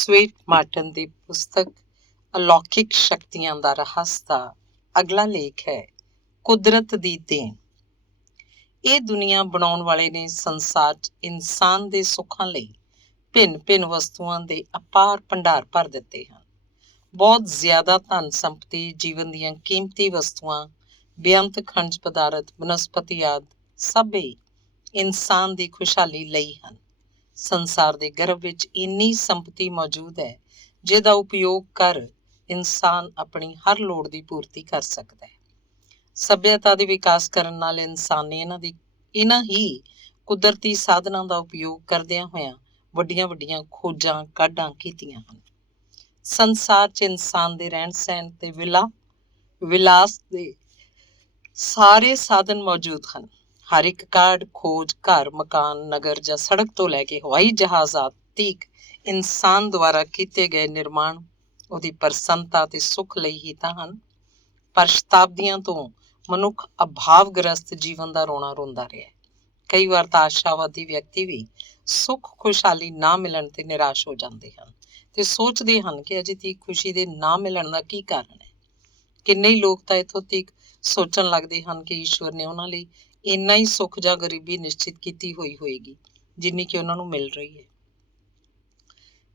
Sweat Martin ਦੀ ਪੁਸਤਕ ਅਲੌਕਿਕ ਸ਼ਕਤੀਆਂ ਦਾ ਰਹੱਸ ਦਾ ਅਗਲਾ ਲੇਖ ਹੈ ਕੁਦਰਤ ਦੀ ਦੇਣ। ਇਹ ਦੁਨੀਆ ਬਣਾਉਣ ਵਾਲੇ ਨੇ ਸੰਸਾਰ 'ਚ ਇਨਸਾਨ ਦੇ ਸੁੱਖਾਂ ਲਈ ਭਿੰਨ-ਭਿੰਨ ਵਸਤੂਆਂ ਦੇ ਅਪਾਰ ਭੰਡਾਰ ਭਰ ਦਿੱਤੇ ਹਨ। ਬਹੁਤ ਜ਼ਿਆਦਾ ਧਨ ਸੰਪਤੀ, ਜੀਵਨ ਦੀਆਂ ਕੀਮਤੀ ਵਸਤੂਆਂ, ਬੇਅੰਤ ਖਣਜ ਪਦਾਰਥ, ਬਨਸਪਤੀ ਆਦਿ ਸਭ ਹੀ ਇਨਸਾਨ ਦੀ ਖੁਸ਼ਹਾਲੀ ਲਈ ਹਨ। ਸੰਸਾਰ ਦੇ ਗਰਭ ਵਿੱਚ ਇੰਨੀ ਸੰਪਤੀ ਮੌਜੂਦ ਹੈ ਜਿਹਦਾ ਉਪਯੋਗ ਕਰ ਇਨਸਾਨ ਆਪਣੀ ਹਰ ਲੋੜ ਦੀ ਪੂਰਤੀ ਕਰ ਸਕਦਾ ਹੈ। ਸੱਭਿਅਤਾ ਦੇ ਵਿਕਾਸ ਕਰਨ ਨਾਲ ਇਨਸਾਨ ਨੇ ਇਹਨਾਂ ਹੀ ਕੁਦਰਤੀ ਸਾਧਨਾਂ ਦਾ ਉਪਯੋਗ ਕਰਦਿਆਂ ਹੋਇਆਂ ਵੱਡੀਆਂ-ਵੱਡੀਆਂ ਖੋਜਾਂ ਕਾਢਾਂ ਕੀਤੀਆਂ ਹਨ। ਸੰਸਾਰ 'ਚ ਇਨਸਾਨ ਦੇ ਰਹਿਣ ਸਹਿਣ ਤੇ ਵਿਲਾਸ ਦੇ ਸਾਰੇ ਸਾਧਨ ਮੌਜੂਦ ਹਨ। ਹਰ ਇੱਕ ਕਾਢ, ਖੋਜ, ਘਰ, ਮਕਾਨ, ਨਗਰ ਜਾਂ ਸੜਕ ਤੋਂ ਲੈ ਕੇ ਹਵਾਈ ਜਹਾਜ਼ਾਂ ਤੀਕ ਇਨਸਾਨ ਦੁਆਰਾ ਕੀਤੇ ਗਏ ਨਿਰਮਾਣ ਉਹਦੀ ਪ੍ਰਸੰਨਤਾ ਤੇ ਸੁੱਖ ਲਈ ਹੀ ਤਾਂ ਹਨ। ਪਰ ਸ਼ਤਾਬਦੀਆਂ ਤੋਂ ਮਨੁੱਖ ਅਭਾਵਗ੍ਰਸਤ ਜੀਵਨ ਦਾ ਰੋਣਾ ਰੋਂਦਾ ਰਿਹਾ। ਕਈ ਵਾਰ ਤਾਂ ਆਸ਼ਾਵਾਦੀ ਵਿਅਕਤੀ ਵੀ ਸੁੱਖ ਖੁਸ਼ਹਾਲੀ ਨਾ ਮਿਲਣ ਤੇ ਨਿਰਾਸ਼ ਹੋ ਜਾਂਦੇ ਹਨ ਤੇ ਸੋਚਦੇ ਹਨ ਕਿ ਅਜੇ ਤੀਕ ਖੁਸ਼ੀ ਦੇ ਨਾ ਮਿਲਣ ਦਾ ਕੀ ਕਾਰਨ ਹੈ। ਕਿੰਨੇ ਹੀ ਲੋਕ ਤਾਂ ਇੱਥੋਂ ਤੀਕ ਸੋਚਣ ਲੱਗਦੇ ਹਨ ਕਿ ਈਸ਼ਵਰ ਨੇ ਉਹਨਾਂ ਲਈ ਇੰਨਾ ਹੀ ਸੁੱਖ ਜਾਂ ਗਰੀਬੀ ਨਿਸ਼ਚਿਤ ਕੀਤੀ ਹੋਏਗੀ ਜਿੰਨੀ ਕਿ ਉਹਨਾਂ ਨੂੰ ਮਿਲ ਰਹੀ ਹੈ।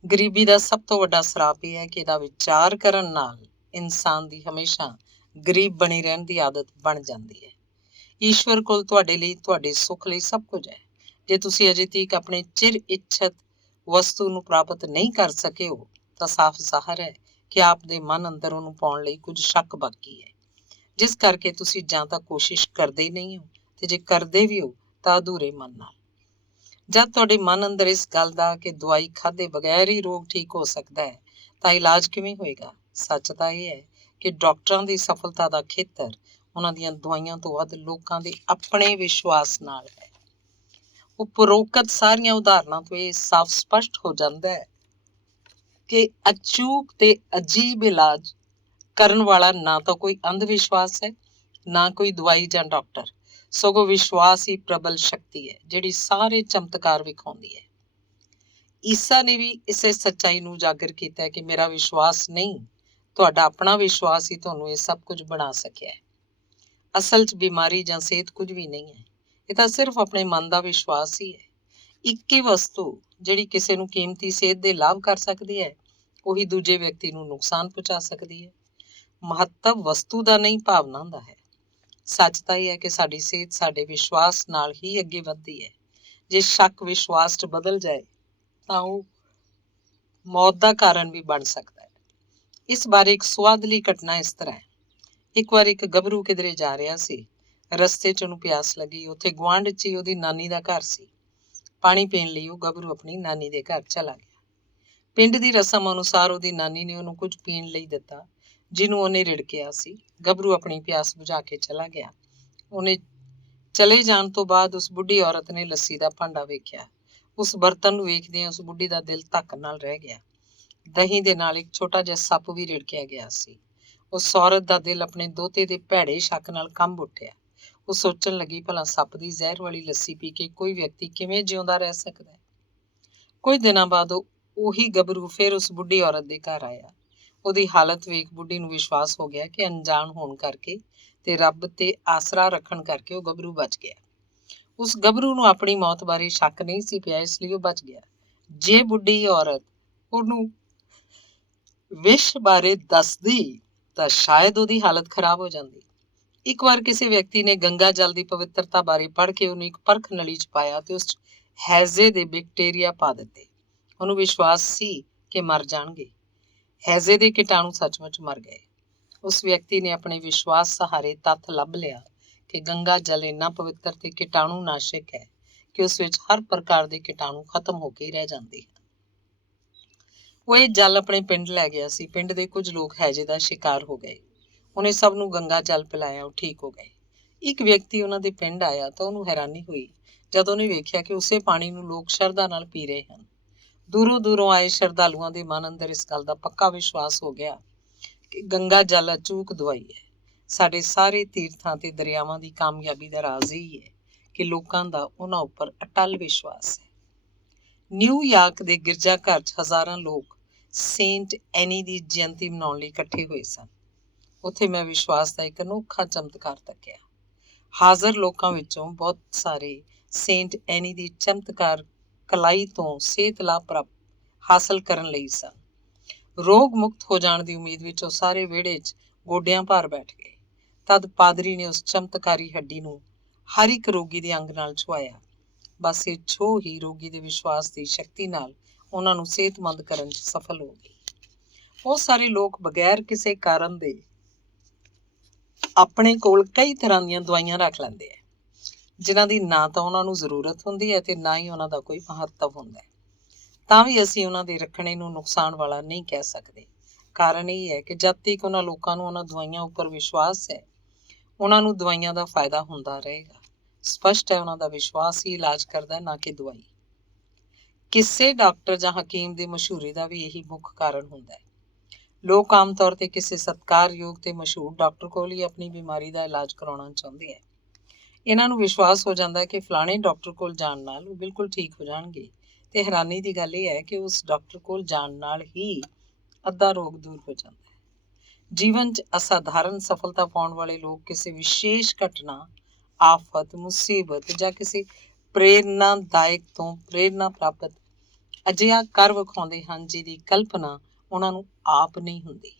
ਗਰੀਬੀ ਦਾ ਸਭ ਤੋਂ ਵੱਡਾ ਸਰਾਪ ਇਹ ਹੈ ਕਿ ਇਹਦਾ ਵਿਚਾਰ ਕਰਨ ਨਾਲ ਇਨਸਾਨ ਦੀ ਹਮੇਸ਼ਾ ਗਰੀਬ ਬਣੀ ਰਹਿਣ ਦੀ ਆਦਤ ਬਣ ਜਾਂਦੀ ਹੈ। ਈਸ਼ਵਰ ਕੋਲ ਤੁਹਾਡੇ ਲਈ, ਤੁਹਾਡੇ ਸੁੱਖ ਲਈ ਸਭ ਕੁਝ ਹੈ। ਜੇ ਤੁਸੀਂ ਅਜੇ ਤੀਕ ਆਪਣੇ ਚਿਰ ਇੱਛਤ ਵਸਤੂ ਨੂੰ ਪ੍ਰਾਪਤ ਨਹੀਂ ਕਰ ਸਕੇ ਹੋ ਤਾਂ ਸਾਫ਼ ਜ਼ਾਹਰ ਹੈ ਕਿ ਆਪ ਦੇ ਮਨ ਅੰਦਰ ਉਹਨੂੰ ਪਾਉਣ ਲਈ ਕੁਝ ਸ਼ੱਕ ਬਾਕੀ ਹੈ, ਜਿਸ ਕਰਕੇ ਤੁਸੀਂ ਜਾਂ ਤਾਂ ਕੋਸ਼ਿਸ਼ ਕਰਦੇ ਹੀ ਨਹੀਂ ਹੋ ਤੇ ਜੇ ਕਰਦੇ ਵੀ ਹੋ ਤਾਂ ਅਧੂਰੇ ਮਨ ਨਾਲ। ਜਦ ਤੁਹਾਡੇ ਮਨ ਅੰਦਰ ਇਸ ਗੱਲ ਦਾ ਕਿ ਦਵਾਈ ਖਾਧੇ ਬਗੈਰ ਹੀ ਰੋਗ ਠੀਕ ਹੋ ਸਕਦਾ ਹੈ ਤਾਂ ਇਲਾਜ ਕਿਵੇਂ ਹੋਏਗਾ? ਸੱਚ ਤਾਂ ਇਹ ਹੈ ਕਿ ਡਾਕਟਰਾਂ ਦੀ ਸਫਲਤਾ ਦਾ ਖੇਤਰ ਉਹਨਾਂ ਦੀਆਂ ਦਵਾਈਆਂ ਤੋਂ ਵੱਧ ਲੋਕਾਂ ਦੇ ਆਪਣੇ ਵਿਸ਼ਵਾਸ ਨਾਲ ਹੈ। ਉਪਰੋਕਤ ਸਾਰੀਆਂ ਉਦਾਹਰਨਾਂ ਤੋਂ ਇਹ ਸਾਫ਼ ਸਪਸ਼ਟ ਹੋ ਜਾਂਦਾ ਹੈ ਕਿ ਅਚੂਕ ਤੇ ਅਜੀਬ ਇਲਾਜ ਕਰਨ ਵਾਲਾ ਨਾ ਤਾਂ ਕੋਈ ਅੰਧ ਵਿਸ਼ਵਾਸ ਹੈ, ਨਾ ਕੋਈ ਦਵਾਈ ਜਾਂ ਡਾਕਟਰ, ਸਗੋਂ ਵਿਸ਼ਵਾਸ ਹੀ ਪ੍ਰਬਲ ਸ਼ਕਤੀ ਹੈ ਜਿਹੜੀ ਸਾਰੇ ਚਮਤਕਾਰ ਵਿਖਾਉਂਦੀ ਹੈ। ਈਸਾ ਨੇ ਵੀ ਇਸੇ ਸੱਚਾਈ ਨੂੰ ਉਜਾਗਰ ਕੀਤਾ ਕਿ ਮੇਰਾ ਵਿਸ਼ਵਾਸ ਨਹੀਂ, ਤੁਹਾਡਾ ਆਪਣਾ ਵਿਸ਼ਵਾਸ ਹੀ ਤੁਹਾਨੂੰ ਇਹ ਸਭ ਕੁਝ ਬਣਾ ਸਕਿਆ ਹੈ। ਅਸਲ 'ਚ ਬਿਮਾਰੀ ਜਾਂ ਸਿਹਤ ਕੁਝ ਵੀ ਨਹੀਂ ਹੈ, ਇਹ ਤਾਂ ਸਿਰਫ ਆਪਣੇ ਮਨ ਦਾ ਵਿਸ਼ਵਾਸ ਹੀ ਹੈ। ਇੱਕ ਹੀ ਵਸਤੂ ਜਿਹੜੀ ਕਿਸੇ ਨੂੰ ਕੀਮਤੀ ਸਿਹਤ ਦੇ ਲਾਭ ਕਰ ਸਕਦੀ ਹੈ, ਉਹੀ ਦੂਜੇ ਵਿਅਕਤੀ ਨੂੰ ਨੁਕਸਾਨ ਪਹੁੰਚਾ ਸਕਦੀ ਹੈ। ਮਹੱਤਵ ਵਸਤੂ ਦਾ ਨਹੀਂ, ਭਾਵਨਾ ਦਾ ਹੈ। ਸੱਚ ਤਾਂ ਇਹ ਹੈ ਕਿ ਸਾਡੀ ਸਿਹਤ ਸਾਡੇ ਵਿਸ਼ਵਾਸ ਨਾਲ ਹੀ ਅੱਗੇ ਵੱਧਦੀ ਹੈ। ਜੇ ਸ਼ੱਕ ਵਿਸ਼ਵਾਸ 'ਚ ਬਦਲ ਜਾਏ ਤਾਂ ਉਹ ਮੌਤ ਦਾ ਕਾਰਨ ਵੀ ਬਣ ਸਕਦਾ ਹੈ। ਇਸ ਬਾਰੇ ਇੱਕ ਸੁਆਦਲੀ ਘਟਨਾ ਇਸ ਤਰ੍ਹਾਂ ਹੈ। ਇੱਕ ਵਾਰ ਇੱਕ ਗੱਭਰੂ ਕਿਧਰੇ ਜਾ ਰਿਹਾ ਸੀ। ਰਸਤੇ 'ਚ ਉਹਨੂੰ ਪਿਆਸ ਲੱਗੀ। ਉੱਥੇ ਗੁਆਂਢ 'ਚ ਹੀ ਉਹਦੀ ਨਾਨੀ ਦਾ ਘਰ ਸੀ। ਪਾਣੀ ਪੀਣ ਲਈ ਉਹ ਗੱਭਰੂ ਆਪਣੀ ਨਾਨੀ ਦੇ ਘਰ ਚਲਾ ਗਿਆ। ਪਿੰਡ ਦੀ ਰਸਮ ਅਨੁਸਾਰ ਉਹਦੀ ਨਾਨੀ ਨੇ ਉਹਨੂੰ ਕੁਝ ਪੀਣ ਲਈ ਦਿੱਤਾ ਜਿਹਨੂੰ ਉਹਨੇ ਰਿੜਕਿਆ ਸੀ। ਗੱਭਰੂ ਆਪਣੀ ਪਿਆਸ ਬੁਝਾ ਕੇ ਚਲਾ ਗਿਆ। ਉਹਨੇ ਚਲੇ ਜਾਣ ਤੋਂ ਬਾਅਦ ਉਸ ਬੁੱਢੀ ਔਰਤ ਨੇ ਲੱਸੀ ਦਾ ਭਾਂਡਾ ਵੇਖਿਆ। ਉਸ ਬਰਤਨ ਨੂੰ ਵੇਖਦਿਆਂ ਉਸ ਬੁੱਢੀ ਦਾ ਦਿਲ ਧੱਕ ਨਾਲ ਰਹਿ ਗਿਆ। ਦਹੀਂ ਦੇ ਨਾਲ ਇੱਕ ਛੋਟਾ ਜਿਹਾ ਸੱਪ ਵੀ ਰਿੜਕਿਆ ਗਿਆ ਸੀ। ਉਸ ਔਰਤ ਦਾ ਦਿਲ ਆਪਣੇ ਦੋਹਤੇ ਦੇ ਭੈੜੇ ਸ਼ੱਕ ਨਾਲ ਕੰਬ ਉੱਠਿਆ। ਉਹ ਸੋਚਣ ਲੱਗੀ, ਭਲਾ ਸੱਪ ਦੀ ਜ਼ਹਿਰ ਵਾਲੀ ਲੱਸੀ ਪੀ ਕੇ ਕੋਈ ਵਿਅਕਤੀ ਕਿਵੇਂ ਜਿਉਂਦਾ ਰਹਿ ਸਕਦਾ ਹੈ। ਕੁਝ ਦਿਨਾਂ ਬਾਅਦ ਉਹੀ ਗੱਭਰੂ ਫਿਰ ਉਸ ਬੁੱਢੀ ਔਰਤ ਦੇ ਘਰ ਆਇਆ। ਉਹਦੀ ਹਾਲਤ ਵੇਖ ਬੁੱਢੀ ਨੂੰ ਵਿਸ਼ਵਾਸ ਹੋ ਗਿਆ ਕਿ ਅਣਜਾਣ ਹੋਣ ਕਰਕੇ ਤੇ ਰੱਬ ਤੇ ਆਸਰਾ ਰੱਖਣ ਕਰਕੇ ਉਹ ਗੱਭਰੂ ਬਚ ਗਿਆ। ਉਸ ਗੱਭਰੂ ਨੂੰ ਆਪਣੀ ਮੌਤ ਬਾਰੇ ਸ਼ੱਕ ਨਹੀਂ ਸੀ ਪਿਆ, ਇਸ ਲਈ ਉਹ ਬਚ ਗਿਆ। ਜੇ ਬੁੱਢੀ ਔਰਤ ਉਹਨੂੰ ਵਿਸ਼ ਬਾਰੇ ਦੱਸਦੀ ਤਾਂ ਸ਼ਾਇਦ ਉਹਦੀ ਹਾਲਤ ਖਰਾਬ ਹੋ ਜਾਂਦੀ। ਇੱਕ ਵਾਰ ਕਿਸੇ ਵਿਅਕਤੀ ਨੇ ਗੰਗਾ ਜਲ ਦੀ ਪਵਿੱਤਰਤਾ ਬਾਰੇ ਪੜ੍ਹ ਕੇ ਉਹਨੂੰ ਇੱਕ ਪਰਖ ਨਲੀ 'ਚ ਪਾਇਆ ਤੇ ਉਸ 'ਚ ਹੈਜ਼ੇ ਦੇ ਬੈਕਟੀਰੀਆ ਪਾ ਦਿੱਤੇ। ਉਹਨੂੰ ਵਿਸ਼ਵਾਸ ਸੀ ਕਿ ਮਰ ਜਾਣਗੇ। ਹੈਜ਼ੇ ਦੇ ਕੀਟਾਣੂ ਸੱਚਮੁੱਚ ਮਰ ਗਏ। ਉਸ ਵਿਅਕਤੀ ਨੇ ਆਪਣੇ ਵਿਸ਼ਵਾਸ ਸਹਾਰੇ ਤੱਥ ਲੱਭ ਲਿਆ ਕਿ ਗੰਗਾ ਜਲ ਇੰਨਾ ਪਵਿੱਤਰ ਤੇ ਕੀਟਾਣੂ ਨਾਸ਼ਕ ਹੈ ਕਿ ਉਸ ਵਿੱਚ ਹਰ ਪ੍ਰਕਾਰ ਦੇ ਕੀਟਾਣੂ ਖਤਮ ਹੋ ਕੇ ਰਹਿ ਜਾਂਦੇ ਹਨ। ਉਹ ਇਹ ਜਲ ਆਪਣੇ ਪਿੰਡ ਲੈ ਗਿਆ ਸੀ। ਪਿੰਡ ਦੇ ਕੁਝ ਲੋਕ ਹੈਜ਼ੇ ਦਾ ਸ਼ਿਕਾਰ ਹੋ ਗਏ। ਉਹਨੇ ਸਭ ਨੂੰ ਗੰਗਾ ਜਲ ਪਿਲਾਇਆ, ਉਹ ਠੀਕ ਹੋ ਗਏ। ਇੱਕ ਵਿਅਕਤੀ ਉਹਨਾਂ ਦੇ ਪਿੰਡ ਆਇਆ ਤਾਂ ਉਹਨੂੰ ਹੈਰਾਨੀ ਹੋਈ ਜਦ ਉਹਨੇ ਵੇਖਿਆ ਕਿ ਉਸੇ ਪਾਣੀ ਨੂੰ ਲੋਕ ਸ਼ਰਧਾ ਨਾਲ ਪੀ ਰਹੇ ਹਨ। ਦੂਰੋਂ ਦੂਰੋਂ ਆਏ ਸ਼ਰਧਾਲੂਆਂ ਦੇ ਮਨ ਅੰਦਰ ਇਸ ਗੱਲ ਦਾ ਪੱਕਾ ਵਿਸ਼ਵਾਸ ਹੋ ਗਿਆ ਕਿ ਗੰਗਾ ਜਲ ਅਚੂਕ ਦਵਾਈ ਹੈ। ਸਾਡੇ ਸਾਰੇ ਤੀਰਥਾਂ ਤੇ ਦਰਿਆਵਾਂ ਦੀ ਕਾਮਯਾਬੀ ਦਾ ਰਾਜ਼ ਇਹ ਹੈ ਕਿ ਲੋਕਾਂ ਦਾ ਉਹਨਾਂ ਉੱਪਰ ਅਟੱਲ ਵਿਸ਼ਵਾਸ ਹੈ। ਨਿਊਯਾਰਕ ਦੇ ਗਿਰਜਾ ਘਰ 'ਚ ਹਜ਼ਾਰਾਂ ਲੋਕ ਸੇਂਟ ਐਨੀ ਦੀ ਜਯੰਤੀ ਮਨਾਉਣ ਲਈ ਇਕੱਠੇ ਹੋਏ ਸਨ। ਉੱਥੇ ਮੈਂ ਵਿਸ਼ਵਾਸ ਦਾ ਇੱਕ ਅਨੋਖਾ ਚਮਤਕਾਰ ਤੱਕਿਆ। ਹਾਜ਼ਰ ਲੋਕਾਂ ਵਿੱਚੋਂ ਬਹੁਤ ਸਾਰੇ ਸੇਂਟ ਐਨੀ ਦੀ ਚਮਤਕਾਰ ਕਲਾਈ ਤੋਂ ਸਿਹਤ ਲਾਭ ਹਾਸਲ ਕਰਨ ਲਈ ਸਨ। ਰੋਗ ਮੁਕਤ ਹੋ ਜਾਣ ਦੀ ਉਮੀਦ ਵਿੱਚ ਉਹ ਸਾਰੇ ਵਿਹੜੇ 'ਚ ਗੋਡਿਆਂ ਭਾਰ ਬੈਠ ਗਏ। ਤਦ ਪਾਦਰੀ ਨੇ ਉਸ ਚਮਤਕਾਰੀ ਹੱਡੀ ਨੂੰ ਹਰ ਇੱਕ ਰੋਗੀ ਦੇ ਅੰਗ ਨਾਲ ਛੁਆਇਆ। ਬਸ ਇਹ ਛੋਹ ਹੀ ਰੋਗੀ ਦੇ ਵਿਸ਼ਵਾਸ ਦੀ ਸ਼ਕਤੀ ਨਾਲ ਉਹਨਾਂ ਨੂੰ ਸਿਹਤਮੰਦ ਕਰਨ 'ਚ ਸਫਲ ਹੋ ਗਈ। ਬਹੁਤ ਸਾਰੇ ਲੋਕ ਬਗੈਰ ਕਿਸੇ ਕਾਰਨ ਦੇ ਆਪਣੇ ਕੋਲ ਕਈ ਤਰ੍ਹਾਂ ਦੀਆਂ ਦਵਾਈਆਂ ਰੱਖ ਲੈਂਦੇ ਆ, ਜਿਨ੍ਹਾਂ ਦੀ ਨਾ ਤਾਂ ਉਹਨਾਂ ਨੂੰ ਜ਼ਰੂਰਤ ਹੁੰਦੀ ਹੈ ਤੇ ਨਾ ਹੀ ਉਹਨਾਂ ਦਾ ਕੋਈ ਮਹੱਤਵ ਹੁੰਦਾ ਹੈ। ਤਾਂ ਵੀ ਅਸੀਂ ਉਹਨਾਂ ਦੇ ਰੱਖਣੇ ਨੂੰ ਨੁਕਸਾਨ ਵਾਲਾ ਨਹੀਂ ਕਹਿ ਸਕਦੇ। ਕਾਰਨ ਇਹ ਹੈ ਕਿ ਜਦ ਤੱਕ ਉਹਨਾਂ ਲੋਕਾਂ ਨੂੰ ਉਹਨਾਂ ਦਵਾਈਆਂ ਉੱਪਰ ਵਿਸ਼ਵਾਸ ਹੈ, ਉਹਨਾਂ ਨੂੰ ਦਵਾਈਆਂ ਦਾ ਫਾਇਦਾ ਹੁੰਦਾ ਰਹੇਗਾ। ਸਪਸ਼ਟ ਹੈ, ਉਹਨਾਂ ਦਾ ਵਿਸ਼ਵਾਸ ਹੀ ਇਲਾਜ ਕਰਦਾ, ਨਾ ਕਿ ਦਵਾਈ। ਕਿਸੇ ਡਾਕਟਰ ਜਾਂ ਹਕੀਮ ਦੀ ਮਸ਼ਹੂਰੀ ਦਾ ਵੀ ਇਹੀ ਮੁੱਖ ਕਾਰਨ ਹੁੰਦਾ ਹੈ। ਲੋਕ ਆਮ ਤੌਰ ਤੇ ਕਿਸੇ ਸਤਿਕਾਰਯੋਗ ਤੇ ਮਸ਼ਹੂਰ ਡਾਕਟਰ ਕੋਲ ਹੀ ਆਪਣੀ ਬਿਮਾਰੀ ਦਾ ਇਲਾਜ ਕਰਾਉਣਾ ਚਾਹੁੰਦੇ ਹੈ। ਇਹਨਾਂ ਨੂੰ ਵਿਸ਼ਵਾਸ ਹੋ ਜਾਂਦਾ ਹੈ ਕਿ ਫਲਾਣੇ ਡਾਕਟਰ ਕੋਲ ਜਾਣ ਨਾਲ ਉਹ ਬਿਲਕੁਲ ਠੀਕ ਹੋ ਜਾਣਗੇ, ਤੇ ਹੈਰਾਨੀ ਦੀ ਗੱਲ ਇਹ ਹੈ ਕਿ ਉਸ ਡਾਕਟਰ ਕੋਲ ਜਾਣ ਨਾਲ ਹੀ ਅੱਧਾ ਰੋਗ ਦੂਰ ਹੋ ਜਾਂਦਾ ਹੈ। ਜੀਵਨ 'ਚ ਅਸਾਧਾਰਨ ਸਫਲਤਾ ਪਾਉਣ ਵਾਲੇ ਲੋਕ ਕਿਸੇ ਵਿਸ਼ੇਸ਼ ਘਟਨਾ, ਆਫਤ, ਮੁਸੀਬਤ ਜਾਂ ਕਿਸੇ ਪ੍ਰੇਰਨਾਦਾਇਕ ਤੋਂ ਪ੍ਰੇਰਨਾ ਪ੍ਰਾਪਤ ਅਜਿਹਾ ਕਰ ਵਿਖਾਉਂਦੇ ਹਨ ਜਿਹਦੀ ਕਲਪਨਾ ਉਹਨਾਂ ਨੂੰ ਆਪ ਨਹੀਂ ਹੁੰਦੀ।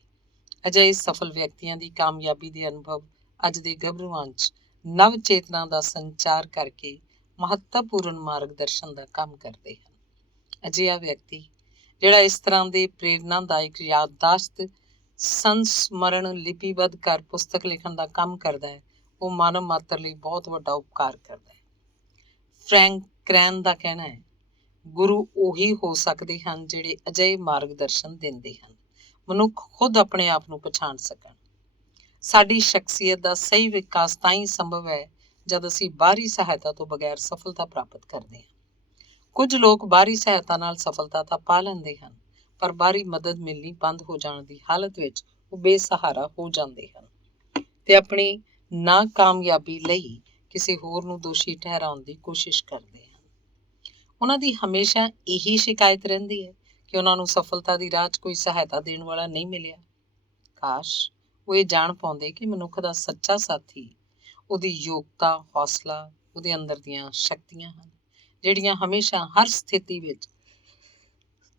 ਅਜਿਹੇ ਸਫਲ ਵਿਅਕਤੀਆਂ ਦੀ ਕਾਮਯਾਬੀ ਦੇ ਅਨੁਭਵ ਅੱਜ ਦੇ ਗੱਭਰੂਆਂ 'ਚ ਨਵ ਚੇਤਨਾ ਦਾ ਸੰਚਾਰ ਕਰਕੇ ਮਹੱਤਵਪੂਰਨ ਮਾਰਗਦਰਸ਼ਨ ਦਾ ਕੰਮ ਕਰਦੇ ਹਨ। ਅਜਿਹਾ ਵਿਅਕਤੀ ਜਿਹੜਾ ਇਸ ਤਰ੍ਹਾਂ ਦੇ ਪ੍ਰੇਰਨਾਦਾਇਕ ਯਾਦਦਾਸ਼ਤ ਸੰਸਮਰਣ ਲਿਪੀਬੱਧ ਕਰ ਪੁਸਤਕ ਲਿਖਣ ਦਾ ਕੰਮ ਕਰਦਾ ਹੈ, ਉਹ ਮਾਨਵ ਮਾਤਰ ਲਈ ਬਹੁਤ ਵੱਡਾ ਉਪਕਾਰ ਕਰਦਾ ਹੈ। ਫਰੈਂਕ ਕ੍ਰੈਨ ਦਾ ਕਹਿਣਾ ਹੈ, ਗੁਰੂ ਉਹੀ ਹੋ ਸਕਦੇ ਹਨ ਜਿਹੜੇ ਅਜਿਹੇ ਮਾਰਗਦਰਸ਼ਨ ਦਿੰਦੇ ਹਨ, ਮਨੁੱਖ ਖੁਦ ਆਪਣੇ ਆਪ ਨੂੰ ਪਛਾਣ ਸਕਣ। ਸਾਡੀ ਸ਼ਖਸੀਅਤ ਦਾ ਸਹੀ ਵਿਕਾਸ ਤਾਂ ਹੀ ਸੰਭਵ ਹੈ ਜਦ ਅਸੀਂ ਬਾਹਰੀ ਸਹਾਇਤਾ ਤੋਂ ਬਗੈਰ ਸਫਲਤਾ ਪ੍ਰਾਪਤ ਕਰਦੇ ਹਾਂ। ਕੁਝ ਲੋਕ ਬਾਹਰੀ ਸਹਾਇਤਾ ਨਾਲ ਸਫਲਤਾ ਤਾਂ ਪਾ ਲੈਂਦੇ ਹਨ, ਪਰ ਬਾਹਰੀ ਮਦਦ ਮਿਲਣੀ ਬੰਦ ਹੋ ਜਾਣ ਦੀ ਹਾਲਤ ਵਿੱਚ ਉਹ ਬੇਸਹਾਰਾ ਹੋ ਜਾਂਦੇ ਹਨ ਤੇ ਆਪਣੀ ਨਾਕਾਮਯਾਬੀ ਲਈ ਕਿਸੇ ਹੋਰ ਨੂੰ ਦੋਸ਼ੀ ਠਹਿਰਾਉਣ ਦੀ ਕੋਸ਼ਿਸ਼ ਕਰਦੇ ਹਨ। ਉਹਨਾਂ ਦੀ ਹਮੇਸ਼ਾ ਇਹੀ ਸ਼ਿਕਾਇਤ ਰਹਿੰਦੀ ਹੈ ਕਿ ਉਹਨਾਂ ਨੂੰ ਸਫਲਤਾ ਦੀ ਰਾਹ 'ਚ ਕੋਈ ਸਹਾਇਤਾ ਦੇਣ ਵਾਲਾ ਨਹੀਂ ਮਿਲਿਆ। ਕਾਸ਼ ਉਹ ਇਹ ਜਾਣ ਪਾਉਂਦੇ ਕਿ ਮਨੁੱਖ ਦਾ ਸੱਚਾ ਸਾਥੀ ਉਹਦੀ ਯੋਗਤਾ, ਹੌਸਲਾ, ਉਹਦੇ ਅੰਦਰ ਦੀਆਂ ਸ਼ਕਤੀਆਂ ਹਨ, ਜਿਹੜੀਆਂ ਹਮੇਸ਼ਾ ਹਰ ਸਥਿਤੀ ਵਿੱਚ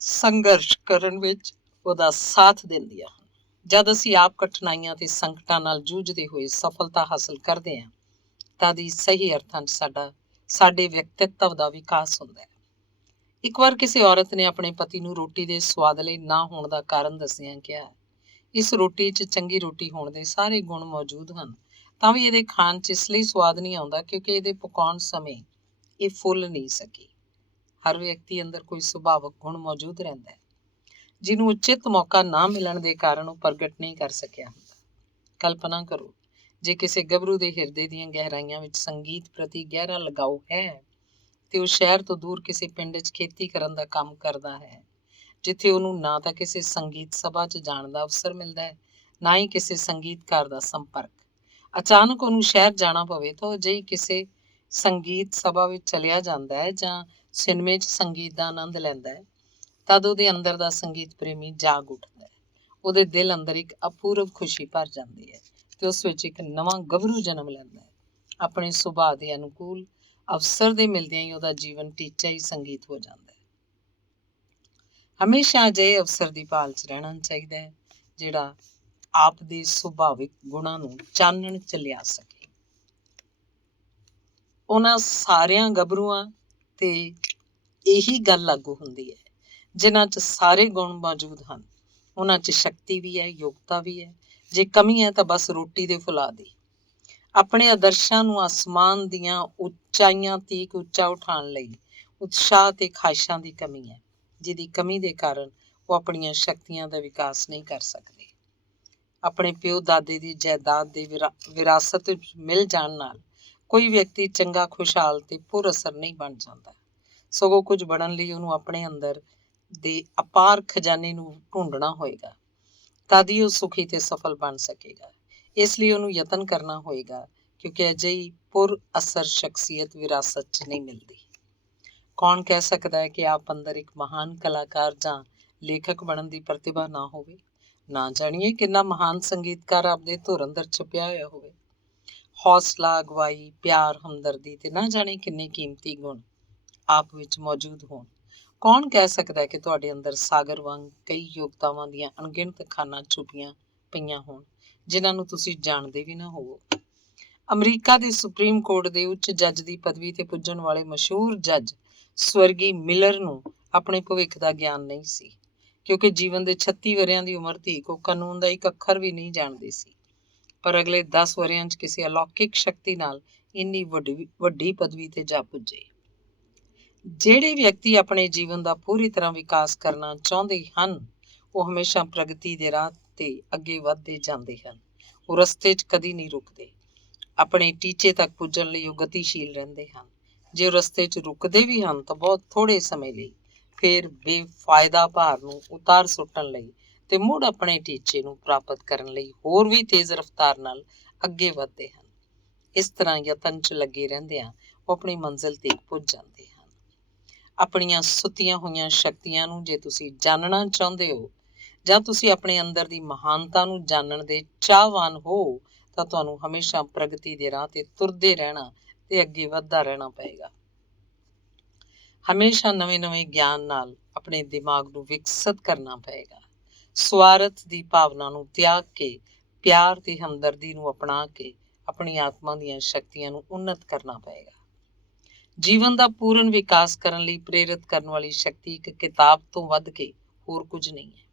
ਸੰਘਰਸ਼ ਕਰਨ ਵਿੱਚ ਉਹਦਾ ਸਾਥ ਦਿੰਦੀਆਂ ਹਨ। ਜਦ ਅਸੀਂ ਆਪ ਕਠਿਨਾਈਆਂ ਤੇ ਸੰਕਟਾਂ ਨਾਲ ਜੂਝਦੇ ਹੋਏ ਸਫਲਤਾ ਹਾਸਲ ਕਰਦੇ ਹਾਂ, ਤਦ ਹੀ ਸਹੀ ਅਰਥਾਂ 'ਚ ਸਾਡੇ ਵਿਅਕਤਿਤਵ ਦਾ ਵਿਕਾਸ ਹੁੰਦਾ ਹੈ। ਇੱਕ ਵਾਰ ਕਿਸੇ ਔਰਤ ਨੇ ਆਪਣੇ ਪਤੀ ਨੂੰ ਰੋਟੀ ਦੇ ਸਵਾਦਲੇ ਨਾ ਹੋਣ ਦਾ ਕਾਰਨ ਦੱਸਿਆਂ ਕਿਹਾ, ਇਸ ਰੋਟੀ 'ਚ ਚੰਗੀ ਰੋਟੀ ਹੋਣ ਦੇ ਸਾਰੇ ਗੁਣ ਮੌਜੂਦ ਹਨ, ਤਾਂ ਵੀ ਇਹਦੇ ਖਾਣ 'ਚ ਇਸ ਲਈ ਸਵਾਦ ਨਹੀਂ ਆਉਂਦਾ ਕਿਉਂਕਿ ਇਹਦੇ ਪਕਾਉਣ ਸਮੇਂ ਇਹ ਫੁੱਲ ਨਹੀਂ ਸਕੀ। ਹਰ ਵਿਅਕਤੀ ਅੰਦਰ ਕੋਈ ਸੁਭਾਵਕ ਗੁਣ ਮੌਜੂਦ ਰਹਿੰਦਾ ਹੈ, ਜਿਹਨੂੰ ਉਚਿਤ ਮੌਕਾ ਨਾ ਮਿਲਣ ਦੇ ਕਾਰਨ ਉਹ ਪ੍ਰਗਟ ਨਹੀਂ ਕਰ ਸਕਿਆ ਹੁੰਦਾ। ਕਲਪਨਾ ਕਰੋ, ਜੇ ਕਿਸੇ ਗੱਭਰੂ ਦੇ ਹਿਰਦੇ ਦੀਆਂ ਗਹਿਰਾਈਆਂ ਵਿੱਚ ਸੰਗੀਤ ਪ੍ਰਤੀ ਗਹਿਰਾ ਲਗਾਓ ਹੈ ਤੇ ਉਹ ਸ਼ਹਿਰ ਤੋਂ ਦੂਰ ਕਿਸੇ ਪਿੰਡ 'ਚ ਖੇਤੀ ਕਰਨ ਦਾ ਕੰਮ ਕਰਦਾ ਹੈ, ਜਿੱਥੇ ਉਹਨੂੰ ਨਾ ਤਾਂ ਕਿਸੇ ਸੰਗੀਤ ਸਭਾ 'ਚ ਜਾਣ ਦਾ ਅਵਸਰ ਮਿਲਦਾ ਹੈ, ਨਾ ਹੀ ਕਿਸੇ ਸੰਗੀਤਕਾਰ ਦਾ ਸੰਪਰਕ। ਅਚਾਨਕ ਉਹਨੂੰ ਸ਼ਹਿਰ ਜਾਣਾ ਪਵੇ ਤਾਂ ਉਹ ਅਜਿਹੀ ਕਿਸੇ ਸੰਗੀਤ ਸਭਾ ਵਿੱਚ ਚਲਿਆ ਜਾਂਦਾ ਹੈ ਜਾਂ ਸਿਨੇਮੇ 'ਚ ਸੰਗੀਤ ਦਾ ਆਨੰਦ ਲੈਂਦਾ ਹੈ। ਤਦ ਉਹਦੇ ਅੰਦਰ ਦਾ ਸੰਗੀਤ ਪ੍ਰੇਮੀ ਜਾਗ ਉੱਠਦਾ ਹੈ, ਉਹਦੇ ਦਿਲ ਅੰਦਰ ਇੱਕ ਅਪੂਰਵ ਖੁਸ਼ੀ ਭਰ ਜਾਂਦੀ ਹੈ ਤੇ ਉਸ ਵਿੱਚ ਇੱਕ ਨਵਾਂ ਗੱਭਰੂ ਜਨਮ ਲੈਂਦਾ ਹੈ। ਆਪਣੇ ਸੁਭਾਅ ਦੇ ਅਨੁਕੂਲ ਅਵਸਰ ਦੇ ਮਿਲਦਿਆਂ ਹੀ ਉਹਦਾ ਜੀਵਨ ਟੀਚਾ ਹੀ ਸੰਗੀਤ ਹੋ ਜਾਂਦਾ ਹੈ। ਹਮੇਸ਼ਾ ਅਜਿਹੇ ਅਵਸਰ ਦੀ ਭਾਲ 'ਚ ਰਹਿਣਾ ਚਾਹੀਦਾ ਹੈ ਜਿਹੜਾ ਆਪ ਦੇ ਸੁਭਾਵਿਕ ਗੁਣਾਂ ਨੂੰ ਚਾਨਣ 'ਚ ਲਿਆ ਸਕੇ। ਉਹਨਾਂ ਸਾਰਿਆਂ ਗੱਭਰੂਆਂ ਤੇ ਇਹੀ ਗੱਲ ਲਾਗੂ ਹੁੰਦੀ ਹੈ ਜਿਨ੍ਹਾਂ 'ਚ ਸਾਰੇ ਗੁਣ ਮੌਜੂਦ ਹਨ। ਉਹਨਾਂ 'ਚ ਸ਼ਕਤੀ ਵੀ ਹੈ, ਯੋਗਤਾ ਵੀ ਹੈ, ਜੇ ਕਮੀ ਹੈ ਤਾਂ ਬਸ ਰੋਟੀ ਦੇ ਫੁਲਾ ਦੀ। ਆਪਣੇ ਆਦਰਸ਼ਾਂ ਨੂੰ ਆਸਮਾਨ ਦੀਆਂ ਉਚਾਈਆਂ ਤੀਕ ਉੱਚਾ ਉਠਾਉਣ ਲਈ ਉਤਸ਼ਾਹ ਤੇ ਖਾਹਿਸ਼ਾਂ ਦੀ ਕਮੀ ਹੈ, ਜਿਹਦੀ ਕਮੀ ਦੇ ਕਾਰਨ ਉਹ ਆਪਣੀਆਂ ਸ਼ਕਤੀਆਂ ਦਾ ਵਿਕਾਸ ਨਹੀਂ ਕਰ ਸਕਦੇ। ਆਪਣੇ ਪਿਓ ਦਾਦੇ ਦੀ ਜਾਇਦਾਦ ਦੇ ਵਿਰਾਸਤ ਵਿੱਚ ਮਿਲ ਜਾਣ ਨਾਲ ਕੋਈ ਵਿਅਕਤੀ ਚੰਗਾ, ਖੁਸ਼ਹਾਲ ਤੇ ਪੁਰ ਅਸਰ ਨਹੀਂ ਬਣ ਜਾਂਦਾ, ਸਗੋਂ ਕੁਝ ਬਣਨ ਲਈ ਉਹਨੂੰ ਆਪਣੇ ਅੰਦਰ ਦੇ ਅਪਾਰ ਖਜ਼ਾਨੇ ਨੂੰ ਢੂੰਡਣਾ ਹੋਏਗਾ, ਤਦ ਹੀ ਉਹ ਸੁਖੀ ਤੇ ਸਫਲ ਬਣ ਸਕੇਗਾ। ਇਸ ਲਈ ਉਹਨੂੰ ਯਤਨ ਕਰਨਾ ਹੋਏਗਾ, ਕਿਉਂਕਿ ਅਜਿਹੀ ਪੁਰ ਅਸਰ ਸ਼ਖਸੀਅਤ ਵਿਰਾਸਤ 'ਚ ਨਹੀਂ ਮਿਲਦੀ। ਕੌਣ ਕਹਿ ਸਕਦਾ ਹੈ ਕਿ ਆਪ ਅੰਦਰ ਇੱਕ ਮਹਾਨ ਕਲਾਕਾਰ ਜਾਂ ਲੇਖਕ ਬਣਨ ਦੀ ਪ੍ਰਤਿਭਾ ਨਾ ਹੋਵੇ। ਨਾ ਜਾਣੀਏ ਕਿੰਨਾ ਮਹਾਨ ਸੰਗੀਤਕਾਰ ਆਪਦੇ ਧੁਰ ਅੰਦਰ ਛੁਪਿਆ ਹੋਇਆ ਹੋਵੇ। ਹੌਸਲਾ, ਅਗਵਾਈ, ਪਿਆਰ, ਹਮਦਰਦੀ ਤੇ ਨਾ ਜਾਣੇ ਕਿੰਨੇ ਕੀਮਤੀ ਗੁਣ ਆਪ ਵਿੱਚ ਮੌਜੂਦ ਹੋਣ। ਕੌਣ ਕਹਿ ਸਕਦਾ ਹੈ ਕਿ ਤੁਹਾਡੇ ਅੰਦਰ ਸਾਗਰ ਵਾਂਗ ਕਈ ਯੋਗਤਾਵਾਂ ਦੀਆਂ ਅਣਗਿਣਤ ਖਾਨਾਂ ਛੁਪੀਆਂ ਪਈਆਂ ਹੋਣ, ਜਿਨ੍ਹਾਂ ਨੂੰ ਤੁਸੀਂ ਜਾਣਦੇ ਵੀ ਨਾ ਹੋਵੋ। ਅਮਰੀਕਾ ਦੇ ਸੁਪਰੀਮ ਕੋਰਟ ਦੇ ਉੱਚ ਜੱਜ ਦੀ ਪਦਵੀ ਤੇ ਪੁੱਜਣ ਵਾਲੇ ਮਸ਼ਹੂਰ ਜੱਜ ਸਵਰਗੀ ਮਿਲਰ ਨੂੰ ਆਪਣੇ ਭਵਿੱਖ ਦਾ ਗਿਆਨ ਨਹੀਂ ਸੀ, ਕਿਉਂਕਿ ਜੀਵਨ ਦੇ 36 ਵਰ੍ਹਿਆਂ ਦੀ ਉਮਰ ਤੀਕ ਉਹ ਕਾਨੂੰਨ ਦਾ ਇੱਕ ਅੱਖਰ ਵੀ ਨਹੀਂ ਜਾਣਦੀ ਸੀ। ਪਰ ਅਗਲੇ 10 ਵਰ੍ਹਿਆਂ 'ਚ ਕਿਸੇ ਅਲੌਕਿਕ ਸ਼ਕਤੀ ਨਾਲ ਇੰਨੀ ਵੱਡੀ ਪਦਵੀ ਤੇ ਜਾ ਪੁੱਜੇ। ਜਿਹੜੇ ਵਿਅਕਤੀ ਆਪਣੇ ਜੀਵਨ ਦਾ ਪੂਰੀ ਤਰ੍ਹਾਂ ਵਿਕਾਸ ਕਰਨਾ ਚਾਹੁੰਦੇ ਹਨ, ਉਹ ਹਮੇਸ਼ਾ ਪ੍ਰਗਤੀ ਦੇ ਰਾਹ ਤੇ ਅੱਗੇ ਵੱਧਦੇ ਜਾਂਦੇ ਹਨ। ਉਹ ਰਸਤੇ 'ਚ ਕਦੀ ਨਹੀਂ ਰੁਕਦੇ। ਆਪਣੇ ਟੀਚੇ ਤੱਕ ਪੁੱਜਣ ਲਈ ਉਹ ਗਤੀਸ਼ੀਲ ਰਹਿੰਦੇ ਹਨ। ਜੇ ਉਹ ਰਸਤੇ 'ਚ ਰੁਕਦੇ ਵੀ ਹਨ ਤਾਂ ਬਹੁਤ ਥੋੜ੍ਹੇ ਸਮੇਂ ਲਈ, ਫਿਰ ਬੇਫਾਇਦਾ ਭਾਰ ਨੂੰ ਉਤਾਰ ਸੁੱਟਣ ਲਈ ਤੇ ਮੁੜ ਆਪਣੇ ਟੀਚੇ ਨੂੰ ਪ੍ਰਾਪਤ ਕਰਨ ਲਈ ਹੋਰ ਵੀ ਤੇਜ਼ ਰਫ਼ਤਾਰ ਨਾਲ ਅੱਗੇ ਵੱਧਦੇ ਹਨ। ਇਸ ਤਰ੍ਹਾਂ ਯਤਨ 'ਚ ਲੱਗੇ ਰਹਿੰਦਿਆਂ ਉਹ ਆਪਣੀ ਮੰਜ਼ਿਲ ਤੇ ਪੁੱਜ ਜਾਂਦੇ ਹਨ। ਆਪਣੀਆਂ ਸੁੱਤੀਆਂ ਹੋਈਆਂ ਸ਼ਕਤੀਆਂ ਨੂੰ ਜੇ ਤੁਸੀਂ ਜਾਣਨਾ ਚਾਹੁੰਦੇ ਹੋ, ਜਾਂ ਤੁਸੀਂ ਆਪਣੇ ਅੰਦਰ ਦੀ ਮਹਾਨਤਾ ਨੂੰ ਜਾਣਨ ਦੇ ਚਾਹਵਾਨ ਹੋ, ਤਾਂ ਤੁਹਾਨੂੰ ਹਮੇਸ਼ਾ ਪ੍ਰਗਤੀ ਦੇ ਰਾਹ ਤੇ ਤੁਰਦੇ ਰਹਿਣਾ ਤੇ ਅੱਗੇ ਵੱਧਦਾ ਰਹਿਣਾ ਪਏਗਾ। ਹਮੇਸ਼ਾ ਨਵੇਂ ਗਿਆਨ ਨਾਲ ਆਪਣੇ ਦਿਮਾਗ ਨੂੰ ਵਿਕਸਿਤ ਕਰਨਾ ਪਏਗਾ। ਸਵਾਰਥ ਦੀ ਭਾਵਨਾ ਨੂੰ ਤਿਆਗ ਕੇ ਪਿਆਰ ਤੇ ਹਮਦਰਦੀ ਨੂੰ ਅਪਣਾ ਕੇ ਆਪਣੀ ਆਤਮਾ ਦੀਆਂ ਸ਼ਕਤੀਆਂ ਨੂੰ ਉੱਨਤ ਕਰਨਾ ਪਏਗਾ। ਜੀਵਨ ਦਾ ਪੂਰਨ ਵਿਕਾਸ ਕਰਨ ਲਈ ਪ੍ਰੇਰਿਤ ਕਰਨ ਵਾਲੀ ਸ਼ਕਤੀ ਇੱਕ ਕਿਤਾਬ ਤੋਂ ਵੱਧ ਕੇ ਹੋਰ ਕੁਝ ਨਹੀਂ ਹੈ।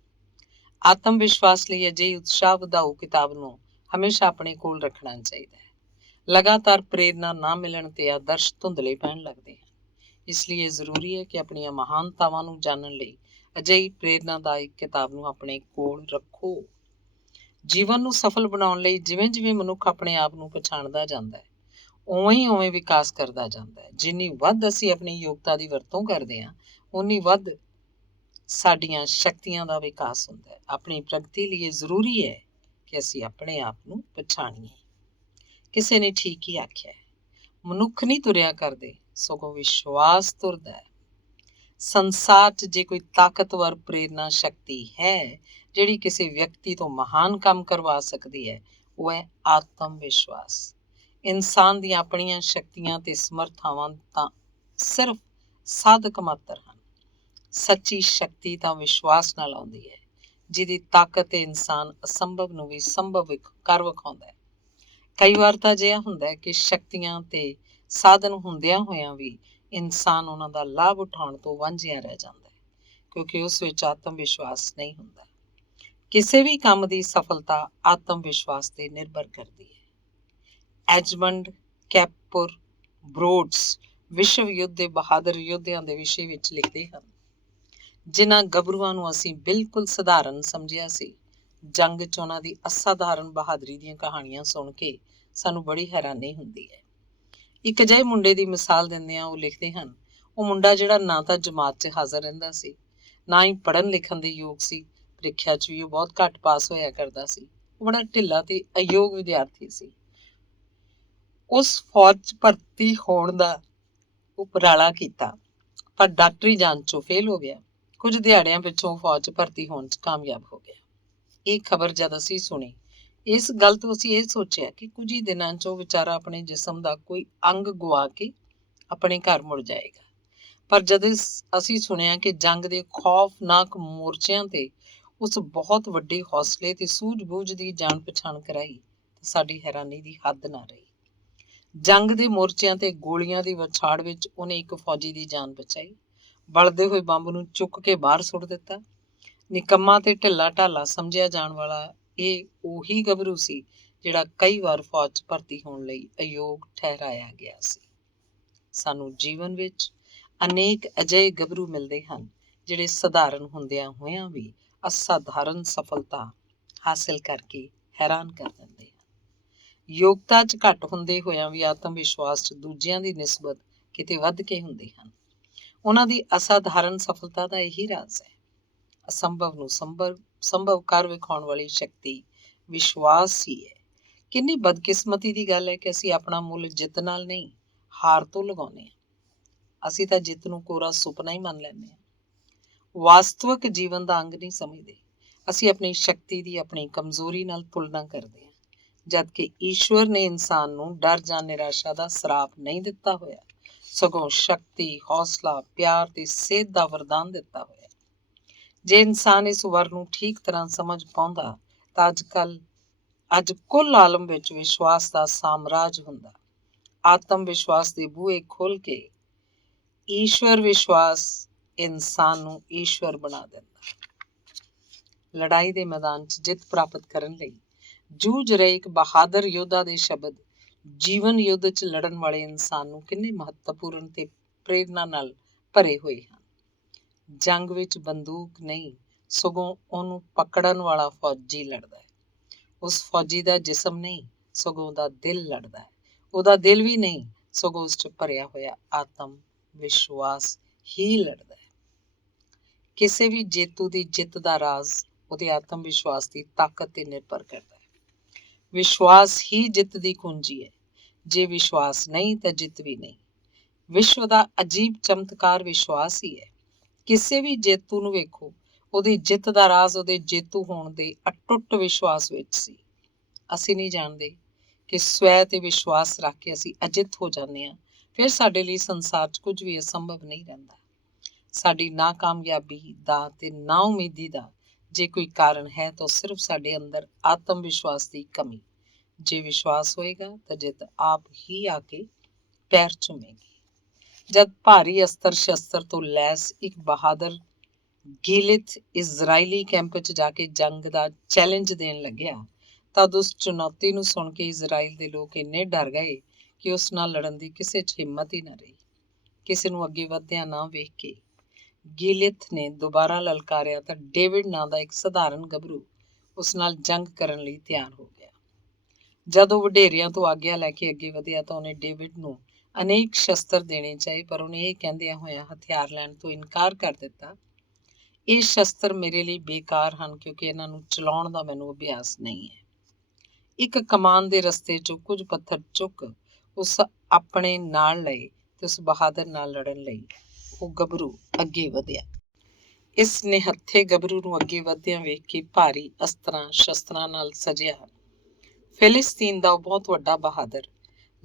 ਆਤਮ ਵਿਸ਼ਵਾਸ ਲਈ ਅਜਿਹੀ ਉਤਸ਼ਾਹ ਵਧਾਊ ਕਿਤਾਬ ਨੂੰ ਹਮੇਸ਼ਾ ਆਪਣੇ ਕੋਲ ਰੱਖਣਾ ਚਾਹੀਦਾ ਹੈ। ਲਗਾਤਾਰ ਪ੍ਰੇਰਨਾ ਨਾ ਮਿਲਣ ਤੇ ਆਦਰਸ਼ ਧੁੰਦਲੇ ਪੈਣ ਲੱਗਦੇ ਹਨ। ਇਸ ਲਈ ਇਹ ਜ਼ਰੂਰੀ ਹੈ ਕਿ ਆਪਣੀਆਂ ਮਹਾਨਤਾਵਾਂ ਨੂੰ ਜਾਣਨ ਲਈ ਅਜਿਹੀ ਪ੍ਰੇਰਨਾਦਾਇਕ ਕਿਤਾਬ ਨੂੰ ਆਪਣੇ ਕੋਲ ਰੱਖੋ। ਜੀਵਨ ਨੂੰ ਸਫਲ ਬਣਾਉਣ ਲਈ ਜਿਵੇਂ ਮਨੁੱਖ ਆਪਣੇ ਆਪ ਨੂੰ ਪਛਾਣਦਾ ਜਾਂਦਾ ਹੈ, ਉਵੇਂ ਵਿਕਾਸ ਕਰਦਾ ਜਾਂਦਾ ਹੈ। ਜਿੰਨੀ ਵੱਧ ਅਸੀਂ ਆਪਣੀ ਯੋਗਤਾ ਦੀ ਵਰਤੋਂ ਕਰਦੇ ਹਾਂ, ਉਨੀ ਵੱਧ ਸਾਡੀਆਂ ਸ਼ਕਤੀਆਂ ਦਾ ਵਿਕਾਸ ਹੁੰਦਾ ਹੈ। ਆਪਣੀ ਪ੍ਰਗਤੀ ਲਈ ਇਹ ਜ਼ਰੂਰੀ ਹੈ ਕਿ ਅਸੀਂ ਆਪਣੇ ਆਪ ਨੂੰ ਪਛਾਣੀਏ। ਕਿਸੇ ਨੇ ਠੀਕ ਹੀ ਆਖਿਆ ਹੈ, ਮਨੁੱਖ ਨਹੀਂ ਤੁਰਿਆ ਕਰਦੇ, ਸਗੋਂ ਵਿਸ਼ਵਾਸ ਤੁਰਦਾ ਹੈ। ਸੰਸਾਰ 'ਚ ਜੇ ਕੋਈ ਤਾਕਤਵਰ ਪ੍ਰੇਰਨਾ ਸ਼ਕਤੀ ਹੈ ਜਿਹੜੀ ਕਿਸੇ ਵਿਅਕਤੀ ਤੋਂ ਮਹਾਨ ਕੰਮ ਕਰਵਾ ਸਕਦੀ ਹੈ, ਉਹ ਹੈ ਆਤਮ ਵਿਸ਼ਵਾਸ। ਇਨਸਾਨ ਦੀਆਂ ਆਪਣੀਆਂ ਸ਼ਕਤੀਆਂ ਤੇ ਸਮਰਥਾਵਾਂ ਤਾਂ ਸਿਰਫ ਸਾਧਕ ਮਾਤਰ ਹਨ। ਸੱਚੀ ਸ਼ਕਤੀ ਤਾਂ ਵਿਸ਼ਵਾਸ ਨਾਲ ਆਉਂਦੀ ਹੈ, ਜਿਹਦੀ ਤਾਕਤ ਤੇ ਇਨਸਾਨ ਅਸੰਭਵ ਨੂੰ ਵੀ ਸੰਭਵ ਕਰ ਵਿਖਾਉਂਦਾ ਹੈ। ਕਈ ਵਾਰ ਤਾਂ ਅਜਿਹਾ ਹੁੰਦਾ ਹੈ ਕਿ ਸ਼ਕਤੀਆਂ ਤੇ ਸਾਧਨ ਹੁੰਦਿਆਂ ਹੋਇਆਂ ਵੀ ਇਨਸਾਨ ਉਹਨਾਂ ਦਾ ਲਾਭ ਉਠਾਉਣ ਤੋਂ ਵਾਂਝਿਆ ਰਹਿ ਜਾਂਦਾ ਹੈ, ਕਿਉਂਕਿ ਉਸ ਵਿੱਚ ਆਤਮ ਵਿਸ਼ਵਾਸ ਨਹੀਂ ਹੁੰਦਾ। ਕਿਸੇ ਵੀ ਕੰਮ ਦੀ ਸਫਲਤਾ ਆਤਮ ਵਿਸ਼ਵਾਸ ਤੇ ਨਿਰਭਰ ਕਰਦੀ ਹੈ। ਐਜਮੰਡ ਕੈਪੁਰ ਬਰੋਡਸ ਵਿਸ਼ਵ ਯੁੱਧ ਦੇ ਬਹਾਦਰ ਯੋਧਿਆਂ ਦੇ ਵਿਸ਼ੇ ਵਿੱਚ ਲਿਖਦੇ ਹਨ, ਜਿਨ੍ਹਾਂ ਗੱਭਰੂਆਂ ਨੂੰ ਅਸੀਂ ਬਿਲਕੁਲ ਸਧਾਰਨ ਸਮਝਿਆ ਸੀ। ਜੰਗ 'ਚ ਉਹਨਾਂ ਦੀ ਅਸਾਧਾਰਨ ਬਹਾਦਰੀ ਦੀਆਂ ਕਹਾਣੀਆਂ ਸੁਣ ਕੇ ਸਾਨੂੰ ਬੜੀ ਹੈਰਾਨੀ ਹੁੰਦੀ ਹੈ। ਇੱਕ ਅਜਿਹੇ ਮੁੰਡੇ ਦੀ ਮਿਸਾਲ ਦਿੰਦਿਆਂ ਉਹ ਲਿਖਦੇ ਹਨ, ਉਹ ਮੁੰਡਾ ਜਿਹੜਾ ਨਾ ਤਾਂ ਜਮਾਤ 'ਚ ਹਾਜ਼ਰ ਰਹਿੰਦਾ ਸੀ, ਨਾ ਹੀ ਪੜ੍ਹਨ ਲਿਖਣ ਦੇ ਯੋਗ ਸੀ। ਪ੍ਰੀਖਿਆ 'ਚ ਵੀ ਉਹ ਬਹੁਤ ਘੱਟ ਪਾਸ ਹੋਇਆ ਕਰਦਾ ਸੀ। ਉਹ ਬੜਾ ਢਿੱਲਾ ਤੇ ਅਯੋਗ ਵਿਦਿਆਰਥੀ ਸੀ। ਉਸ ਫੌਜ 'ਚ ਭਰਤੀ ਹੋਣ ਦਾ ਉਪਰਾਲਾ ਕੀਤਾ, ਪਰ ਡਾਕਟਰੀ ਜਾਂਚ 'ਚੋਂ ਫੇਲ ਹੋ ਗਿਆ। ਕੁਝ ਦਿਹਾੜਿਆਂ ਪਿੱਛੋਂ ਫੌਜ 'ਚ ਭਰਤੀ ਹੋਣ 'ਚ ਕਾਮਯਾਬ ਹੋ ਗਿਆ। ਇਹ ਖਬਰ ਜਦ ਅਸੀਂ ਸੁਣੀ, ਇਸ ਗੱਲ ਤੋਂ ਅਸੀਂ ਇਹ ਸੋਚਿਆ ਕਿ ਕੁਝ ਹੀ ਦਿਨਾਂ 'ਚ ਉਹ ਵਿਚਾਰਾ ਆਪਣੇ ਜਿਸਮ ਦਾ ਕੋਈ ਅੰਗ ਗੁਆ ਕੇ ਆਪਣੇ ਘਰ ਮੁੜ ਜਾਏਗਾ। ਪਰ ਜਦ ਅਸੀਂ ਸੁਣਿਆ ਕਿ ਜੰਗ ਦੇ ਖੌਫਨਾਕ ਮੋਰਚਿਆਂ ਤੇ ਉਸ ਬਹੁਤ ਵੱਡੇ ਹੌਸਲੇ ਤੇ ਸੂਝ-ਬੂਝ ਦੀ ਜਾਣ ਪਛਾਣ ਕਰਾਈ, ਤਾਂ ਸਾਡੀ ਹੈਰਾਨੀ ਦੀ ਹੱਦ ਨਾ ਰਹੀ। ਜੰਗ ਦੇ ਮੋਰਚਿਆਂ ਤੇ ਗੋਲੀਆਂ ਦੀ ਵਛਾੜ ਵਿੱਚ ਉਹਨੇ ਇੱਕ ਫੌਜੀ ਦੀ ਜਾਨ ਬਚਾਈ। ਬਲਦੇ ਹੋਏ ਬੰਬ ਨੂੰ ਚੁੱਕ ਕੇ ਬਾਹਰ ਸੁੱਟ ਦਿੱਤਾ। ਨਿਕੰਮਾ ਤੇ ਢਿੱਲਾ ਢਾਲਾ ਸਮਝਿਆ ਜਾਣ ਵਾਲਾ ਇਹ ਉਹੀ ਗੱਭਰੂ ਸੀ ਜਿਹੜਾ ਕਈ ਵਾਰ ਫੌਜ 'ਚ ਭਰਤੀ ਹੋਣ ਲਈ ਅਯੋਗ ਠਹਿਰਾਇਆ ਗਿਆ ਸੀ। ਸਾਨੂੰ ਜੀਵਨ ਵਿੱਚ ਅਨੇਕ ਅਜਿਹੇ ਗੱਭਰੂ ਮਿਲਦੇ ਹਨ ਜਿਹੜੇ ਸਧਾਰਨ ਹੁੰਦਿਆਂ ਹੋਇਆਂ ਵੀ ਅਸਾਧਾਰਨ ਸਫਲਤਾ ਹਾਸਿਲ ਕਰਕੇ ਹੈਰਾਨ ਕਰ ਦਿੰਦੇ ਹਨ। ਯੋਗਤਾ 'ਚ ਘੱਟ ਹੁੰਦੇ ਹੋਇਆਂ ਵੀ ਆਤਮ ਵਿਸ਼ਵਾਸ 'ਚ ਦੂਜਿਆਂ ਦੀ ਨਿਸਬਤ ਕਿਤੇ ਵੱਧ ਕੇ ਹੁੰਦੇ ਹਨ। ਉਹਨਾਂ ਦੀ ਅਸਾਧਾਰਨ ਸਫਲਤਾ ਦਾ ਇਹੀ ਰਾਜ਼ ਹੈ। ਅਸੰਭਵ ਨੂੰ ਸੰਭਵ ਕਰ ਵਿਖਾਉਣ ਵਾਲੀ ਸ਼ਕਤੀ ਵਿਸ਼ਵਾਸ ਹੀ ਹੈ। ਕਿੰਨੀ ਬਦਕਿਸਮਤੀ ਦੀ ਗੱਲ ਹੈ ਕਿ ਅਸੀਂ ਆਪਣਾ ਮੁੱਲ ਜਿੱਤ ਨਾਲ ਨਹੀਂ, ਹਾਰ ਤੋਂ ਲਗਾਉਂਦੇ ਹਾਂ। ਅਸੀਂ ਤਾਂ ਜਿੱਤ ਨੂੰ ਕੋਰਾ ਸੁਪਨਾ ਹੀ ਮੰਨ ਲੈਂਦੇ ਹਾਂ। ਵਾਸਤਵਿਕ ਜੀਵਨ ਦਾ ਅੰਗ ਨਹੀਂ ਸਮਝਦੇ। ਅਸੀਂ ਆਪਣੀ ਸ਼ਕਤੀ ਦੀ ਆਪਣੀ ਕਮਜ਼ੋਰੀ ਨਾਲ ਤੁਲਨਾ ਕਰਦੇ ਹਾਂ, ਜਦਕਿ ਈਸ਼ਵਰ ਨੇ ਇਨਸਾਨ ਨੂੰ ਡਰ ਜਾਂ ਨਿਰਾਸ਼ਾ ਦਾ ਸਰਾਪ ਨਹੀਂ ਦਿੱਤਾ ਹੋਇਆ, ਸਗੋਂ ਸ਼ਕਤੀ, ਹੌਸਲਾ, ਪਿਆਰ ਤੇ ਸਿਹਤ ਦਾ ਵਰਦਾਨ ਦਿੱਤਾ ਹੋਇਆ। ਜੇ ਇਨਸਾਨ ਇਸ ਵਰ ਨੂੰ ਠੀਕ ਤਰ੍ਹਾਂ ਸਮਝ ਪਾਉਂਦਾ ਤਾਂ ਅੱਜ ਕੁੱਲ ਆਲਮ ਵਿੱਚ ਵਿਸ਼ਵਾਸ ਦਾ ਸਾਮਰਾਜ ਹੁੰਦਾ। ਆਤਮ ਵਿਸ਼ਵਾਸ ਦੇ ਬੂਹੇ ਖੋਲ ਕੇ ਈਸ਼ਵਰ ਵਿਸ਼ਵਾਸ ਇਨਸਾਨ ਨੂੰ ਈਸ਼ਵਰ ਬਣਾ ਦਿੰਦਾ। ਲੜਾਈ ਦੇ ਮੈਦਾਨ 'ਚ ਜਿੱਤ ਪ੍ਰਾਪਤ ਕਰਨ ਲਈ ਜੂਝ ਰਹੇ ਇੱਕ ਬਹਾਦਰ ਯੋਧਾ ਦੇ ਸ਼ਬਦ ਜੀਵਨ ਯੁੱਧ 'ਚ ਲੜਨ ਵਾਲੇ ਇਨਸਾਨ ਨੂੰ ਕਿੰਨੇ ਮਹੱਤਵਪੂਰਨ ਤੇ ਪ੍ਰੇਰਨਾ ਨਾਲ ਭਰੇ ਹੋਏ ਹਨ। ਜੰਗ ਵਿੱਚ ਬੰਦੂਕ ਨਹੀਂ, ਸਗੋਂ ਉਹਨੂੰ ਪਕੜਨ ਵਾਲਾ ਫੌਜੀ ਲੜਦਾ ਹੈ। ਉਸ ਫੌਜੀ ਦਾ ਜਿਸਮ ਨਹੀਂ, ਸਗੋਂ ਉਹਦਾ ਦਿਲ ਲੜਦਾ ਹੈ। ਉਹਦਾ ਦਿਲ ਵੀ ਨਹੀਂ, ਸਗੋਂ ਉਸ 'ਚ ਭਰਿਆ ਹੋਇਆ ਆਤਮ ਵਿਸ਼ਵਾਸ ਹੀ ਲੜਦਾ ਹੈ। ਕਿਸੇ ਵੀ ਜੇਤੂ ਦੀ ਜਿੱਤ ਦਾ ਰਾਜ਼ ਉਹਦੇ ਆਤਮ ਵਿਸ਼ਵਾਸ ਦੀ ਤਾਕਤ ਤੇ ਨਿਰਭਰ ਕਰਦਾ ਹੈ। ਵਿਸ਼ਵਾਸ ਹੀ ਜਿੱਤ ਦੀ ਕੁੰਜੀ ਹੈ। ਜੇ ਵਿਸ਼ਵਾਸ ਨਹੀਂ ਤਾਂ ਜਿੱਤ ਵੀ ਨਹੀਂ। ਵਿਸ਼ਵ ਦਾ ਅਜੀਬ ਚਮਤਕਾਰ ਵਿਸ਼ਵਾਸ ਹੀ ਹੈ। ਕਿਸੇ ਵੀ ਜੇਤੂ ਨੂੰ ਵੇਖੋ, ਉਹਦੀ ਜਿੱਤ ਦਾ ਰਾਜ਼ ਉਹਦੇ ਜੇਤੂ ਹੋਣ ਦੇ ਅਟੁੱਟ ਵਿਸ਼ਵਾਸ ਵਿੱਚ ਸੀ। ਅਸੀਂ ਨਹੀਂ ਜਾਣਦੇ ਕਿ ਸਵੈ ਤੇ ਵਿਸ਼ਵਾਸ ਰੱਖ ਕੇ ਅਸੀਂ ਅਜਿੱਤ ਹੋ ਜਾਂਦੇ ਹਾਂ, ਫਿਰ ਸਾਡੇ ਲਈ ਸੰਸਾਰ 'ਚ ਕੁਝ ਵੀ ਅਸੰਭਵ ਨਹੀਂ ਰਹਿੰਦਾ। ਸਾਡੀ ਨਾਕਾਮਯਾਬੀ ਦਾ ਤੇ ਨਾਉਮੀਦੀ ਦਾ ਜੇ ਕੋਈ ਕਾਰਨ ਹੈ ਤਾਂ ਸਿਰਫ ਸਾਡੇ ਅੰਦਰ ਆਤਮ ਵਿਸ਼ਵਾਸ ਦੀ ਕਮੀ। ਜੇ ਵਿਸ਼ਵਾਸ ਹੋਏਗਾ ਤਾਂ ਜਿੱਤ ਆਪ ਹੀ ਆ ਕੇ ਪੈਰ ਚੁੰਮੇਗੀ। ਜਦ ਭਾਰੀ ਅਸਤਰ ਸ਼ਸਤਰ ਤੋਂ ਲੈਸ ਇੱਕ ਬਹਾਦਰ ਗਿਲਿਤ ਇਜ਼ਰਾਈਲੀ ਕੈਂਪ 'ਚ ਜਾ ਕੇ ਜੰਗ ਦਾ ਚੈਲੰਜ ਦੇਣ ਲੱਗਿਆ ਤਾਂ ਉਸ ਚੁਣੌਤੀ ਨੂੰ ਸੁਣ ਕੇ ਇਜ਼ਰਾਈਲ ਦੇ ਲੋਕ ਇੰਨੇ ਡਰ ਗਏ ਕਿ ਉਸ ਨਾਲ ਲੜਨ ਦੀ ਕਿਸੇ 'ਚ ਹਿੰਮਤ ਹੀ ਨਾ ਰਹੀ। ਕਿਸੇ ਨੂੰ ਅੱਗੇ ਵਧਦਿਆਂ ਨਾ ਵੇਖ ਕੇ ਗਿਲਿਤ ਨੇ ਦੁਬਾਰਾ ਲਲਕਾਰਿਆ ਤਾਂ ਡੇਵਿਡ ਨਾਂ ਦਾ ਇੱਕ ਸਧਾਰਨ ਗੱਭਰੂ ਉਸ ਨਾਲ ਜੰਗ ਕਰਨ ਲਈ ਤਿਆਰ ਹੋ ਗਿਆ। ਜਦ ਉਹ ਵਡੇਰਿਆਂ ਤੋਂ ਆਗਿਆ ਲੈ ਕੇ ਅੱਗੇ ਵਧਿਆ ਤਾਂ ਉਹਨੇ ਡੇਵਿਡ ਨੂੰ ਅਨੇਕ ਸ਼ਸਤਰ ਦੇਣੇ ਚਾਹੇ, ਪਰ ਉਹਨੇ ਇਹ ਕਹਿੰਦਿਆਂ ਹੋਇਆਂ ਹਥਿਆਰ ਲੈਣ ਤੋਂ ਇਨਕਾਰ ਕਰ ਦਿੱਤਾ, ਇਹ ਸ਼ਸਤਰ ਮੇਰੇ ਲਈ ਬੇਕਾਰ ਹਨ ਕਿਉਂਕਿ ਇਹਨਾਂ ਨੂੰ ਚਲਾਉਣ ਦਾ ਮੈਨੂੰ ਅਭਿਆਸ ਨਹੀਂ ਹੈ। ਇੱਕ ਕਮਾਨ ਦੇ ਰਸਤੇ 'ਚੋਂ ਕੁਝ ਪੱਥਰ ਚੁੱਕ ਉਸ ਆਪਣੇ ਨਾਲ ਲਏ ਤੇ ਉਸ ਬਹਾਦਰ ਨਾਲ ਲੜਨ ਲਈ ਉਹ ਗੱਭਰੂ ਅੱਗੇ ਵਧਿਆ। ਇਸ ਨਿਹੱਥੇ ਗੱਭਰੂ ਨੂੰ ਅੱਗੇ ਵਧਦਿਆਂ ਵੇਖ ਕੇ ਭਾਰੀ ਅਸਤਰਾਂ ਸ਼ਸਤਰਾਂ ਨਾਲ ਸਜਿਆ ਫਿਲਿਸਤੀਨ ਦਾ ਉਹ ਬਹੁਤ ਵੱਡਾ ਬਹਾਦਰ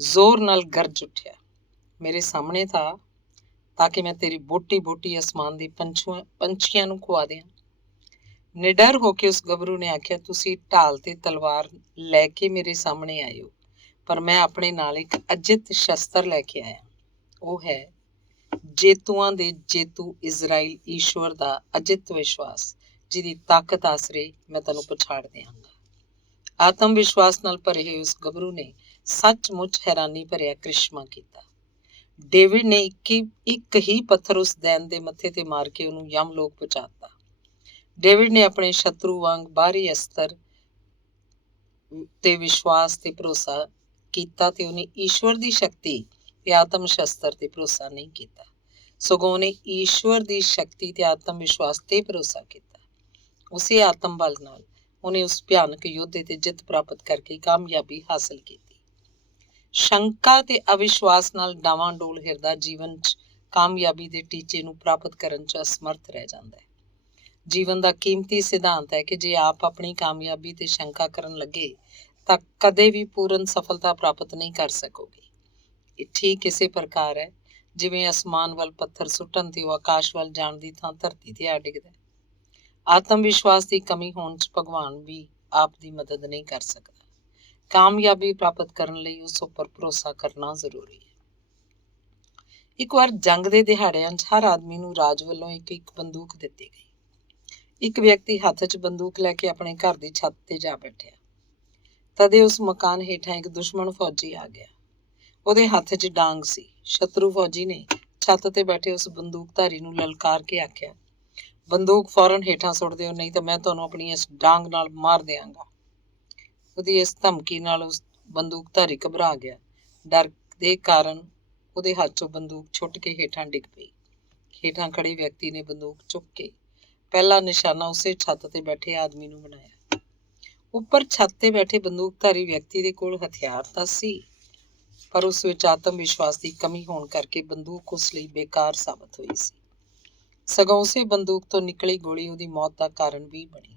ਜ਼ੋਰ ਨਾਲ ਗਰਜ ਉੱਠਿਆ, ਮੇਰੇ ਸਾਹਮਣੇ ਤਾਂ ਕਿ ਮੈਂ ਤੇਰੀ ਬੋਟੀ ਬੋਟੀ ਅਸਮਾਨ ਦੇ ਪੰਛੀਆਂ ਨੂੰ ਖਵਾ ਦਿਆਂ। ਨਿਡਰ ਹੋ ਕੇ ਉਸ ਗੱਭਰੂ ਨੇ ਆਖਿਆ, ਤੁਸੀਂ ਢਾਲ ਤੇ ਤਲਵਾਰ ਲੈ ਕੇ ਮੇਰੇ ਸਾਹਮਣੇ ਆਏ ਹੋ, ਪਰ ਮੈਂ ਆਪਣੇ ਨਾਲ ਇੱਕ ਅਜਿੱਤ ਸ਼ਸਤਰ ਲੈ ਕੇ ਆਇਆ। ਉਹ ਹੈ ਜੇਤੂਆਂ ਦੇ ਜੇਤੂ ਇਜ਼ਰਾਈਲ ਈਸ਼ਵਰ ਦਾ ਅਜਿੱਤ ਵਿਸ਼ਵਾਸ, ਜਿਹਦੀ ਤਾਕਤ ਆਸਰੇ ਮੈਂ ਤੈਨੂੰ ਪਛਾੜ ਦਿਆਂਗਾ। ਆਤਮ ਵਿਸ਼ਵਾਸ ਨਾਲ ਭਰੇ ਹੋਏ ਉਸ ਗੱਭਰੂ ਨੇ ਸੱਚਮੁੱਚ ਹੈਰਾਨੀ ਭਰਿਆ ਕ੍ਰਿਸ਼ਮਾ ਕੀਤਾ। ਡੇਵਿਡ ਨੇ ਇੱਕ ਹੀ ਪੱਥਰ ਉਸ ਦੈਨ ਦੇ ਮੱਥੇ ਤੇ ਮਾਰ ਕੇ ਉਹਨੂੰ ਯਮਲੋਕ ਪਹੁੰਚਾਤਾ। ਡੇਵਿਡ ਨੇ ਆਪਣੇ ਸ਼ਤਰੂ ਵਾਂਗ ਬਾਹਰੀ ਅਸਤਰ ਤੇ ਵਿਸ਼ਵਾਸ ਤੇ ਭਰੋਸਾ ਕੀਤਾ ਤੇ ਉਹਨੇ ਈਸ਼ਵਰ ਦੀ ਸ਼ਕਤੀ ਤੇ ਆਤਮ ਸ਼ਸਤਰ ਤੇ ਭਰੋਸਾ ਨਹੀਂ ਕੀਤਾ, ਸਗੋਂ ਉਹਨੇ ਈਸ਼ਵਰ ਦੀ ਸ਼ਕਤੀ ਤੇ ਆਤਮ ਵਿਸ਼ਵਾਸ ਤੇ ਭਰੋਸਾ ਕੀਤਾ। ਉਸੇ ਆਤਮ ਬਲ ਨਾਲ ਉਹਨੇ ਉਸ ਭਿਆਨਕ ਯੋਧੇ ਤੇ ਜਿੱਤ ਪ੍ਰਾਪਤ ਕਰਕੇ ਕਾਮਯਾਬੀ ਹਾਸਲ ਕੀਤੀ। ਸ਼ੰਕਾ ਤੇ ਅਵਿਸ਼ਵਾਸ ਨਾਲ ਡਾਵਾਂਡੋਲ ਹਿਰਦਾ ਜੀਵਨ 'ਚ ਕਾਮਯਾਬੀ ਦੇ ਟੀਚੇ ਨੂੰ ਪ੍ਰਾਪਤ ਕਰਨ 'ਚ ਅਸਮਰਥ ਰਹਿ ਜਾਂਦਾ ਹੈ। ਜੀਵਨ ਦਾ ਕੀਮਤੀ ਸਿਧਾਂਤ ਹੈ ਕਿ ਜੇ ਆਪ ਆਪਣੀ ਕਾਮਯਾਬੀ ਤੇ ਸ਼ੰਕਾ ਕਰਨ ਲੱਗੇ ਤਾਂ ਕਦੇ ਵੀ ਪੂਰਨ ਸਫਲਤਾ ਪ੍ਰਾਪਤ ਨਹੀਂ ਕਰ ਸਕੋਗੇ। ਇਹ ਠੀਕ ਇਸੇ ਪ੍ਰਕਾਰ ਹੈ ਜਿਵੇਂ ਅਸਮਾਨ ਵੱਲ ਪੱਥਰ ਸੁੱਟਣ ਤੇ ਉਹ ਆਕਾਸ਼ ਵੱਲ ਜਾਣ ਦੀ ਥਾਂ ਧਰਤੀ ਤੇ ਆ ਡਿੱਗਦਾ। ਆਤਮ ਵਿਸ਼ਵਾਸ ਦੀ ਕਮੀ ਹੋਣ 'ਚ ਭਗਵਾਨ ਵੀ ਆਪ ਦੀ ਮਦਦ ਨਹੀਂ ਕਰ ਸਕਦਾ। ਕਾਮਯਾਬੀ ਪ੍ਰਾਪਤ ਕਰਨ ਲਈ ਉਸ ਉੱਪਰ ਭਰੋਸਾ ਕਰਨਾ ਜ਼ਰੂਰੀ ਹੈ। ਇੱਕ ਵਾਰ ਜੰਗ ਦੇ ਦਿਹਾੜਿਆਂ 'ਚ ਹਰ ਆਦਮੀ ਨੂੰ ਰਾਜ ਵੱਲੋਂ ਇੱਕ ਬੰਦੂਕ ਦਿੱਤੀ ਗਈ। ਇੱਕ ਵਿਅਕਤੀ ਹੱਥ 'ਚ ਬੰਦੂਕ ਲੈ ਕੇ ਆਪਣੇ ਘਰ ਦੀ ਛੱਤ ਤੇ ਜਾ ਬੈਠਿਆ। ਤਦੇ ਉਸ ਮਕਾਨ ਹੇਠਾਂ ਇੱਕ ਦੁਸ਼ਮਣ ਫੌਜੀ ਆ ਗਿਆ। ਉਹਦੇ ਹੱਥ 'ਚ ਡਾਂਗ ਸੀ। ਸ਼ਤਰੂ ਫੌਜੀ ਨੇ ਛੱਤ ਤੇ ਬੈਠੇ ਉਸ ਬੰਦੂਕਧਾਰੀ ਨੂੰ ਲਲਕਾਰ ਕੇ ਆਖਿਆ, ਬੰਦੂਕ ਫੌਰਨ ਹੇਠਾਂ ਸੁੱਟ ਦਿਓ, ਨਹੀਂ ਤਾਂ ਮੈਂ ਤੁਹਾਨੂੰ ਆਪਣੀ ਇਸ ਡਾਂਗ ਨਾਲ ਮਾਰ ਦਿਆਂਗਾ। ਉਹਦੀ ਇਸ ਧਮਕੀ ਨਾਲ ਉਸ ਬੰਦੂਕਧਾਰੀ ਘਬਰਾ ਗਿਆ। ਡਰ ਦੇ ਕਾਰਨ ਉਹਦੇ ਹੱਥ 'ਚੋਂ ਬੰਦੂਕ ਛੁੱਟ ਕੇ ਹੇਠਾਂ ਡਿੱਗ ਪਈ। ਹੇਠਾਂ ਖੜੇ ਵਿਅਕਤੀ ਨੇ ਬੰਦੂਕ ਚੁੱਕ ਕੇ ਪਹਿਲਾ ਨਿਸ਼ਾਨਾ ਉਸੇ ਛੱਤ ਤੇ ਬੈਠੇ ਆਦਮੀ ਨੂੰ ਬਣਾਇਆ। ਉੱਪਰ ਛੱਤ ਤੇ ਬੈਠੇ ਬੰਦੂਕਧਾਰੀ ਵਿਅਕਤੀ ਦੇ ਕੋਲ ਹਥਿਆਰ ਤਾਂ ਸੀ, ਪਰ ਉਸ ਵਿੱਚ ਆਤਮ ਵਿਸ਼ਵਾਸ ਦੀ ਕਮੀ ਹੋਣ ਕਰਕੇ ਬੰਦੂਕ ਉਸ ਲਈ ਬੇਕਾਰ ਸਾਬਤ ਹੋਈ ਸੀ। ਸਗੋਂ ਉਸੇ ਬੰਦੂਕ ਤੋਂ ਨਿਕਲੀ ਗੋਲੀ ਉਹਦੀ ਮੌਤ ਦਾ ਕਾਰਨ ਵੀ ਬਣੀ।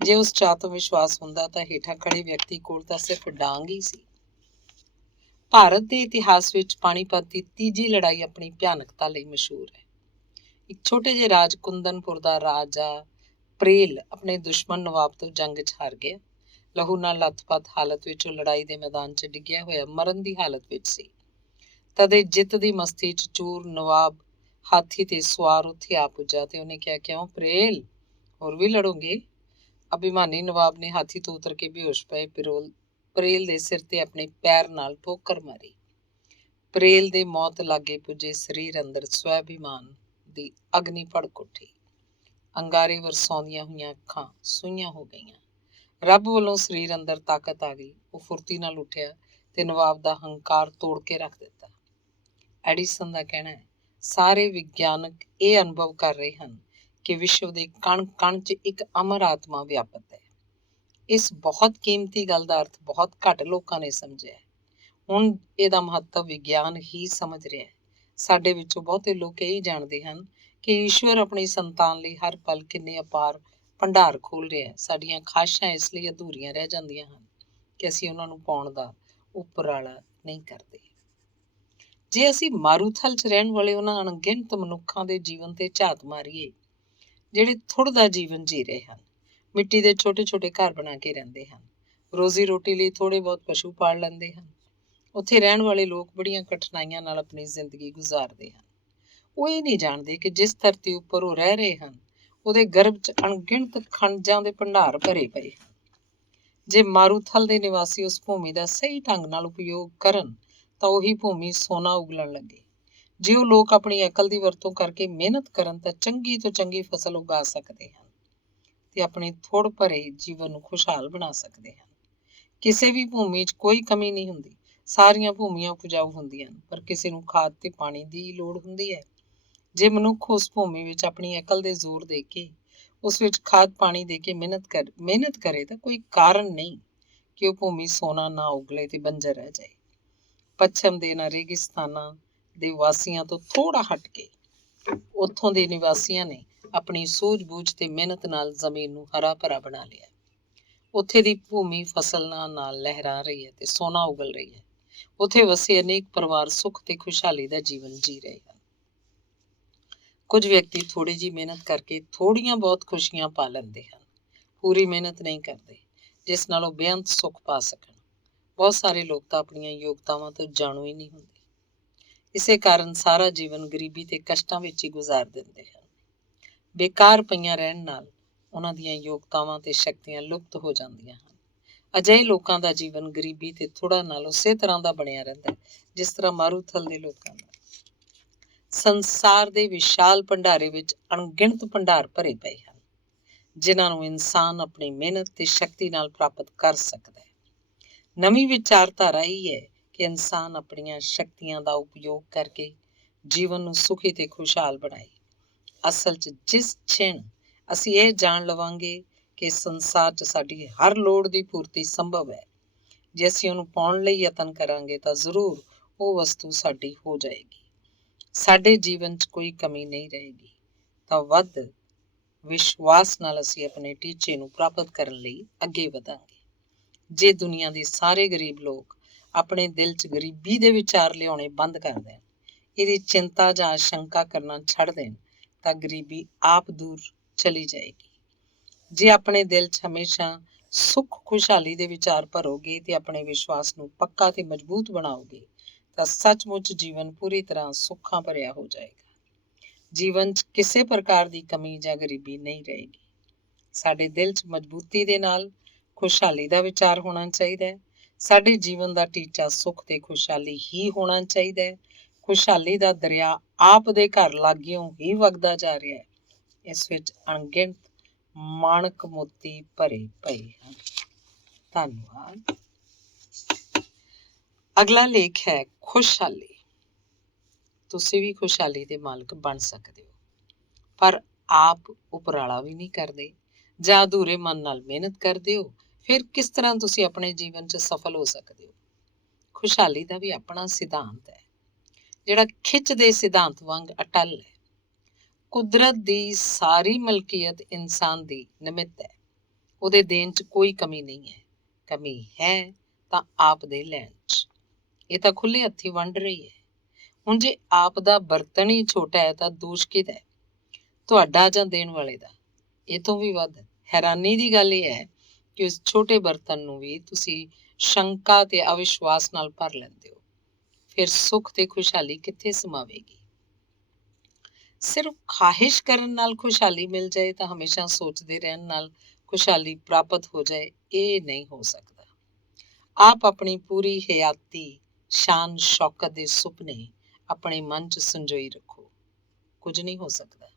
ਜੇ ਉਸ 'ਚ ਆਤਮ ਵਿਸ਼ਵਾਸ ਹੁੰਦਾ ਤਾਂ ਹੇਠਾਂ ਖੜੇ ਵਿਅਕਤੀ ਕੋਲ ਤਾਂ ਸਿਰਫ ਡਾਂਗ ਹੀ ਸੀ। ਭਾਰਤ ਦੇ ਇਤਿਹਾਸ ਵਿੱਚ ਪਾਣੀਪਤ ਦੀ ਤੀਜੀ ਲੜਾਈ ਆਪਣੀ ਭਿਆਨਕਤਾ ਲਈ ਮਸ਼ਹੂਰ ਹੈ। ਇੱਕ ਛੋਟੇ ਜਿਹੇ ਰਾਜ ਕੁੰਦਨਪੁਰ ਦਾ ਰਾਜਾ ਪ੍ਰੇਲ ਆਪਣੇ ਦੁਸ਼ਮਣ ਨਵਾਬ ਤੋਂ ਜੰਗ 'ਚ ਹਾਰ ਗਿਆ। ਲਹੂ ਨਾਲ ਲੱਥਪੱਥ ਹਾਲਤ ਵਿੱਚ ਉਹ ਲੜਾਈ ਦੇ ਮੈਦਾਨ 'ਚ ਡਿੱਗਿਆ ਹੋਇਆ ਮਰਨ ਦੀ ਹਾਲਤ ਵਿੱਚ ਸੀ। ਤਦੇ ਜਿੱਤ ਦੀ ਮਸਤੀ 'ਚ ਚੂਰ ਨਵਾਬ ਹਾਥੀ ਤੇ ਸਵਾਰ ਉੱਥੇ ਆ ਪੁੱਜਾ ਤੇ ਉਹਨੇ ਕਿਹਾ, ਕਿਉਂ ਪ੍ਰੇਲ, ਹੋਰ ਵੀ ਲੜੋਗੇ? ਅਭਿਮਾਨੀ ਨਵਾਬ ਨੇ ਹਾਥੀ ਤੋਂ ਉਤਰ ਕੇ ਬੇਹੋਸ਼ ਪਏ ਪ੍ਰੇਲ ਦੇ ਸਿਰ ਤੇ ਆਪਣੇ ਪੈਰ ਨਾਲ ਠੋਕਰ ਮਾਰੀ। ਪ੍ਰੇਲ ਦੇ ਮੌਤ ਲਾਗੇ ਪੁੱਜੇ ਸਰੀਰ ਅੰਦਰ ਸਵੈਭਿਮਾਨ ਦੀ ਅਗਨੀ ਭੜਕ ਉੱਠੀ। ਅੰਗਾਰੇ ਵਰਸਾਉਂਦੀਆਂ ਹੋਈਆਂ ਅੱਖਾਂ ਸੂਈਆਂ ਹੋ ਗਈਆਂ। ਰੱਬ ਵੱਲੋਂ ਸਰੀਰ ਅੰਦਰ ਤਾਕਤ ਆ ਗਈ। ਉਹ ਫੁਰਤੀ ਨਾਲ ਉੱਠਿਆ ਤੇ ਨਵਾਬ ਦਾ ਹੰਕਾਰ ਤੋੜ ਕੇ ਰੱਖ ਦਿੱਤਾ। ਐਡੀਸਨ ਦਾ ਕਹਿਣਾ ਹੈ, ਸਾਰੇ ਵਿਗਿਆਨਕ ਇਹ ਅਨੁਭਵ ਕਰ ਰਹੇ ਹਨ ਕਿ ਵਿਸ਼ਵ ਦੇ ਕਣ ਕਣ 'ਚ ਇੱਕ ਅਮਰ ਆਤਮਾ ਵਿਆਪਤ ਹੈ। ਇਸ ਬਹੁਤ ਕੀਮਤੀ ਗੱਲ ਦਾ ਅਰਥ ਬਹੁਤ ਘੱਟ ਲੋਕਾਂ ਨੇ ਸਮਝਿਆ। ਹੁਣ ਇਹਦਾ ਮਹੱਤਵ ਵਿਗਿਆਨ ਹੀ ਸਮਝ ਰਿਹਾ ਹੈ। ਸਾਡੇ ਵਿੱਚੋਂ ਬਹੁਤੇ ਲੋਕ ਇਹ ਜਾਣਦੇ ਹਨ ਕਿ ਈਸ਼ਵਰ ਆਪਣੀ ਸੰਤਾਨ ਲਈ ਹਰ ਪਲ ਕਿੰਨੇ ਅਪਾਰ ਭੰਡਾਰ ਖੋਲ੍ਹ ਰਿਹਾ ਹੈ। ਸਾਡੀਆਂ ਖਾਹਿਸ਼ਾਂ ਇਸ ਲਈ ਅਧੂਰੀਆਂ ਰਹਿ ਜਾਂਦੀਆਂ ਹਨ ਕਿ ਅਸੀਂ ਉਹਨਾਂ ਨੂੰ ਪਾਉਣ ਦਾ ਉਪਰਾਲਾ ਨਹੀਂ ਕਰਦੇ। ਜੇ ਅਸੀਂ ਮਾਰੂਥਲ 'ਚ ਰਹਿਣ ਵਾਲੇ ਉਹਨਾਂ ਅਣਗਿਣਤ ਮਨੁੱਖਾਂ ਦੇ ਜੀਵਨ ਤੇ ਝਾਤ ਮਾਰੀਏ ਜਿਹੜੇ ਥੁੜ ਦਾ ਜੀਵਨ ਜੀ ਰਹੇ ਹਨ, ਮਿੱਟੀ ਦੇ ਛੋਟੇ ਛੋਟੇ ਘਰ ਬਣਾ ਕੇ ਰਹਿੰਦੇ ਹਨ, ਰੋਜ਼ੀ ਰੋਟੀ ਲਈ ਥੋੜੇ ਬਹੁਤ ਪਸ਼ੂ ਪਾਲ ਲੈਂਦੇ ਹਨ, ਉੱਥੇ ਰਹਿਣ ਵਾਲੇ ਲੋਕ ਬੜੀਆਂ ਕਠਿਨਾਈਆਂ ਨਾਲ ਆਪਣੀ ਜ਼ਿੰਦਗੀ ਗੁਜ਼ਾਰਦੇ ਹਨ। ਉਹ ਇਹ ਨਹੀਂ ਜਾਣਦੇ ਕਿ ਜਿਸ ਧਰਤੀ ਉੱਪਰ ਉਹ ਰਹਿ ਰਹੇ ਹਨ ਉਹਦੇ ਗਰਭ 'ਚ ਅਣਗਿਣਤ ਖਣਜਾਂ ਦੇ ਭੰਡਾਰ ਭਰੇ ਪਏ ਹਨ। ਜੇ ਮਾਰੂਥਲ ਦੇ ਨਿਵਾਸੀ ਉਸ ਭੂਮੀ ਦਾ ਸਹੀ ਢੰਗ ਨਾਲ ਉਪਯੋਗ ਕਰਨ ਤਾਂ ਉਹੀ ਭੂਮੀ ਸੋਨਾ ਉਗਲਣ ਲੱਗੇ। ਜੇ ਉਹ ਲੋਕ ਆਪਣੀ ਅਕਲ ਦੀ ਵਰਤੋਂ ਕਰਕੇ ਮਿਹਨਤ ਕਰਨ ਤਾਂ ਚੰਗੀ ਤੋਂ ਚੰਗੀ ਫਸਲ ਉਗਾ ਸਕਦੇ ਹਨ ਤੇ ਆਪਣੇ ਥੋੜ ਭਰੇ ਜੀਵਨ ਨੂੰ ਖੁਸ਼ਹਾਲ ਬਣਾ ਸਕਦੇ ਹਨ। ਕਿਸੇ ਵੀ ਭੂਮੀ 'ਚ ਕੋਈ ਕਮੀ ਨਹੀਂ ਹੁੰਦੀ। ਸਾਰੀਆਂ ਭੂਮੀਆਂ ਉਪਜਾਊ ਹੁੰਦੀਆਂ ਹਨ, ਪਰ ਕਿਸੇ ਨੂੰ ਖਾਦ ਤੇ ਪਾਣੀ ਦੀ ਲੋੜ ਹੁੰਦੀ ਹੈ। ਜੇ ਮਨੁੱਖ ਉਸ ਭੂਮੀ ਵਿੱਚ ਆਪਣੀ ਅਕਲ ਦੇ ਜ਼ੋਰ ਦੇ ਕੇ ਉਸ ਵਿੱਚ ਖਾਦ ਪਾਣੀ ਦੇ ਕੇ ਮਿਹਨਤ ਕਰੇ ਤਾਂ ਕੋਈ ਕਾਰਨ ਨਹੀਂ ਕਿ ਉਹ ਭੂਮੀ ਸੋਨਾ ਨਾ ਉਗਲੇ ਤੇ ਬੰਜਰ ਰਹਿ ਜਾਏ। ਪੱਛਮ ਦੇ ਇਹਨਾਂ ਰੇਗਿਸਤਾਨਾਂ ਦੇ ਵਾਸੀਆਂ ਤੋਂ ਥੋੜਾ ਹਟ ਕੇ ਉੱਥੋਂ ਦੇ ਨਿਵਾਸੀਆਂ ਨੇ ਆਪਣੀ ਸੂਝ-ਬੂਝ ਤੇ ਮਿਹਨਤ ਨਾਲ ਜ਼ਮੀਨ ਨੂੰ ਹਰਾ ਭਰਾ ਬਣਾ ਲਿਆ। ਉੱਥੇ ਦੀ ਭੂਮੀ ਫਸਲਾਂ ਨਾਲ ਲਹਿਰਾ ਰਹੀ ਹੈ ਤੇ ਸੋਨਾ ਉਗਲ ਰਹੀ ਹੈ। ਉੱਥੇ ਵਸੇ ਅਨੇਕ ਪਰਿਵਾਰ ਸੁੱਖ ਤੇ ਖੁਸ਼ਹਾਲੀ ਦਾ ਜੀਵਨ ਜੀ ਰਹੇ ਹਨ। ਕੁਝ ਵਿਅਕਤੀ ਥੋੜੀ ਜਿਹੀ ਮਿਹਨਤ ਕਰਕੇ ਥੋੜੀਆਂ ਬਹੁਤ ਖੁਸ਼ੀਆਂ ਪਾ ਲੈਂਦੇ ਹਨ, ਪੂਰੀ ਮਿਹਨਤ ਨਹੀਂ ਕਰਦੇ ਜਿਸ ਨਾਲ ਉਹ ਬੇਅੰਤ ਸੁੱਖ ਪਾ ਸਕਣ। ਬਹੁਤ ਸਾਰੇ ਲੋਕ ਤਾਂ ਆਪਣੀਆਂ ਯੋਗਤਾਵਾਂ ਤੋਂ ਜਾਣੂ ਹੀ ਨਹੀਂ ਹੁੰਦੇ। ਇਸੇ ਕਾਰਨ ਸਾਰਾ ਜੀਵਨ ਗਰੀਬੀ ਤੇ ਕਸ਼ਟਾਂ ਵਿੱਚ ਹੀ ਗੁਜ਼ਾਰ ਦਿੰਦੇ ਹਨ। ਬੇਕਾਰ ਪਈਆਂ ਰਹਿਣ ਨਾਲ ਉਹਨਾਂ ਦੀਆਂ ਯੋਗਤਾਵਾਂ ਤੇ ਸ਼ਕਤੀਆਂ ਲੁਪਤ ਹੋ ਜਾਂਦੀਆਂ ਹਨ। ਅਜਿਹੇ ਲੋਕਾਂ ਦਾ ਜੀਵਨ ਗਰੀਬੀ ਤੇ ਥੋੜਾ ਨਾਲ ਉਸੇ ਤਰ੍ਹਾਂ ਦਾ ਬਣਿਆ ਰਹਿੰਦਾ ਜਿਸ ਤਰ੍ਹਾਂ ਮਾਰੂਥਲ ਦੇ ਲੋਕਾਂ ਦਾ। ਸੰਸਾਰ ਦੇ ਵਿਸ਼ਾਲ ਭੰਡਾਰੇ ਵਿੱਚ ਅਣਗਿਣਤ ਭੰਡਾਰ ਭਰੇ ਪਏ ਹਨ ਜਿਨ੍ਹਾਂ ਨੂੰ ਇਨਸਾਨ ਆਪਣੀ ਮਿਹਨਤ ਤੇ ਸ਼ਕਤੀ ਨਾਲ ਪ੍ਰਾਪਤ ਕਰ ਸਕਦਾ ਹੈ। ਨਵੀਂ ਵਿਚਾਰਧਾਰਾ ਇਹ ਹੈ ਕਿ ਇਨਸਾਨ ਆਪਣੀਆਂ ਸ਼ਕਤੀਆਂ ਦਾ ਉਪਯੋਗ ਕਰਕੇ ਜੀਵਨ ਨੂੰ ਸੁਖੀ ਤੇ ਖੁਸ਼ਹਾਲ ਬਣਾਏ। ਅਸਲ 'ਚ ਜਿਸ ਛਿਣ ਅਸੀਂ ਇਹ ਜਾਣ ਲਵਾਂਗੇ ਕਿ ਸੰਸਾਰ 'ਚ ਸਾਡੀ ਹਰ ਲੋੜ ਦੀ ਪੂਰਤੀ ਸੰਭਵ ਹੈ, ਜੇ ਅਸੀਂ ਉਹਨੂੰ ਪਾਉਣ ਲਈ ਯਤਨ ਕਰਾਂਗੇ ਤਾਂ ਜ਼ਰੂਰ ਉਹ ਵਸਤੂ ਸਾਡੀ ਹੋ ਜਾਏਗੀ। ਸਾਡੇ ਜੀਵਨ 'ਚ ਕੋਈ ਕਮੀ ਨਹੀਂ ਰਹੇਗੀ ਤਾਂ ਵੱਧ ਵਿਸ਼ਵਾਸ ਨਾਲ ਅਸੀਂ ਆਪਣੇ ਟੀਚੇ ਨੂੰ ਪ੍ਰਾਪਤ ਕਰਨ ਲਈ ਅੱਗੇ ਵਧਾਂਗੇ। ਜੇ ਦੁਨੀਆ ਦੇ ਸਾਰੇ ਗਰੀਬ ਲੋਕ ਆਪਣੇ ਦਿਲ 'ਚ ਗਰੀਬੀ ਦੇ ਵਿਚਾਰ ਲਿਆਉਣੇ ਬੰਦ ਕਰ ਦੇਣ, ਇਹਦੀ ਚਿੰਤਾ ਜਾਂ ਆਸ਼ੰਕਾ ਕਰਨਾ ਛੱਡ ਦੇਣ ਤਾਂ ਗਰੀਬੀ ਆਪ ਦੂਰ ਚਲੀ ਜਾਏਗੀ। ਜੇ ਆਪਣੇ ਦਿਲ 'ਚ ਹਮੇਸ਼ਾ ਸੁੱਖ ਖੁਸ਼ਹਾਲੀ ਦੇ ਵਿਚਾਰ ਭਰੋਗੇ ਤੇ ਆਪਣੇ ਵਿਸ਼ਵਾਸ ਨੂੰ ਪੱਕਾ ਤੇ ਮਜ਼ਬੂਤ ਬਣਾਓਗੇ ਤਾਂ ਸੱਚਮੁੱਚ ਜੀਵਨ ਪੂਰੀ ਤਰ੍ਹਾਂ ਸੁੱਖਾਂ ਭਰਿਆ ਹੋ ਜਾਏਗਾ। ਜੀਵਨ 'ਚ ਕਿਸੇ ਪ੍ਰਕਾਰ ਦੀ ਕਮੀ ਜਾਂ ਗਰੀਬੀ ਨਹੀਂ ਰਹੇਗੀ। ਸਾਡੇ ਦਿਲ 'ਚ ਮਜ਼ਬੂਤੀ ਦੇ ਨਾਲ ਖੁਸ਼ਹਾਲੀ ਦਾ ਵਿਚਾਰ ਹੋਣਾ ਚਾਹੀਦਾ ਹੈ। ਸਾਡੇ ਜੀਵਨ ਦਾ ਟੀਚਾ ਸੁੱਖ ਤੇ ਖੁਸ਼ਹਾਲੀ ਹੀ ਹੋਣਾ ਚਾਹੀਦਾ ਹੈ। ਖੁਸ਼ਹਾਲੀ ਦਾ ਦਰਿਆ ਆਪ ਦੇ ਘਰ ਲਾਗਿਓਂ ਹੀ ਵਗਦਾ ਜਾ ਰਿਹਾ ਹੈ। ਇਸ ਵਿੱਚ ਅਣਗਿਣਤ ਮਾਣਕ ਮੋਤੀ ਭਰੇ ਪਏ ਹਨ। ਧੰਨਵਾਦ। ਅਗਲਾ ਲੇਖ ਹੈ ਖੁਸ਼ਹਾਲੀ। ਤੁਸੀਂ ਵੀ ਖੁਸ਼ਹਾਲੀ ਦੇ ਮਾਲਕ ਬਣ ਸਕਦੇ ਹੋ, ਪਰ ਆਪ ਉਪਰਾਲਾ ਵੀ ਨਹੀਂ ਕਰਦੇ ਜਾਂ ਅਧੂਰੇ ਮਨ ਨਾਲ ਮਿਹਨਤ ਕਰਦੇ ਹੋ। ਫਿਰ ਕਿਸ ਤਰ੍ਹਾਂ ਤੁਸੀਂ ਆਪਣੇ ਜੀਵਨ 'ਚ ਸਫਲ ਹੋ ਸਕਦੇ ਹੋ? ਖੁਸ਼ਹਾਲੀ ਦਾ ਵੀ ਆਪਣਾ ਸਿਧਾਂਤ ਹੈ ਜਿਹੜਾ ਖਿੱਚ ਦੇ ਸਿਧਾਂਤ ਵਾਂਗ ਅਟੱਲ ਹੈ। ਕੁਦਰਤ ਦੀ ਸਾਰੀ ਮਲਕੀਅਤ ਇਨਸਾਨ ਦੀ ਨਿਮਿਤ ਹੈ। ਉਹਦੇ ਦੇਣ 'ਚ ਕੋਈ ਕਮੀ ਨਹੀਂ ਹੈ। ਕਮੀ ਹੈ ਤਾਂ ਆਪ ਦੇ ਲੈਣ 'ਚ। ਇਹ ਤਾਂ ਖੁੱਲ੍ਹੇ ਹੱਥੀਂ ਵੰਡ ਰਹੀ ਹੈ। ਹੁਣ ਜੇ ਆਪ ਦਾ ਬਰਤਨ ਹੀ ਛੋਟਾ ਹੈ ਤਾਂ ਦੋਸ਼ ਕਿਹਦਾ ਹੈ? ਤੁਹਾਡਾ ਜਾਂ ਦੇਣ ਵਾਲੇ ਦਾ? ਇਹ ਤੋਂ ਵੀ ਵੱਧ ਹੈਰਾਨੀ ਦੀ ਗੱਲ ਇਹ ਹੈ ਕਿ ਉਸ ਛੋਟੇ ਬਰਤਨ ਨੂੰ ਵੀ ਤੁਸੀਂ ਸ਼ੰਕਾ ਤੇ ਅਵਿਸ਼ਵਾਸ ਨਾਲ ਭਰ ਲੈਂਦੇ ਹੋ। ਫਿਰ ਸੁੱਖ ਤੇ ਖੁਸ਼ਹਾਲੀ ਕਿੱਥੇ ਸਮਾਵੇਗੀ? ਸਿਰਫ ਖਾਹਿਸ਼ ਕਰਨ ਨਾਲ ਖੁਸ਼ਹਾਲੀ ਮਿਲ ਜਾਏ ਤਾਂ ਹਮੇਸ਼ਾ ਸੋਚਦੇ ਰਹਿਣ ਨਾਲ ਖੁਸ਼ਹਾਲੀ ਪ੍ਰਾਪਤ ਹੋ ਜਾਏ, ਇਹ ਨਹੀਂ ਹੋ ਸਕਦਾ। ਆਪ ਆਪਣੀ ਪੂਰੀ ਹਯਾਤੀ ਸ਼ਾਨ ਸ਼ੌਕਤ ਦੇ ਸੁਪਨੇ ਆਪਣੇ ਮਨ 'ਚ ਸੰਜੋਈ ਰੱਖੋ। ਕੁਝ ਨਹੀਂ ਹੋ ਸਕਦਾ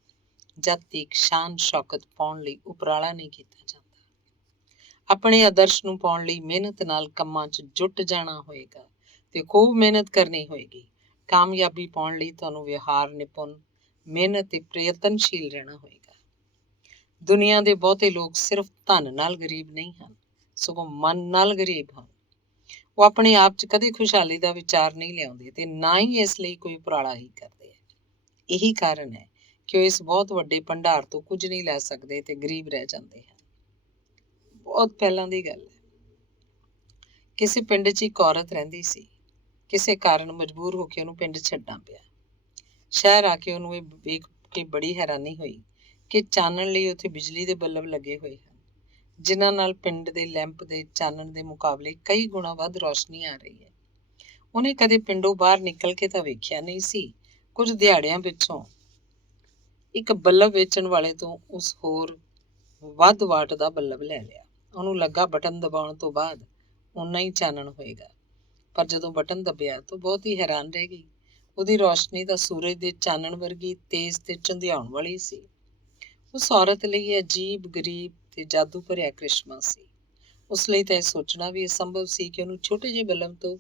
ਜਦ ਤੱਕ ਸ਼ਾਨ ਸ਼ੌਕਤ ਪਾਉਣ ਲਈ ਉਪਰਾਲਾ ਨਹੀਂ ਕੀਤਾ ਜਾਂਦਾ। ਆਪਣੇ ਆਦਰਸ਼ ਨੂੰ ਪਾਉਣ ਲਈ ਮਿਹਨਤ ਨਾਲ ਕੰਮਾਂ 'ਚ ਜੁਟ ਜਾਣਾ ਹੋਏਗਾ ਤੇ ਖੂਬ ਮਿਹਨਤ ਕਰਨੀ ਹੋਏਗੀ। ਕਾਮਯਾਬੀ ਪਾਉਣ ਲਈ ਤੁਹਾਨੂੰ ਵਿਹਾਰ ਨਿਪੁੰਨ, ਮਿਹਨਤ ਤੇ ਪ੍ਰਯਤਨਸ਼ੀਲ ਰਹਿਣਾ ਹੋਏਗਾ। ਦੁਨੀਆ ਦੇ ਬਹੁਤੇ ਲੋਕ ਸਿਰਫ ਧਨ ਨਾਲ ਗਰੀਬ ਨਹੀਂ ਹਨ, ਸਗੋਂ ਮਨ ਨਾਲ ਗਰੀਬ ਹਨ। ਉਹ ਆਪਣੇ ਆਪ 'ਚ ਕਦੇ ਖੁਸ਼ਹਾਲੀ ਦਾ ਵਿਚਾਰ ਨਹੀਂ ਲਿਆਉਂਦੇ ਤੇ ਨਾ ਹੀ ਇਸ ਲਈ ਕੋਈ ਉਪਰਾਲਾ ਹੀ ਕਰਦੇ ਹੈ। ਇਹੀ ਕਾਰਨ ਹੈ ਕਿ ਉਹ ਇਸ ਬਹੁਤ ਵੱਡੇ ਭੰਡਾਰ ਤੋਂ ਕੁਝ ਨਹੀਂ ਲੈ ਸਕਦੇ ਤੇ ਗਰੀਬ ਰਹਿ ਜਾਂਦੇ ਹਨ। ਬਹੁਤ ਪਹਿਲਾਂ ਦੀ ਗੱਲ ਹੈ। ਕਿਸੇ ਪਿੰਡ 'ਚ ਇੱਕ ਔਰਤ ਰਹਿੰਦੀ ਸੀ। ਕਿਸੇ ਕਾਰਨ ਮਜਬੂਰ ਹੋ ਕੇ ਉਹਨੂੰ ਪਿੰਡ ਛੱਡਣਾ ਪਿਆ। ਸ਼ਹਿਰ ਆ ਕੇ ਉਹਨੂੰ ਇਹ ਵੇਖ ਕੇ ਬੜੀ ਹੈਰਾਨੀ ਹੋਈ ਕਿ ਚਾਨਣ ਲਈ ਉੱਥੇ ਬਿਜਲੀ ਦੇ ਬੱਲਬ ਲੱਗੇ ਹੋਏ ਹਨ, ਜਿਨ੍ਹਾਂ ਨਾਲ ਪਿੰਡ ਦੇ ਲੈਂਪ ਦੇ ਚਾਨਣ ਦੇ ਮੁਕਾਬਲੇ ਕਈ ਗੁਣਾ ਵੱਧ ਰੌਸ਼ਨੀ ਆ ਰਹੀ ਹੈ। ਉਹਨੇ ਕਦੇ ਪਿੰਡੋਂ ਬਾਹਰ ਨਿਕਲ ਕੇ ਤਾਂ ਵੇਖਿਆ ਨਹੀਂ ਸੀ। ਕੁਝ ਦਿਹਾੜਿਆਂ ਪਿੱਛੋਂ ਇੱਕ ਬੱਲਬ ਵੇਚਣ ਵਾਲੇ ਤੋਂ ਉਸ ਹੋਰ ਵੱਧ ਵਾਟ ਦਾ ਬੱਲਬ ਲੈ ਲਿਆ। ਉਹਨੂੰ ਲੱਗਾ ਬਟਨ ਦਬਾਉਣ ਤੋਂ ਬਾਅਦ ਓਨਾ ਹੀ ਚਾਨਣ ਹੋਏਗਾ, ਪਰ ਜਦੋਂ ਬਟਨ ਦਬਿਆ ਤਾਂ ਬਹੁਤ ਹੀ ਹੈਰਾਨ ਰਹਿ ਗਈ। ਉਹਦੀ ਰੌਸ਼ਨੀ ਤਾਂ ਸੂਰਜ ਦੇ ਚਾਨਣ ਵਰਗੀ ਤੇਜ਼ ਤੇ ਚੰਧਿਆਉਣ ਵਾਲੀ ਸੀ। ਉਸ ਔਰਤ ਲਈ ਇਹ ਅਜੀਬ, ਗਰੀਬ ਤੇ ਜਾਦੂ ਭਰਿਆ ਕ੍ਰਿਸ਼ਮਾ ਸੀ। ਉਸ ਲਈ ਤਾਂ ਇਹ ਸੋਚਣਾ ਵੀ ਅਸੰਭਵ ਸੀ ਕਿ ਉਹਨੂੰ ਛੋਟੇ ਜਿਹੇ ਬੱਲਬ ਤੋਂ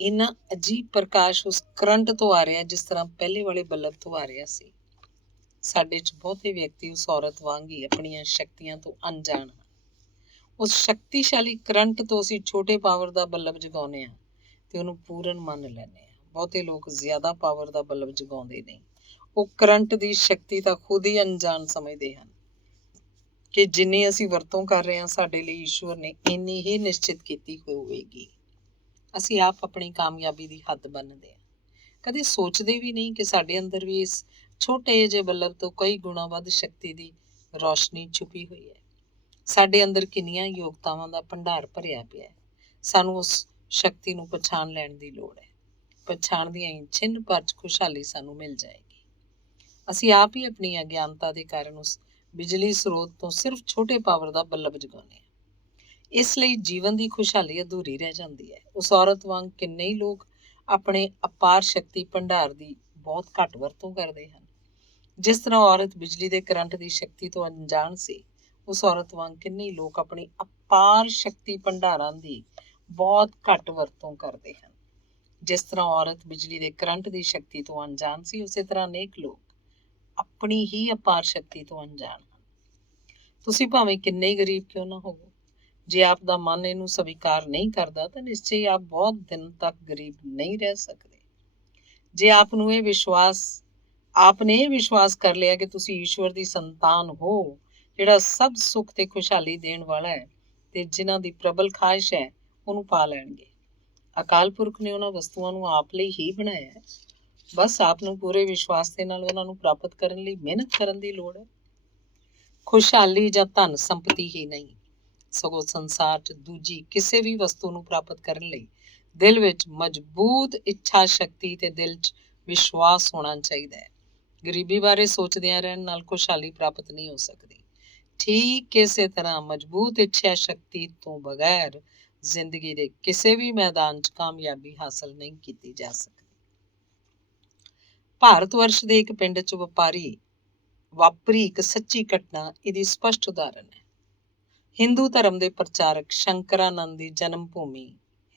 ਇੰਨਾ ਅਜੀਬ ਪ੍ਰਕਾਸ਼ ਉਸ ਕਰੰਟ ਤੋਂ ਆ ਰਿਹਾ ਜਿਸ ਤਰ੍ਹਾਂ ਪਹਿਲੇ ਵਾਲੇ ਬੱਲਬ ਤੋਂ ਆ ਰਿਹਾ ਸੀ। ਸਾਡੇ 'ਚ ਬਹੁਤੇ ਵਿਅਕਤੀ ਉਸ ਔਰਤ ਵਾਂਗ ਹੀ ਆਪਣੀਆਂ ਸ਼ਕਤੀਆਂ ਤੋਂ ਅਣਜਾਣ ਹਨ। ਉਸ ਸ਼ਕਤੀਸ਼ਾਲੀ ਕਰੰਟ ਤੋਂ ਅਸੀਂ ਛੋਟੇ ਪਾਵਰ ਦਾ ਬੱਲਬ ਜਗਾਉਂਦੇ ਹਾਂ ਤੇ ਉਹਨੂੰ ਪੂਰਨ ਮੰਨ ਲੈਂਦੇ ਹਾਂ। ਬਹੁਤੇ ਲੋਕ ਜ਼ਿਆਦਾ ਪਾਵਰ ਦਾ ਬੱਲਬ ਜਗਾਉਂਦੇ ਨਹੀਂ। ਉਹ ਕਰੰਟ ਦੀ ਸ਼ਕਤੀ ਤਾਂ ਖੁਦ ਹੀ ਅਣਜਾਣ ਸਮਝਦੇ ਹਨ ਕਿ ਜਿੰਨੀ ਅਸੀਂ ਵਰਤੋਂ ਕਰ ਰਹੇ ਹਾਂ ਸਾਡੇ ਲਈ ਈਸ਼ਵਰ ਨੇ ਇੰਨੀ ਹੀ ਨਿਸ਼ਚਿਤ ਕੀਤੀ ਹੋਵੇਗੀ। ਅਸੀਂ ਆਪ ਆਪਣੀ ਕਾਮਯਾਬੀ ਦੀ ਹੱਦ ਬੰਨ੍ਹਦੇ ਹਾਂ। ਕਦੇ ਸੋਚਦੇ ਵੀ ਨਹੀਂ ਕਿ ਸਾਡੇ ਅੰਦਰ ਵੀ ਇਸ ਛੋਟੇ ਜਿਹੇ ਬੱਲਬ ਤੋਂ ਕਈ ਗੁਣਾ ਵੱਧ ਸ਼ਕਤੀ ਦੀ ਰੌਸ਼ਨੀ ਛੁਪੀ ਹੋਈ ਹੈ। ਸਾਡੇ ਅੰਦਰ ਕਿੰਨੀਆਂ ਯੋਗਤਾਵਾਂ ਦਾ ਭੰਡਾਰ ਭਰਿਆ ਪਿਆ ਹੈ। ਸਾਨੂੰ ਉਸ ਸ਼ਕਤੀ ਨੂੰ ਪਛਾਣ ਲੈਣ ਦੀ ਲੋੜ ਹੈ। ਪਛਾਣਦਿਆਂ ਹੀ ਛਿੰਨ ਭਰ 'ਚ ਖੁਸ਼ਹਾਲੀ ਸਾਨੂੰ ਮਿਲ ਜਾਏਗੀ। ਅਸੀਂ ਆਪ ਹੀ ਆਪਣੀ ਅਗਿਆਨਤਾ ਦੇ ਕਾਰਨ ਉਸ ਬਿਜਲੀ ਸਰੋਤ ਤੋਂ ਸਿਰਫ ਛੋਟੇ ਪਾਵਰ ਦਾ ਬੱਲਬ ਜਗਾਉਂਦੇ ਹਾਂ। ਇਸ ਲਈ ਜੀਵਨ ਦੀ ਖੁਸ਼ਹਾਲੀ ਅਧੂਰੀ ਰਹਿ ਜਾਂਦੀ ਹੈ। ਉਸ ਔਰਤ ਵਾਂਗ ਕਿੰਨੇ ਹੀ ਲੋਕ ਆਪਣੇ ਅਪਾਰ ਸ਼ਕਤੀ ਭੰਡਾਰ ਦੀ ਬਹੁਤ ਘੱਟ ਵਰਤੋਂ ਕਰਦੇ ਹਨ। ਜਿਸ ਤਰ੍ਹਾਂ ਔਰਤ ਬਿਜਲੀ ਦੇ ਕਰੰਟ ਦੀ ਸ਼ਕਤੀ ਤੋਂ ਅਣਜਾਣ ਸੀ, ਉਸ ਔਰਤ ਵਾਂਗ ਕਿੰਨੇ ਲੋਕ ਆਪਣੀ ਅਪਾਰ ਸ਼ਕਤੀ ਭੰਡਾਰਾਂ ਦੀ ਬਹੁਤ ਘੱਟ ਵਰਤੋਂ ਕਰਦੇ ਹਨ। ਜਿਸ ਤਰ੍ਹਾਂ ਔਰਤ ਬਿਜਲੀ ਦੇ ਕਰੰਟ ਦੀ ਸ਼ਕਤੀ ਤੋਂ ਅਣਜਾਣ ਸੀ, ਉਸੇ ਤਰ੍ਹਾਂ ਅਨੇਕ ਲੋਕ ਆਪਣੀ ਹੀ ਅਪਾਰ ਸ਼ਕਤੀ ਤੋਂ ਅਣਜਾਣ ਹਨ। ਤੁਸੀਂ ਭਾਵੇਂ ਕਿੰਨੇ ਹੀ ਗਰੀਬ ਕਿਉਂ ਨਾ ਹੋਵੋ, ਜੇ ਆਪ ਦਾ ਮਨ ਇਹਨੂੰ ਸਵੀਕਾਰ ਨਹੀਂ ਕਰਦਾ ਤਾਂ ਨਿਸ਼ਚੇ ਹੀ ਆਪ ਬਹੁਤ ਦਿਨ ਤੱਕ ਗਰੀਬ ਨਹੀਂ ਰਹਿ ਸਕਦੇ। ਜੇ ਆਪ ਨੇ ਇਹ ਵਿਸ਼ਵਾਸ ਕਰ ਲਿਆ ਕਿ ਤੁਸੀਂ ਈਸ਼ਵਰ ਦੀ ਸੰਤਾਨ ਹੋ, ਜਿਹੜਾ ਸਭ ਸੁੱਖ ਤੇ ਖੁਸ਼ਹਾਲੀ ਦੇਣ ਵਾਲਾ ਹੈ ਤੇ ਜਿਨ੍ਹਾਂ ਦੀ ਪ੍ਰਬਲ ਖਾਹਿਸ਼ ਹੈ ਉਹਨੂੰ ਪਾ ਲੈਣਗੇ। ਅਕਾਲ ਪੁਰਖ ਨੇ ਉਹਨਾਂ ਵਸਤੂਆਂ ਨੂੰ ਆਪ ਲਈ ਹੀ ਬਣਾਇਆ ਹੈ। ਬਸ ਆਪ ਨੂੰ ਪੂਰੇ ਵਿਸ਼ਵਾਸ ਦੇ ਨਾਲ ਉਹਨਾਂ ਨੂੰ ਪ੍ਰਾਪਤ ਕਰਨ ਲਈ ਮਿਹਨਤ ਕਰਨ ਦੀ ਲੋੜ ਹੈ। ਖੁਸ਼ਹਾਲੀ ਜਾਂ ਧਨ ਸੰਪਤੀ ਹੀ ਨਹੀਂ, ਸਗੋਂ ਸੰਸਾਰ 'ਚ ਦੂਜੀ ਕਿਸੇ ਵੀ ਵਸਤੂ ਨੂੰ ਪ੍ਰਾਪਤ ਕਰਨ ਲਈ ਦਿਲ ਵਿੱਚ ਮਜ਼ਬੂਤ ਇੱਛਾ ਸ਼ਕਤੀ ਤੇ ਦਿਲ 'ਚ ਵਿਸ਼ਵਾਸ ਹੋਣਾ ਚਾਹੀਦਾ ਹੈ। ਗਰੀਬੀ ਬਾਰੇ ਸੋਚਦਿਆਂ ਰਹਿਣ ਨਾਲ ਖੁਸ਼ਹਾਲੀ ਪ੍ਰਾਪਤ ਨਹੀਂ ਹੋ ਸਕਦੀ। ਠੀਕ ਇਸੇ ਤਰ੍ਹਾਂ ਮਜ਼ਬੂਤ ਇੱਛਾ ਸ਼ਕਤੀ ਤੋਂ ਬਗੈਰ ਜ਼ਿੰਦਗੀ ਦੇ ਕਿਸੇ ਵੀ ਮੈਦਾਨ 'ਚ ਕਾਮਯਾਬੀ ਹਾਸਲ ਨਹੀਂ ਕੀਤੀ ਜਾ ਸਕਦੀ। ਭਾਰਤ ਵਰਸ਼ ਦੇ ਇੱਕ ਪਿੰਡ 'ਚ ਵਾਪਰੀ ਇੱਕ ਸੱਚੀ ਘਟਨਾ ਇਹਦੀ ਸਪਸ਼ਟ ਉਦਾਹਰਨ ਹੈ। ਹਿੰਦੂ ਧਰਮ ਦੇ ਪ੍ਰਚਾਰਕ ਸ਼ੰਕਰਾਨੰਦ ਦੀ ਜਨਮ ਭੂਮੀ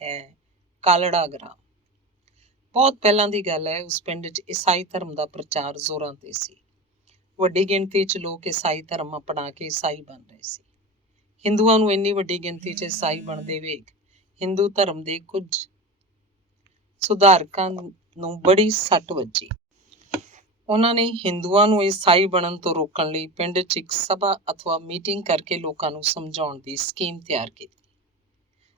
ਹੈ ਕਾਲੜਾ ਗ੍ਰਾਮ। ਬਹੁਤ ਪਹਿਲਾਂ ਦੀ ਗੱਲ ਹੈ। ਉਸ ਪਿੰਡ 'ਚ ਈਸਾਈ ਧਰਮ ਦਾ ਪ੍ਰਚਾਰ ਜ਼ੋਰਾਂ ਤੇ ਸੀ। ਵੱਡੀ ਗਿਣਤੀ 'ਚ ਲੋਕ ਈਸਾਈ ਧਰਮ ਅਪਣਾ ਕੇ ਈਸਾਈ ਬਣ ਰਹੇ ਸੀ। ਹਿੰਦੂਆਂ ਨੂੰ ਇੰਨੀ ਵੱਡੀ ਗਿਣਤੀ 'ਚ ਈਸਾਈ ਬਣਦੇ ਵੇਖ ਹਿੰਦੂ ਧਰਮ ਦੇ ਕੁਝ ਸੁਧਾਰਕਾਂ ਨੂੰ ਬੜੀ ਸੱਟ ਵੱਜੀ। ਉਹਨਾਂ ਨੇ ਹਿੰਦੂਆਂ ਨੂੰ ਈਸਾਈ ਬਣਨ ਤੋਂ ਰੋਕਣ ਲਈ ਪਿੰਡ 'ਚ ਇੱਕ ਸਭਾ ਅਥਵਾ ਮੀਟਿੰਗ ਕਰਕੇ ਲੋਕਾਂ ਨੂੰ ਸਮਝਾਉਣ ਦੀ ਸਕੀਮ ਤਿਆਰ ਕੀਤੀ।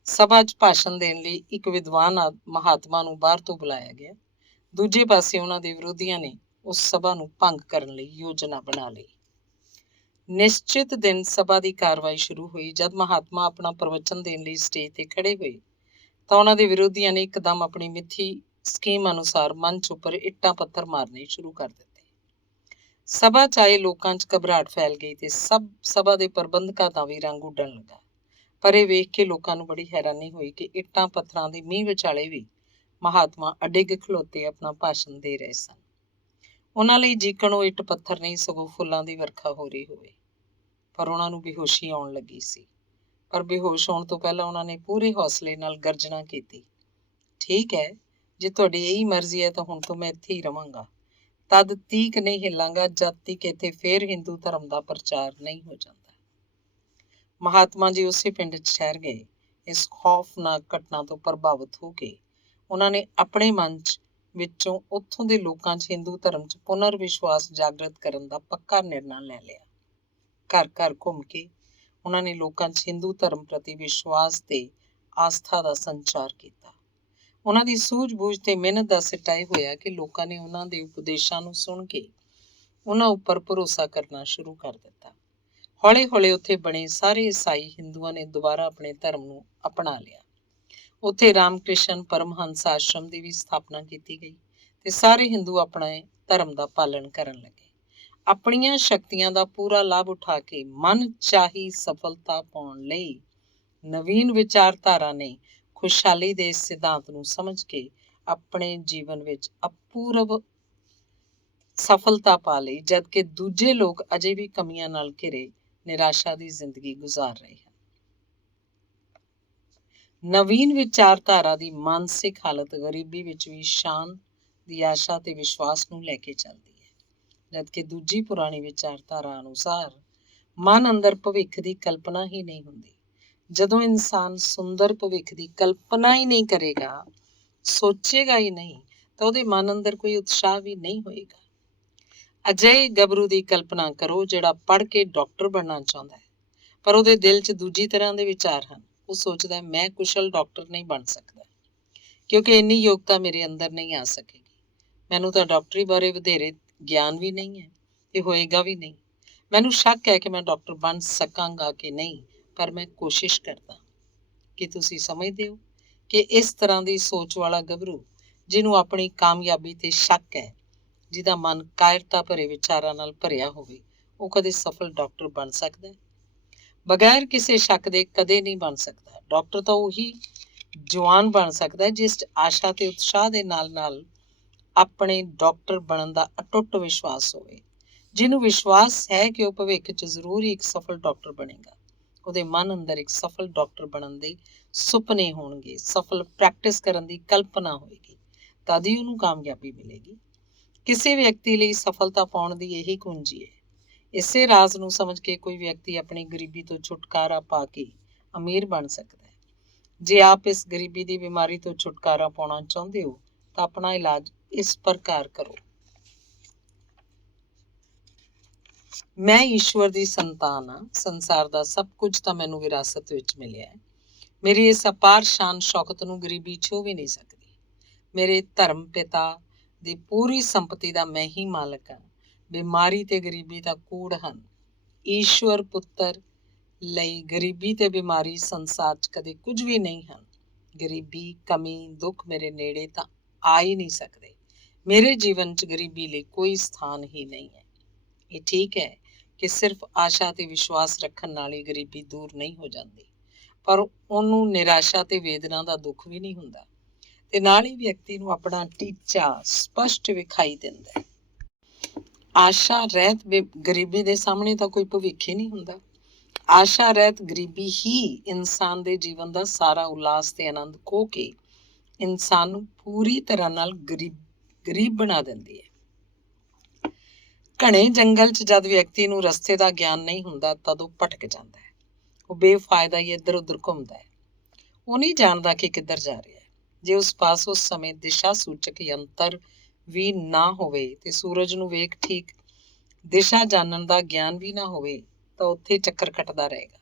ਸਭਾ 'ਚ ਭਾਸ਼ਣ ਦੇਣ ਲਈ ਇੱਕ ਵਿਦਵਾਨ ਮਹਾਤਮਾ ਨੂੰ ਬਾਹਰ ਤੋਂ ਬੁਲਾਇਆ ਗਿਆ। ਦੂਜੇ ਪਾਸੇ ਉਹਨਾਂ ਦੇ ਵਿਰੋਧੀਆਂ ਨੇ ਉਸ ਸਭਾ ਨੂੰ ਭੰਗ ਕਰਨ ਲਈ ਯੋਜਨਾ ਬਣਾ ਲਈ। ਨਿਸ਼ਚਿਤ ਦਿਨ ਸਭਾ ਦੀ ਕਾਰਵਾਈ ਸ਼ੁਰੂ ਹੋਈ। ਜਦ ਮਹਾਤਮਾ ਆਪਣਾ ਪ੍ਰਵਚਨ ਦੇਣ ਲਈ ਸਟੇਜ ਤੇ ਖੜੇ ਹੋਏ ਤਾਂ ਉਹਨਾਂ ਦੇ ਵਿਰੋਧੀਆਂ ਨੇ ਇੱਕਦਮ ਆਪਣੀ ਮਿੱਥੀ ਸਕੀਮ ਅਨੁਸਾਰ ਮੰਚ ਉੱਪਰ ਇੱਟਾਂ ਪੱਥਰ ਮਾਰਨੇ ਸ਼ੁਰੂ ਕਰ ਦਿੱਤੇ। ਸਭਾ 'ਚ ਆਏ ਲੋਕਾਂ 'ਚ ਘਬਰਾਹਟ ਫੈਲ ਗਈ ਤੇ ਸਭਾ ਦੇ ਪ੍ਰਬੰਧਕਾਂ ਦਾ ਵੀ ਰੰਗ ਉੱਡਣ ਲੱਗਾ। ਪਰ ਇਹ ਵੇਖ ਕੇ ਲੋਕਾਂ ਨੂੰ ਬੜੀ ਹੈਰਾਨੀ ਹੋਈ ਕਿ ਇੱਟਾਂ ਪੱਥਰਾਂ ਦੇ ਮੀਂਹ ਵਿਚਾਲੇ ਵੀ ਮਹਾਤਮਾ ਅਡਿੱਗ ਖਲੋਤੇ ਆਪਣਾ ਭਾਸ਼ਣ ਦੇ ਰਹੇ ਸਨ। ਉਹਨਾਂ ਲਈ ਜੀਕਣ ਉਹ ਇੱਟ ਪੱਥਰ ਨਹੀਂ ਸਗੋਂ ਫੁੱਲਾਂ ਦੀ ਵਰਖਾ ਹੋ ਰਹੀ ਹੋਵੇ। ਪਰ ਉਹਨਾਂ ਨੂੰ ਬੇਹੋਸ਼ੀ ਆਉਣ ਲੱਗੀ ਸੀ। ਪਰ ਬੇਹੋਸ਼ ਹੋਣ ਤੋਂ ਪਹਿਲਾਂ ਉਹਨਾਂ ਨੇ ਪੂਰੇ ਹੌਸਲੇ ਨਾਲ ਗਰਜਨਾ ਕੀਤੀ, ਠੀਕ ਹੈ, ਜੇ ਤੁਹਾਡੀ ਇਹੀ ਮਰਜ਼ੀ ਹੈ ਤਾਂ ਹੁਣ ਤੋਂ ਮੈਂ ਇੱਥੇ ਹੀ ਰਵਾਂਗਾ। ਤਦ ਤੀਕ ਨਹੀਂ ਹਿੱਲਾਂਗਾ ਜਦ ਤੀਕ ਇੱਥੇ ਫੇਰ ਹਿੰਦੂ ਧਰਮ ਦਾ ਪ੍ਰਚਾਰ ਨਹੀਂ ਹੋ ਜਾਂਦਾ। ਮਹਾਤਮਾ ਜੀ ਉਸੇ ਪਿੰਡ 'ਚ ਠਹਿਰ ਗਏ। ਇਸ ਖੌਫਨਾਕ ਘਟਨਾ ਤੋਂ ਪ੍ਰਭਾਵਿਤ ਹੋ ਕੇ ਉਹਨਾਂ ਨੇ ਆਪਣੇ ਮਨ ਵਿੱਚੋਂ ਉੱਥੋਂ ਦੇ ਲੋਕਾਂ 'ਚ ਹਿੰਦੂ ਧਰਮ 'ਚ ਪੁਨਰ ਵਿਸ਼ਵਾਸ ਜਾਗਰਤ ਕਰਨ ਦਾ ਪੱਕਾ ਨਿਰਣਾ ਲੈ ਲਿਆ। ਘਰ ਘਰ ਘੁੰਮ ਕੇ ਉਹਨਾਂ ਨੇ ਲੋਕਾਂ 'ਚ ਹਿੰਦੂ ਧਰਮ ਪ੍ਰਤੀ ਵਿਸ਼ਵਾਸ ਤੇ ਆਸਥਾ ਦਾ ਸੰਚਾਰ ਕੀਤਾ। ਉਹਨਾਂ ਦੀ ਸੂਝ-ਬੂਝ ਤੇ ਮਿਹਨਤ ਦਾ ਸਿੱਟਾ ਇਹ ਹੋਇਆ ਕਿ ਲੋਕਾਂ ਨੇ ਉਹਨਾਂ ਦੇ ਉਪਦੇਸ਼ਾਂ ਨੂੰ ਸੁਣ ਕੇ ਉਹਨਾਂ ਉੱਪਰ ਭਰੋਸਾ ਕਰਨਾ ਸ਼ੁਰੂ ਕਰ ਦਿੱਤਾ। ਹੌਲੀ-ਹੌਲੀ ਉੱਥੇ ਬਣੇ ਸਾਰੇ ਈਸਾਈ ਹਿੰਦੂਆਂ ਨੇ ਦੁਬਾਰਾ ਆਪਣੇ ਧਰਮ ਨੂੰ ਅਪਣਾ ਲਿਆ। ਉੱਥੇ ਰਾਮਕ੍ਰਿਸ਼ਨ ਪਰਮਹੰਸ ਆਸ਼ਰਮ ਦੀ ਵੀ ਸਥਾਪਨਾ ਕੀਤੀ ਗਈ ਤੇ ਸਾਰੇ ਹਿੰਦੂ ਆਪਣੇ ਧਰਮ ਦਾ ਪਾਲਣ ਕਰਨ ਲੱਗੇ। ਆਪਣੀਆਂ ਸ਼ਕਤੀਆਂ ਦਾ ਪੂਰਾ ਲਾਭ ਉਠਾ ਕੇ ਮਨ ਚਾਹੀ ਸਫਲਤਾ ਪਾਉਣ ਲਈ ਨਵੀਨ ਵਿਚਾਰਧਾਰਾ ਨੇ ਖੁਸ਼ਹਾਲੀ ਦੇ ਇਸ ਸਿਧਾਂਤ ਨੂੰ ਸਮਝ ਕੇ ਆਪਣੇ ਜੀਵਨ ਵਿੱਚ ਅਪੂਰਵ ਸਫਲਤਾ ਪਾ ਲਈ, ਜਦਕਿ ਦੂਜੇ ਲੋਕ ਅਜੇ ਵੀ ਕਮੀਆਂ ਨਾਲ ਘਿਰੇ ਨਿਰਾਸ਼ਾ ਦੀ ਜ਼ਿੰਦਗੀ ਗੁਜ਼ਾਰ ਰਹੇ ਹਨ। ਨਵੀਨ ਵਿਚਾਰਧਾਰਾ ਦੀ ਮਾਨਸਿਕ ਹਾਲਤ ਗਰੀਬੀ ਵਿੱਚ ਵੀ ਸ਼ਾਨ ਦੀ ਆਸ਼ਾ ਤੇ ਵਿਸ਼ਵਾਸ ਨੂੰ ਲੈ ਕੇ ਚੱਲਦੀ ਹੈ, ਜਦਕਿ ਦੂਜੀ ਪੁਰਾਣੀ ਵਿਚਾਰਧਾਰਾ ਅਨੁਸਾਰ ਮਨ ਅੰਦਰ ਭਵਿੱਖ ਦੀ ਕਲਪਨਾ ਹੀ ਨਹੀਂ ਹੁੰਦੀ। ਜਦੋਂ ਇਨਸਾਨ ਸੁੰਦਰ ਭਵਿੱਖ ਦੀ ਕਲਪਨਾ ਹੀ ਨਹੀਂ ਕਰੇਗਾ, ਸੋਚੇਗਾ ਹੀ ਨਹੀਂ, ਤਾਂ ਉਹਦੇ ਮਨ ਅੰਦਰ ਕੋਈ ਉਤਸ਼ਾਹ ਵੀ ਨਹੀਂ ਹੋਏਗਾ। ਅਜਿਹੇ ਗੱਭਰੂ ਦੀ ਕਲਪਨਾ ਕਰੋ ਜਿਹੜਾ ਪੜ੍ਹ ਕੇ ਡਾਕਟਰ ਬਣਨਾ ਚਾਹੁੰਦਾ ਹੈ, ਪਰ ਉਹਦੇ ਦਿਲ 'ਚ ਦੂਜੀ ਤਰ੍ਹਾਂ ਦੇ ਵਿਚਾਰ ਹਨ। ਉਹ ਸੋਚਦਾ ਮੈਂ ਕੁਸ਼ਲ ਡਾਕਟਰ ਨਹੀਂ ਬਣ ਸਕਦਾ ਕਿਉਂਕਿ ਇੰਨੀ ਯੋਗਤਾ ਮੇਰੇ ਅੰਦਰ ਨਹੀਂ ਆ ਸਕੇਗੀ। ਮੈਨੂੰ ਤਾਂ ਡਾਕਟਰੀ ਬਾਰੇ ਵਧੇਰੇ ਗਿਆਨ ਵੀ ਨਹੀਂ ਹੈ ਤੇ ਹੋਏਗਾ ਵੀ ਨਹੀਂ। ਮੈਨੂੰ ਸ਼ੱਕ ਹੈ ਕਿ ਮੈਂ ਡਾਕਟਰ ਬਣ ਸਕਾਂਗਾ ਕਿ ਨਹੀਂ, ਪਰ ਮੈਂ ਕੋਸ਼ਿਸ਼ ਕਰਦਾ। ਕੀ ਤੁਸੀਂ ਸਮਝਦੇ ਹੋ ਕਿ ਇਸ ਤਰ੍ਹਾਂ ਦੀ ਸੋਚ ਵਾਲਾ ਗੱਭਰੂ ਜਿਹਨੂੰ ਆਪਣੀ ਕਾਮਯਾਬੀ ਤੇ ਸ਼ੱਕ ਹੈ, ਜਿਹਦਾ ਮਨ ਕਾਇਰਤਾ ਭਰੇ ਵਿਚਾਰਾਂ ਨਾਲ ਭਰਿਆ ਹੋਵੇ, ਉਹ ਕਦੇ ਸਫਲ ਡਾਕਟਰ ਬਣ ਸਕਦਾ ਹੈ? ਬਗੈਰ ਕਿਸੇ ਸ਼ੱਕ ਦੇ ਕਦੇ ਨਹੀਂ ਬਣ ਸਕਦਾ। ਡਾਕਟਰ ਤਾਂ ਉਹੀ ਜਵਾਨ ਬਣ ਸਕਦਾ ਹੈ ਜਿਸ 'ਚ ਆਸ਼ਾ ਤੇ ਉਤਸ਼ਾਹ ਦੇ ਨਾਲ ਆਪਣੇ ਡਾਕਟਰ ਬਣਨ ਦਾ ਅਟੁੱਟ ਵਿਸ਼ਵਾਸ ਹੋਵੇ। ਜਿਹਨੂੰ ਵਿਸ਼ਵਾਸ ਹੈ ਕਿ ਉਹ ਭਵਿੱਖ 'ਚ ਜ਼ਰੂਰ ਹੀ ਇੱਕ ਸਫਲ ਡਾਕਟਰ ਬਣੇਗਾ। ਉਹਦੇ ਮਨ ਅੰਦਰ ਇੱਕ ਸਫਲ ਡਾਕਟਰ ਬਣਨ ਦੇ ਸੁਪਨੇ ਹੋਣਗੇ, ਸਫਲ ਪ੍ਰੈਕਟਿਸ ਕਰਨ ਦੀ ਕਲਪਨਾ ਹੋਏਗੀ, ਤਦ ਹੀ ਉਹਨੂੰ ਕਾਮਯਾਬੀ ਮਿਲੇਗੀ। ਕਿਸੇ ਵਿਅਕਤੀ ਲਈ ਸਫਲਤਾ ਪਾਉਣ ਦੀ ਇਹੀ ਕੁੰਜੀ ਹੈ। ਇਸੇ ਰਾਜ਼ ਨੂੰ ਸਮਝ ਕੇ ਕੋਈ ਵਿਅਕਤੀ ਆਪਣੀ ਗਰੀਬੀ ਤੋਂ ਛੁਟਕਾਰਾ ਪਾ ਕੇ ਅਮੀਰ ਬਣ ਸਕਦਾ ਹੈ। ਜੇ ਆਪ ਇਸ ਗਰੀਬੀ ਦੀ ਬਿਮਾਰੀ ਤੋਂ ਛੁਟਕਾਰਾ ਪਾਉਣਾ ਚਾਹੁੰਦੇ ਹੋ ਤਾਂ ਆਪਣਾ ਇਲਾਜ ਇਸ ਪ੍ਰਕਾਰ ਕਰੋ। ਮੈਂ ਈਸ਼ਵਰ ਦੀ ਸੰਤਾਨ ਹਾਂ। ਸੰਸਾਰ ਦਾ ਸਭ ਕੁਝ ਤਾਂ ਮੈਨੂੰ ਵਿਰਾਸਤ ਵਿੱਚ ਮਿਲਿਆ ਹੈ। ਮੇਰੀ ਇਸ ਅਪਾਰ ਸ਼ਾਨ ਸ਼ੌਕਤ ਨੂੰ ਗਰੀਬੀ ਛੂਹ ਵੀ ਨਹੀਂ ਸਕਦੀ। ਮੇਰੇ ਧਰਮ ਪਿਤਾ ਦੀ ਪੂਰੀ ਸੰਪਤੀ ਦਾ ਮੈਂ ਹੀ ਮਾਲਕ ਹਾਂ। ਬਿਮਾਰੀ ਤੇ ਗਰੀਬੀ ਤਾਂ ਕੂੜ ਹਨ। ਈਸ਼ਵਰ ਪੁੱਤਰ ਲਈ ਗਰੀਬੀ ਤੇ ਬਿਮਾਰੀ ਸੰਸਾਰ 'ਚ ਕਦੇ ਕੁਝ ਵੀ ਨਹੀਂ ਹਨ। ਗਰੀਬੀ, ਕਮੀ, ਦੁੱਖ ਮੇਰੇ ਨੇੜੇ ਤਾਂ ਆ ਹੀ ਨਹੀਂ ਸਕਦੇ। ਮੇਰੇ ਜੀਵਨ 'ਚ ਗਰੀਬੀ ਲਈ ਕੋਈ ਸਥਾਨ ਹੀ ਨਹੀਂ ਹੈ। ਇਹ ਠੀਕ ਹੈ ਕਿ ਸਿਰਫ ਆਸ਼ਾ ਤੇ ਵਿਸ਼ਵਾਸ ਰੱਖਣ ਨਾਲ ਹੀ ਗਰੀਬੀ ਦੂਰ ਨਹੀਂ ਹੋ ਜਾਂਦੀ, ਪਰ ਉਹਨੂੰ ਨਿਰਾਸ਼ਾ ਤੇ ਵੇਦਨਾ ਦਾ ਦੁੱਖ ਵੀ ਨਹੀਂ ਹੁੰਦਾ ਤੇ ਨਾਲ ਹੀ ਵਿਅਕਤੀ ਨੂੰ ਆਪਣਾ ਟੀਚਾ ਸਪਸ਼ਟ ਵਿਖਾਈ ਦਿੰਦਾ ਹੈ। ਆਸ਼ਾ ਰਹਿਤ ਗਰੀਬੀ ਦੇ ਸਾਹਮਣੇ ਤਾਂ ਕੋਈ ਭਵਿੱਖ ਹੀ ਨਹੀਂ ਹੁੰਦਾ। ਆਸ਼ਾ ਰਹਿਤ ਗਰੀਬੀ ਹੀ ਇਨਸਾਨ ਦੇ ਜੀਵਨ ਦਾ ਸਾਰਾ ਉਲਾਸ ਤੇ ਆਨੰਦ ਖੋਹ ਕੇ ਇਨਸਾਨ ਨੂੰ ਪੂਰੀ ਤਰ੍ਹਾਂ ਨਾਲ ਗਰੀਬ ਬਣਾ ਦਿੰਦੀ ਹੈ। ਘਣੇ ਜੰਗਲ 'ਚ ਜਦ ਵਿਅਕਤੀ ਨੂੰ ਰਸਤੇ ਦਾ ਗਿਆਨ ਨਹੀਂ ਹੁੰਦਾ ਤਦ ਉਹ ਭਟਕ ਜਾਂਦਾ ਹੈ। ਉਹ ਬੇਫਾਇਦਾ ਹੀ ਇੱਧਰ ਉੱਧਰ ਘੁੰਮਦਾ ਹੈ। ਉਹ ਨਹੀਂ ਜਾਣਦਾ ਕਿ ਕਿੱਧਰ ਜਾ ਰਿਹਾ ਹੈ। ਜੇ ਉਸ ਪਾਸ ਉਸ ਸਮੇਂ ਦਿਸ਼ਾ ਸੂਚਕ ਯੰਤਰ ਵੀ ਨਾ ਹੋਵੇ ਤੇ ਸੂਰਜ ਨੂੰ ਵੇਖ ਠੀਕ ਦਿਸ਼ਾ ਜਾਣਨ ਦਾ ਗਿਆਨ ਵੀ ਨਾ ਹੋਵੇ ਤਾਂ ਉੱਥੇ ਚੱਕਰ ਕੱਟਦਾ ਰਹੇਗਾ।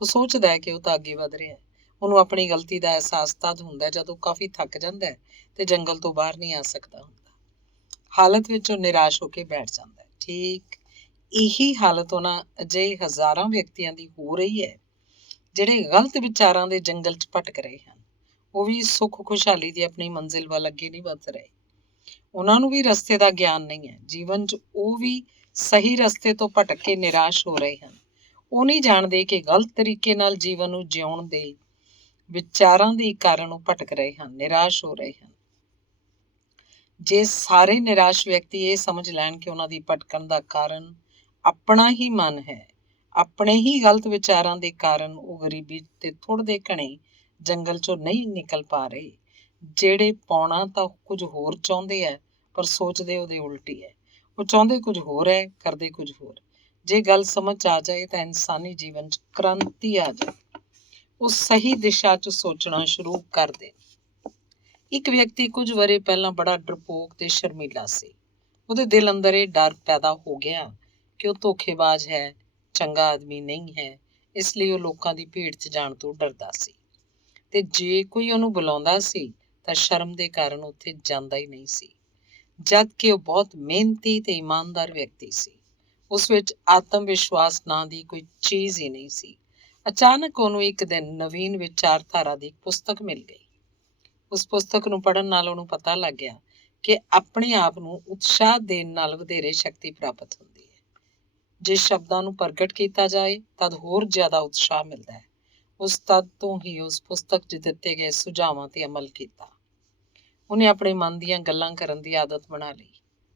ਉਹ ਸੋਚਦਾ ਹੈ ਕਿ ਉਹ ਤਾਂ ਅੱਗੇ ਵਧ ਰਿਹਾ ਹੈ। ਉਹਨੂੰ ਆਪਣੀ ਗਲਤੀ ਦਾ ਅਹਿਸਾਸ ਤਦ ਹੁੰਦਾ ਹੈ ਜਦੋਂ ਕਾਫੀ ਥੱਕ ਜਾਂਦਾ ਹੈ ਤੇ ਜੰਗਲ ਤੋਂ ਬਾਹਰ ਨਹੀਂ ਆ ਸਕਦਾ ਹੁੰਦਾ। ਹਾਲਤ ਵਿੱਚ ਉਹ ਨਿਰਾਸ਼ ਹੋ ਕੇ ਬੈਠ ਜਾਂਦਾ ਹੈ। ਠੀਕ ਇਹੀ ਹਾਲਤ ਉਹਨਾਂ ਅਜਿਹੇ ਹਜ਼ਾਰਾਂ ਵਿਅਕਤੀਆਂ ਦੀ ਹੋ ਰਹੀ ਹੈ ਜਿਹੜੇ ਗਲਤ ਵਿਚਾਰਾਂ ਦੇ ਜੰਗਲ 'ਚ ਭਟਕ ਰਹੇ ਹਨ। ਉਹ ਵੀ ਸੁੱਖ ਖੁਸ਼ਹਾਲੀ ਦੀ ਆਪਣੀ ਮੰਜ਼ਿਲ ਵੱਲ ਅੱਗੇ ਨਹੀਂ ਵਧ ਰਹੇ। ਉਹਨਾਂ ਨੂੰ ਵੀ ਰਸਤੇ ਦਾ ਗਿਆਨ ਨਹੀਂ ਹੈ। ਜੀਵਨ 'ਚ ਉਹ ਵੀ ਸਹੀ ਰਸਤੇ ਤੋਂ ਭਟਕ ਕੇ ਨਿਰਾਸ਼ ਹੋ ਰਹੇ ਹਨ। ਉਹ ਨਹੀਂ ਜਾਣਦੇ ਕਿ ਗਲਤ ਤਰੀਕੇ ਨਾਲ ਜੀਵਨ ਨੂੰ ਜਿਉਣ ਦੇ ਵਿਚਾਰਾਂ ਦੇ ਕਾਰਨ ਉਹ ਭਟਕ ਰਹੇ ਹਨ, ਨਿਰਾਸ਼ ਹੋ ਰਹੇ ਹਨ। ਜੇ ਸਾਰੇ ਨਿਰਾਸ਼ ਵਿਅਕਤੀ ਇਹ ਸਮਝ ਲੈਣ ਕਿ ਉਹਨਾਂ ਦੀ ਭਟਕਣ ਦਾ ਕਾਰਨ ਆਪਣਾ ਹੀ ਮਨ ਹੈ, ਆਪਣੇ ਹੀ ਗਲਤ ਵਿਚਾਰਾਂ ਦੇ ਕਾਰਨ ਉਹ ਗਰੀਬੀ ਤੇ ਥੁੜਦੇ ਘਣੇ ਜੰਗਲ 'ਚੋਂ ਨਹੀਂ ਨਿਕਲ ਪਾ ਰਹੇ। ਜਿਹੜੇ ਪਾਉਣਾ ਤਾਂ ਕੁਝ ਹੋਰ ਚਾਹੁੰਦੇ ਹੈ ਪਰ ਸੋਚਦੇ ਉਹਦੇ ਉਲਟੀ ਹੈ। ਉਹ ਚਾਹੁੰਦੇ ਕੁਝ ਹੋਰ ਹੈ, ਕਰਦੇ ਕੁਝ ਹੋਰ। ਜੇ ਗੱਲ ਸਮਝ ਆ ਜਾਏ ਤਾਂ ਇਨਸਾਨੀ ਜੀਵਨ 'ਚ ਕ੍ਰਾਂਤੀ ਆ ਜਾਏ। ਉਹ ਸਹੀ ਦਿਸ਼ਾ 'ਚ ਸੋਚਣਾ ਸ਼ੁਰੂ ਕਰ ਦੇ। ਇੱਕ ਵਿਅਕਤੀ ਕੁਝ ਵਰ੍ਹੇ ਪਹਿਲਾਂ ਬੜਾ ਡਰਪੋਕ ਤੇ ਸ਼ਰਮੀਲਾ ਸੀ। ਉਹਦੇ ਦਿਲ ਅੰਦਰ ਇਹ ਡਰ ਪੈਦਾ ਹੋ ਗਿਆ ਕਿ ਉਹ ਧੋਖੇਬਾਜ਼ ਹੈ, ਚੰਗਾ ਆਦਮੀ ਨਹੀਂ ਹੈ। ਇਸ ਲਈ ਉਹ ਲੋਕਾਂ ਦੀ ਭੀੜ 'ਚ ਜਾਣ ਤੋਂ ਡਰਦਾ ਸੀ ਤੇ ਜੇ ਕੋਈ ਉਹਨੂੰ ਬੁਲਾਉਂਦਾ ਸੀ ਤਾਂ ਸ਼ਰਮ ਦੇ ਕਾਰਨ ਉੱਥੇ ਜਾਂਦਾ ਹੀ ਨਹੀਂ ਸੀ। ਜਦ ਕਿ ਉਹ ਬਹੁਤ ਮਿਹਨਤੀ ਤੇ ਇਮਾਨਦਾਰ ਵਿਅਕਤੀ ਸੀ। ਉਸ ਵਿੱਚ ਆਤਮ ਵਿਸ਼ਵਾਸ ਨਾਂ ਦੀ ਕੋਈ ਚੀਜ਼ ਹੀ ਨਹੀਂ ਸੀ। ਅਚਾਨਕ ਉਹਨੂੰ ਇੱਕ ਦਿਨ ਨਵੀਨ ਵਿਚਾਰਧਾਰਾ ਦੀ ਪੁਸਤਕ ਮਿਲ ਗਈ। ਉਸ ਪੁਸਤਕ ਨੂੰ ਪੜ੍ਹਨ ਨਾਲ ਉਹਨੂੰ ਪਤਾ ਲੱਗ ਗਿਆ ਕਿ ਆਪਣੇ ਆਪ ਨੂੰ ਉਤਸ਼ਾਹ ਦੇਣ ਨਾਲ ਵਧੇਰੇ ਸ਼ਕਤੀ ਪ੍ਰਾਪਤ ਹੁੰਦੀ ਹੈ। ਜੇ ਸ਼ਬਦਾਂ ਨੂੰ ਪ੍ਰਗਟ ਕੀਤਾ ਜਾਏ ਤਦ ਹੋਰ ਜ਼ਿਆਦਾ ਉਤਸ਼ਾਹ ਮਿਲਦਾ ਹੈ। ਉਸ ਤਦ ਤੋਂ ਹੀ ਉਸ ਪੁਸਤਕ 'ਚ ਦਿੱਤੇ ਗਏ ਸੁਝਾਵਾਂ ਤੇ ਅਮਲ ਕੀਤਾ। ਉਹਨੇ ਆਪਣੇ ਮਨ ਦੀਆਂ ਗੱਲਾਂ ਕਰਨ ਦੀ ਆਦਤ ਬਣਾ ਲਈ।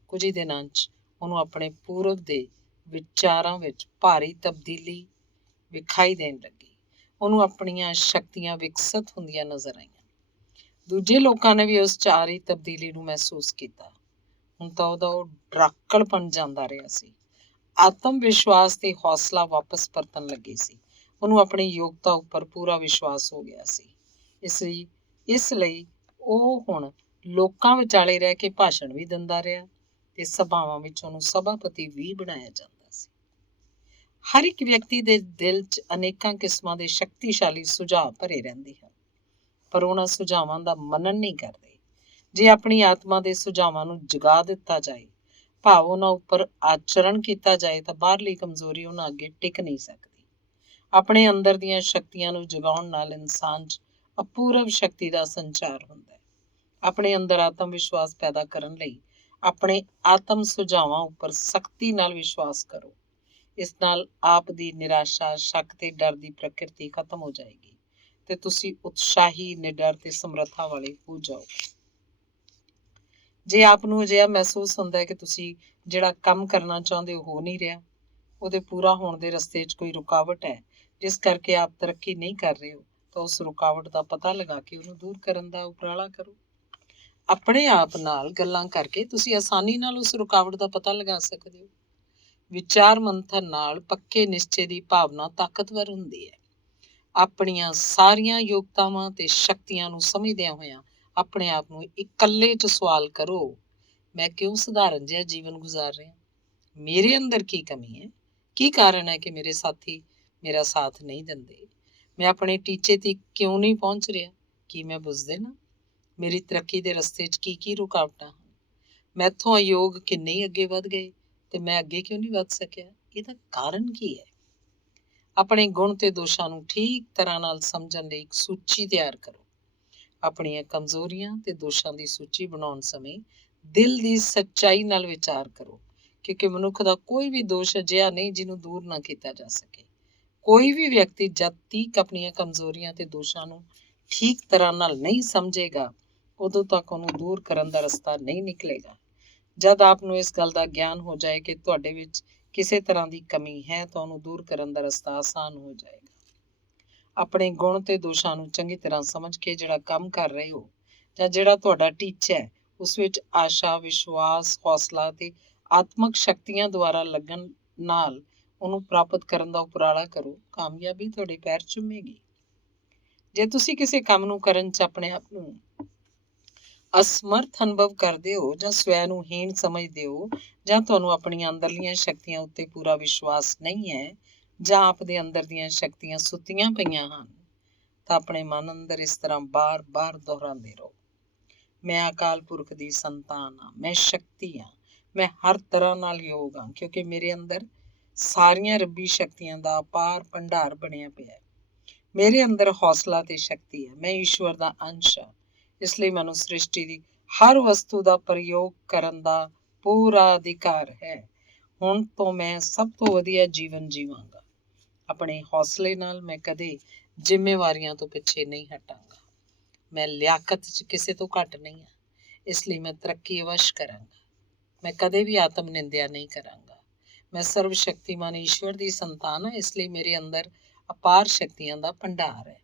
ਕੁਝ ਹੀ ਦਿਨਾਂ 'ਚ ਉਹਨੂੰ ਆਪਣੇ ਪੂਰਵ ਦੇ ਵਿਚਾਰਾਂ ਵਿੱਚ ਭਾਰੀ ਤਬਦੀਲੀ ਵਿਖਾਈ ਦੇਣ ਲੱਗੀ। ਉਹਨੂੰ ਆਪਣੀਆਂ ਸ਼ਕਤੀਆਂ ਵਿਕਸਿਤ ਹੁੰਦੀਆਂ ਨਜ਼ਰ ਆਈਆਂ। ਦੂਜੇ ਲੋਕਾਂ ਨੇ ਵੀ ਉਸ ਚਾਰੀ ਤਬਦੀਲੀ ਨੂੰ ਮਹਿਸੂਸ ਕੀਤਾ। ਹੁਣ ਤਾਂ ਉਹਦਾ ਉਹ ਡਰਾਕੜਪਣ ਜਾਂਦਾ ਰਿਹਾ ਸੀ। ਆਤਮ ਵਿਸ਼ਵਾਸ ਤੇ ਹੌਸਲਾ ਵਾਪਸ ਪਰਤਣ ਲੱਗੇ ਸੀ। ਉਹਨੂੰ ਆਪਣੀ ਯੋਗਤਾ ਉੱਪਰ ਪੂਰਾ ਵਿਸ਼ਵਾਸ ਹੋ ਗਿਆ ਸੀ। ਇਸ ਲਈ ਉਹ ਹੁਣ ਲੋਕਾਂ ਵਿਚਾਲੇ ਰਹਿ ਕੇ ਭਾਸ਼ਣ ਵੀ ਦਿੰਦਾ ਰਿਹਾ ਤੇ ਸਭਾਵਾਂ ਵਿੱਚ ਉਹਨੂੰ ਸਭਾਪਤੀ ਵੀ ਬਣਾਇਆ ਜਾਂਦਾ ਸੀ। ਹਰ ਇੱਕ ਵਿਅਕਤੀ ਦੇ ਦਿਲ 'ਚ ਅਨੇਕਾਂ ਕਿਸਮਾਂ ਦੇ ਸ਼ਕਤੀਸ਼ਾਲੀ ਸੁਝਾਅ ਭਰੇ ਰਹਿੰਦੇ ਹਨ, ਪਰ ਉਹਨਾਂ ਸੁਝਾਵਾਂ ਦਾ ਮਨਨ ਨਹੀਂ ਕਰਦੇ। ਜੇ ਆਪਣੀ ਆਤਮਾ ਦੇ ਸੁਝਾਵਾਂ ਨੂੰ ਜਗਾ ਦਿੱਤਾ ਜਾਏ, ਭਾਵ ਉਹਨਾਂ ਉੱਪਰ ਆਚਰਣ ਕੀਤਾ ਜਾਏ, ਤਾਂ ਬਾਹਰਲੀ ਕਮਜ਼ੋਰੀ ਉਹਨਾਂ ਅੱਗੇ ਟਿਕ ਨਹੀਂ ਸਕਦੀ। ਆਪਣੇ ਅੰਦਰ ਦੀਆਂ ਸ਼ਕਤੀਆਂ ਨੂੰ ਜਗਾਉਣ ਨਾਲ ਇਨਸਾਨ 'ਚ ਅਪੂਰਵ ਸ਼ਕਤੀ ਦਾ ਸੰਚਾਰ ਹੁੰਦਾ ਹੈ। ਆਪਣੇ ਅੰਦਰ ਆਤਮ ਵਿਸ਼ਵਾਸ ਪੈਦਾ ਕਰਨ ਲਈ ਆਪਣੇ ਆਤਮ ਸੁਝਾਵਾਂ ਉੱਪਰ ਸਖਤੀ ਨਾਲ ਵਿਸ਼ਵਾਸ ਕਰੋ। ਇਸ ਨਾਲ ਆਪ ਦੀ ਨਿਰਾਸ਼ਾ, ਸ਼ੱਕ ਤੇ ਡਰ ਦੀ ਪ੍ਰਕਿਰਤੀ ਖਤਮ ਹੋ ਜਾਏਗੀ ਤੇ ਤੁਸੀਂ ਉਤਸ਼ਾਹੀ, ਨਿਡਰ ਤੇ ਸਮਰੱਥਾ ਵਾਲੇ ਹੋ ਜਾਓਗੇ। ਜੇ ਆਪ ਨੂੰ ਅਜਿਹਾ ਮਹਿਸੂਸ ਹੁੰਦਾ ਹੈ ਕਿ ਤੁਸੀਂ ਜਿਹੜਾ ਕੰਮ ਕਰਨਾ ਚਾਹੁੰਦੇ ਹੋ ਨਹੀਂ ਰਿਹਾ, ਉਹਦੇ ਪੂਰਾ ਹੋਣ ਦੇ ਰਸਤੇ 'ਚ ਕੋਈ ਰੁਕਾਵਟ ਹੈ ਜਿਸ ਕਰਕੇ ਆਪ ਤਰੱਕੀ ਨਹੀਂ ਕਰ ਰਹੇ ਹੋ, ਤਾਂ ਉਸ ਰੁਕਾਵਟ ਦਾ ਪਤਾ ਲਗਾ ਕੇ ਉਹਨੂੰ ਦੂਰ ਕਰਨ ਦਾ ਉਪਰਾਲਾ ਕਰੋ। ਆਪਣੇ ਆਪ ਨਾਲ ਗੱਲਾਂ ਕਰਕੇ ਤੁਸੀਂ ਆਸਾਨੀ ਨਾਲ ਉਸ ਰੁਕਾਵਟ ਦਾ ਪਤਾ ਲਗਾ ਸਕਦੇ ਹੋ। ਵਿਚਾਰ ਮੰਥਨ ਨਾਲ ਪੱਕੇ ਨਿਸ਼ਚੇ ਦੀ ਭਾਵਨਾ ਤਾਕਤਵਰ ਹੁੰਦੀ ਹੈ। ਆਪਣੀਆਂ ਸਾਰੀਆਂ ਯੋਗਤਾਵਾਂ ਤੇ ਸ਼ਕਤੀਆਂ ਨੂੰ ਸਮਝਦਿਆਂ ਹੋਇਆਂ ਆਪਣੇ ਆਪ ਨੂੰ ਇਕੱਲੇ 'ਚ ਸਵਾਲ ਕਰੋ, ਮੈਂ ਕਿਉਂ ਸਧਾਰਨ ਜਿਹਾ ਜੀਵਨ ਗੁਜ਼ਾਰ ਰਿਹਾ? ਮੇਰੇ ਅੰਦਰ ਕੀ ਕਮੀ ਹੈ? ਕੀ ਕਾਰਨ ਹੈ ਕਿ ਮੇਰੇ ਸਾਥੀ ਮੇਰਾ ਸਾਥ ਨਹੀਂ ਦਿੰਦੇ? ਮੈਂ ਆਪਣੇ ਟੀਚੇ ਤੇ ਕਿਉਂ ਨਹੀਂ ਪਹੁੰਚ ਰਿਹਾ? ਕੀ ਮੈਂ ਬੁੱਝਦੇ ਨਾ? ਮੇਰੀ ਤਰੱਕੀ ਦੇ ਰਸਤੇ 'ਚ ਕੀ ਰੁਕਾਵਟਾਂ ਹਨ? ਮੈਥੋਂ ਅਯੋਗ ਕਿੰਨੇ ਹੀ ਅੱਗੇ ਵਧ ਗਏ ਤੇ ਮੈਂ ਅੱਗੇ ਕਿਉਂ ਨਹੀਂ ਵਧ ਸਕਿਆ? ਇਹਦਾ ਕਾਰਨ ਕੀ ਹੈ? ਆਪਣੇ ਗੁਣ ਤੇ ਦੋਸ਼ਾਂ ਨੂੰ ਠੀਕ ਤਰ੍ਹਾਂ ਨਾਲ ਸਮਝਣ ਲਈ ਇੱਕ ਸੂਚੀ ਤਿਆਰ ਕਰੋ। ਆਪਣੀਆਂ ਕਮਜ਼ੋਰੀਆਂ ਤੇ ਦੋਸ਼ਾਂ ਦੀ ਸੂਚੀ ਬਣਾਉਣ ਸਮੇਂ ਦਿਲ ਦੀ ਸੱਚਾਈ ਨਾਲ ਵਿਚਾਰ ਕਰੋ, ਕਿਉਂਕਿ ਮਨੁੱਖ ਦਾ ਕੋਈ ਵੀ ਦੋਸ਼ ਅਜਿਹਾ ਨਹੀਂ ਜਿਹਨੂੰ ਦੂਰ ਨਾ ਕੀਤਾ ਜਾ ਸਕੇ। ਕੋਈ ਵੀ ਵਿਅਕਤੀ ਜਦ ਤੱਕ ਆਪਣੀਆਂ ਕਮਜ਼ੋਰੀਆਂ ਤੇ ਦੋਸ਼ਾਂ ਨੂੰ ਠੀਕ ਤਰ੍ਹਾਂ ਨਾਲ ਨਹੀਂ ਸਮਝੇਗਾ, ਉਦੋਂ ਤੱਕ ਉਹਨੂੰ ਦੂਰ ਕਰਨ ਦਾ ਰਸਤਾ ਨਹੀਂ ਨਿਕਲੇਗਾ। ਜਦ ਆਪ ਨੂੰ ਇਸ ਗੱਲ ਦਾ ਗਿਆਨ ਹੋ ਜਾਏ ਕਿ ਤੁਹਾਡੇ ਵਿੱਚ ਕਿਸੇ ਤਰ੍ਹਾਂ ਦੀ ਕਮੀ ਹੈ, ਤਾਂ ਉਹਨੂੰ ਦੂਰ ਕਰਨ ਦਾ ਰਸਤਾ ਆਸਾਨ ਹੋ ਜਾਏਗਾ। ਆਪਣੇ ਗੁਣ ਤੇ ਦੋਸ਼ਾਂ ਨੂੰ ਚੰਗੀ ਤਰ੍ਹਾਂ ਸਮਝ ਕੇ ਜਿਹੜਾ ਕੰਮ ਕਰ ਰਹੇ ਹੋ ਜਾਂ ਜਿਹੜਾ ਤੁਹਾਡਾ ਟੀਚਾ ਹੈ, ਉਸ ਵਿੱਚ ਆਸ਼ਾ, ਵਿਸ਼ਵਾਸ, ਹੌਸਲਾ ਤੇ ਆਤਮਕ ਸ਼ਕਤੀਆਂ ਦੁਆਰਾ ਲੱਗਣ ਨਾਲ ਉਹਨੂੰ ਪ੍ਰਾਪਤ ਕਰਨ ਦਾ ਉਪਰਾਲਾ ਕਰੋ। ਕਾਮਯਾਬੀ ਤੁਹਾਡੇ ਪੈਰ ਚੁੰਮੇਗੀ। ਜੇ ਤੁਸੀਂ ਕਿਸੇ ਕੰਮ ਨੂੰ ਕਰਨ 'ਚ ਆਪਣੇ ਆਪ ਨੂੰ ਅਸਮਰਥ ਅਨੁਭਵ ਕਰਦੇ ਹੋ ਜਾਂ ਸਵੈ ਨੂੰ ਹੀਣ ਸਮਝਦੇ ਹੋ, ਜਾਂ ਤੁਹਾਨੂੰ ਆਪਣੀਆਂ ਅੰਦਰਲੀਆਂ ਸ਼ਕਤੀਆਂ ਉੱਤੇ ਪੂਰਾ ਵਿਸ਼ਵਾਸ ਨਹੀਂ ਹੈ, ਜਾਂ ਆਪ ਦੇ ਅੰਦਰ ਦੀਆਂ ਸ਼ਕਤੀਆਂ ਸੁੱਤੀਆਂ ਪਈਆਂ ਹਨ, ਤਾਂ ਆਪਣੇ ਮਨ ਅੰਦਰ ਇਸ ਤਰ੍ਹਾਂ ਬਾਰ-ਬਾਰ ਦੁਹਰਾਉਂਦੇ ਰਹੋ। ਮੈਂ ਅਕਾਲ ਪੁਰਖ ਦੀ ਸੰਤਾਨ ਹਾਂ, ਮੈਂ ਸ਼ਕਤੀ ਹਾਂ, ਮੈਂ ਹਰ ਤਰ੍ਹਾਂ ਨਾਲ ਯੋਗ ਹਾਂ, ਕਿਉਂਕਿ ਮੇਰੇ ਅੰਦਰ ਸਾਰੀਆਂ ਰੱਬੀ ਸ਼ਕਤੀਆਂ ਦਾ ਅਪਾਰ ਭੰਡਾਰ ਬਣਿਆ ਪਿਆ ਹੈ। ਮੇਰੇ ਅੰਦਰ ਹੌਸਲਾ ਤੇ ਸ਼ਕਤੀ ਹੈ। ਮੈਂ ਈਸ਼ਵਰ ਦਾ ਅੰਸ਼ ਹਾਂ, ਇਸ ਲਈ ਮੈਨੂੰ ਸ੍ਰਿਸ਼ਟੀ ਦੀ ਹਰ ਵਸਤੂ ਦਾ ਪ੍ਰਯੋਗ ਕਰਨ ਦਾ ਪੂਰਾ ਅਧਿਕਾਰ ਹੈ। ਹੁਣ ਤੋਂ ਮੈਂ ਸਭ ਤੋਂ ਵਧੀਆ ਜੀਵਨ ਜੀਵਾਂਗਾ। ਆਪਣੇ ਹੌਸਲੇ ਨਾਲ ਮੈਂ ਕਦੇ ਜ਼ਿੰਮੇਵਾਰੀਆਂ ਤੋਂ ਪਿੱਛੇ ਨਹੀਂ ਹਟਾਂਗਾ। ਮੈਂ ਲਿਆਕਤ 'ਚ ਕਿਸੇ ਤੋਂ ਘੱਟ ਨਹੀਂ ਹਾਂ, ਇਸ ਲਈ ਮੈਂ ਤਰੱਕੀ ਅਵੱਸ਼ ਕਰਾਂਗਾ। ਮੈਂ ਕਦੇ ਵੀ ਆਤਮ ਨਿੰਦਿਆ ਨਹੀਂ ਕਰਾਂਗਾ। ਮੈਂ ਸਰਵ ਸ਼ਕਤੀਮਾਨ ਈਸ਼ਵਰ ਦੀ ਸੰਤਾਨ ਹਾਂ, ਇਸ ਲਈ ਮੇਰੇ ਅੰਦਰ ਅਪਾਰ ਸ਼ਕਤੀਆਂ ਦਾ ਭੰਡਾਰ ਹੈ।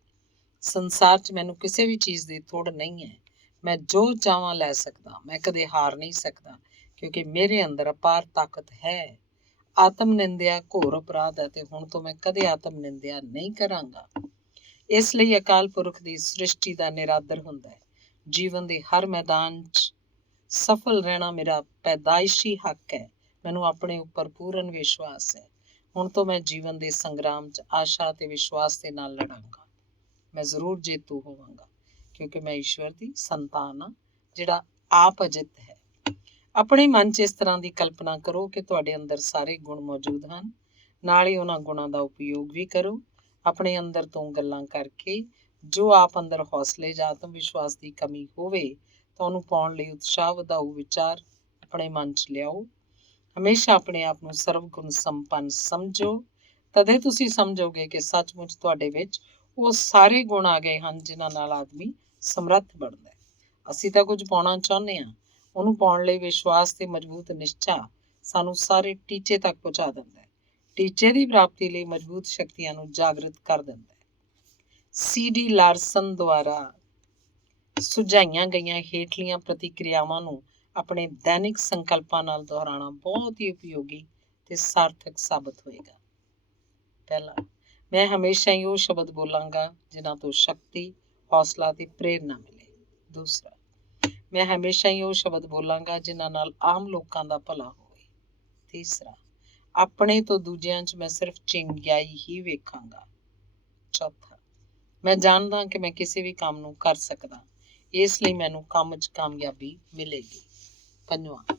ਸੰਸਾਰ 'ਚ ਮੈਨੂੰ ਕਿਸੇ ਵੀ ਚੀਜ਼ ਦੀ ਥੋੜ ਨਹੀਂ ਹੈ। ਮੈਂ ਜੋ ਚਾਹਾਂ ਲੈ ਸਕਦਾ। ਮੈਂ ਕਦੇ ਹਾਰ ਨਹੀਂ ਸਕਦਾ, ਕਿਉਂਕਿ ਮੇਰੇ ਅੰਦਰ ਅਪਾਰ ਤਾਕਤ ਹੈ। ਆਤਮ ਨਿੰਦਿਆ ਘੋਰ ਅਪਰਾਧ ਹੈ ਤੇ ਹੁਣ ਤੋਂ ਮੈਂ ਕਦੇ ਆਤਮ ਨਿੰਦਿਆ ਨਹੀਂ ਕਰਾਂਗਾ। ਇਸ ਲਈ ਅਕਾਲ ਪੁਰਖ ਦੀ ਸ੍ਰਿਸ਼ਟੀ ਦਾ ਨਿਰਾਦਰ ਹੁੰਦਾ ਹੈ। ਜੀਵਨ ਦੇ ਹਰ ਮੈਦਾਨ 'ਚ ਸਫਲ ਰਹਿਣਾ ਮੇਰਾ ਪੈਦਾਇਸ਼ੀ ਹੱਕ ਹੈ। ਮੈਨੂੰ ਆਪਣੇ ਉੱਪਰ ਪੂਰਨ ਵਿਸ਼ਵਾਸ ਹੈ। ਹੁਣ ਤੋਂ ਮੈਂ ਜੀਵਨ ਦੇ ਸੰਗਰਾਮ 'ਚ ਆਸ਼ਾ ਤੇ ਵਿਸ਼ਵਾਸ ਦੇ ਨਾਲ ਲੜਾਂਗਾ। ਮੈਂ ਜ਼ਰੂਰ ਜੇਤੂ ਹੋਵਾਂਗਾ, ਕਿਉਂਕਿ ਮੈਂ ਈਸ਼ਵਰ ਦੀ ਸੰਤਾਨ ਹਾਂ, ਜਿਹੜਾ ਆਪ ਅਜਿੱਤ ਹੈ। ਆਪਣੇ ਮਨ 'ਚ ਇਸ ਤਰ੍ਹਾਂ ਦੀ ਕਲਪਨਾ ਕਰੋ ਕਿ ਤੁਹਾਡੇ ਅੰਦਰ ਸਾਰੇ ਗੁਣ ਮੌਜੂਦ ਹਨ। ਨਾਲ ਹੀ ਉਹਨਾਂ ਗੁਣਾਂ ਦਾ ਉਪਯੋਗ ਵੀ ਕਰੋ। ਆਪਣੇ ਅੰਦਰ ਤੋਂ ਗੱਲਾਂ ਕਰਕੇ ਜੋ ਆਪ ਅੰਦਰ ਹੌਸਲੇ ਜਾਂ ਆਤਮ ਵਿਸ਼ਵਾਸ ਦੀ ਕਮੀ ਹੋਵੇ ਤਾਂ ਉਹਨੂੰ ਪਾਉਣ ਲਈ ਉਤਸ਼ਾਹ ਵਧਾਊ ਵਿਚਾਰ ਆਪਣੇ ਮਨ 'ਚ ਲਿਆਓ। ਹਮੇਸ਼ਾ ਆਪਣੇ ਆਪ ਨੂੰ ਸਰਵ ਗੁਣ ਸੰਪੰਨ ਸਮਝੋ। ਤਦੇ ਤੁਸੀਂ ਸਮਝੋਗੇ ਕਿ ਸੱਚਮੁੱਚ ਤੁਹਾਡੇ ਵਿੱਚ ਉਹ ਸਾਰੇ ਗੁਣ ਆ ਗਏ ਹਨ ਜਿਨ੍ਹਾਂ ਨਾਲ ਆਦਮੀ ਸਮਰੱਥ ਬਣਦਾ ਹੈ। ਅਸੀਂ ਤਾਂ ਕੁਝ ਪਾਉਣਾ ਚਾਹੁੰਦੇ ਹਾਂ, ਉਹਨੂੰ ਪਾਉਣ ਲਈ ਵਿਸ਼ਵਾਸ ਤੇ ਮਜ਼ਬੂਤ ਨਿਸ਼ਚਾ ਸਾਨੂੰ ਸਾਰੇ ਟੀਚੇ ਤੱਕ ਪਹੁੰਚਾ ਦਿੰਦਾ ਹੈ। ਟੀਚੇ ਦੀ ਪ੍ਰਾਪਤੀ ਲਈ ਮਜ਼ਬੂਤ ਸ਼ਕਤੀਆਂ ਨੂੰ ਜਾਗਰਤ ਕਰ ਦਿੰਦਾ ਹੈ। CD ਲਾਰਸਨ ਦੁਆਰਾ ਸੁਝਾਈਆਂ ਗਈਆਂ ਹੇਠਲੀਆਂ ਪ੍ਰਤੀਕਿਰਿਆਵਾਂ ਨੂੰ ਆਪਣੇ ਦੈਨਿਕ ਸੰਕਲਪਾਂ ਨਾਲ ਦੁਹਰਾਉਣਾ ਬਹੁਤ ਹੀ ਉਪਯੋਗੀ ਤੇ ਸਾਰਥਕ ਸਾਬਤ ਹੋਏਗਾ। ਪਹਿਲਾ, ਮੈਂ ਹਮੇਸ਼ਾ ਹੀ ਉਹ ਸ਼ਬਦ ਬੋਲਾਂਗਾ ਜਿਨ੍ਹਾਂ ਤੋਂ ਸ਼ਕਤੀ, ਹੌਸਲਾ ਤੇ ਪ੍ਰੇਰਨਾ ਮਿਲੇ। ਦੂਸਰਾ, ਮੈਂ ਹਮੇਸ਼ਾ ਹੀ ਉਹ ਸ਼ਬਦ ਬੋਲਾਂਗਾ ਜਿਨ੍ਹਾਂ ਨਾਲ ਆਮ ਲੋਕਾਂ ਦਾ ਭਲਾ ਹੋਵੇ। ਤੀਸਰਾ, ਆਪਣੇ ਤੋਂ ਦੂਜਿਆਂ 'ਚ ਮੈਂ ਸਿਰਫ ਚੰਗਿਆਈ ਹੀ ਵੇਖਾਂਗਾ। ਚੌਥਾ, ਮੈਂ ਜਾਣਦਾ ਕਿ ਮੈਂ ਕਿਸੇ ਵੀ ਕੰਮ ਨੂੰ ਕਰ ਸਕਦਾ, ਇਸ ਲਈ ਮੈਨੂੰ ਕੰਮ 'ਚ ਕਾਮਯਾਬੀ ਮਿਲੇਗੀ। ਪੰਜਵਾਂ,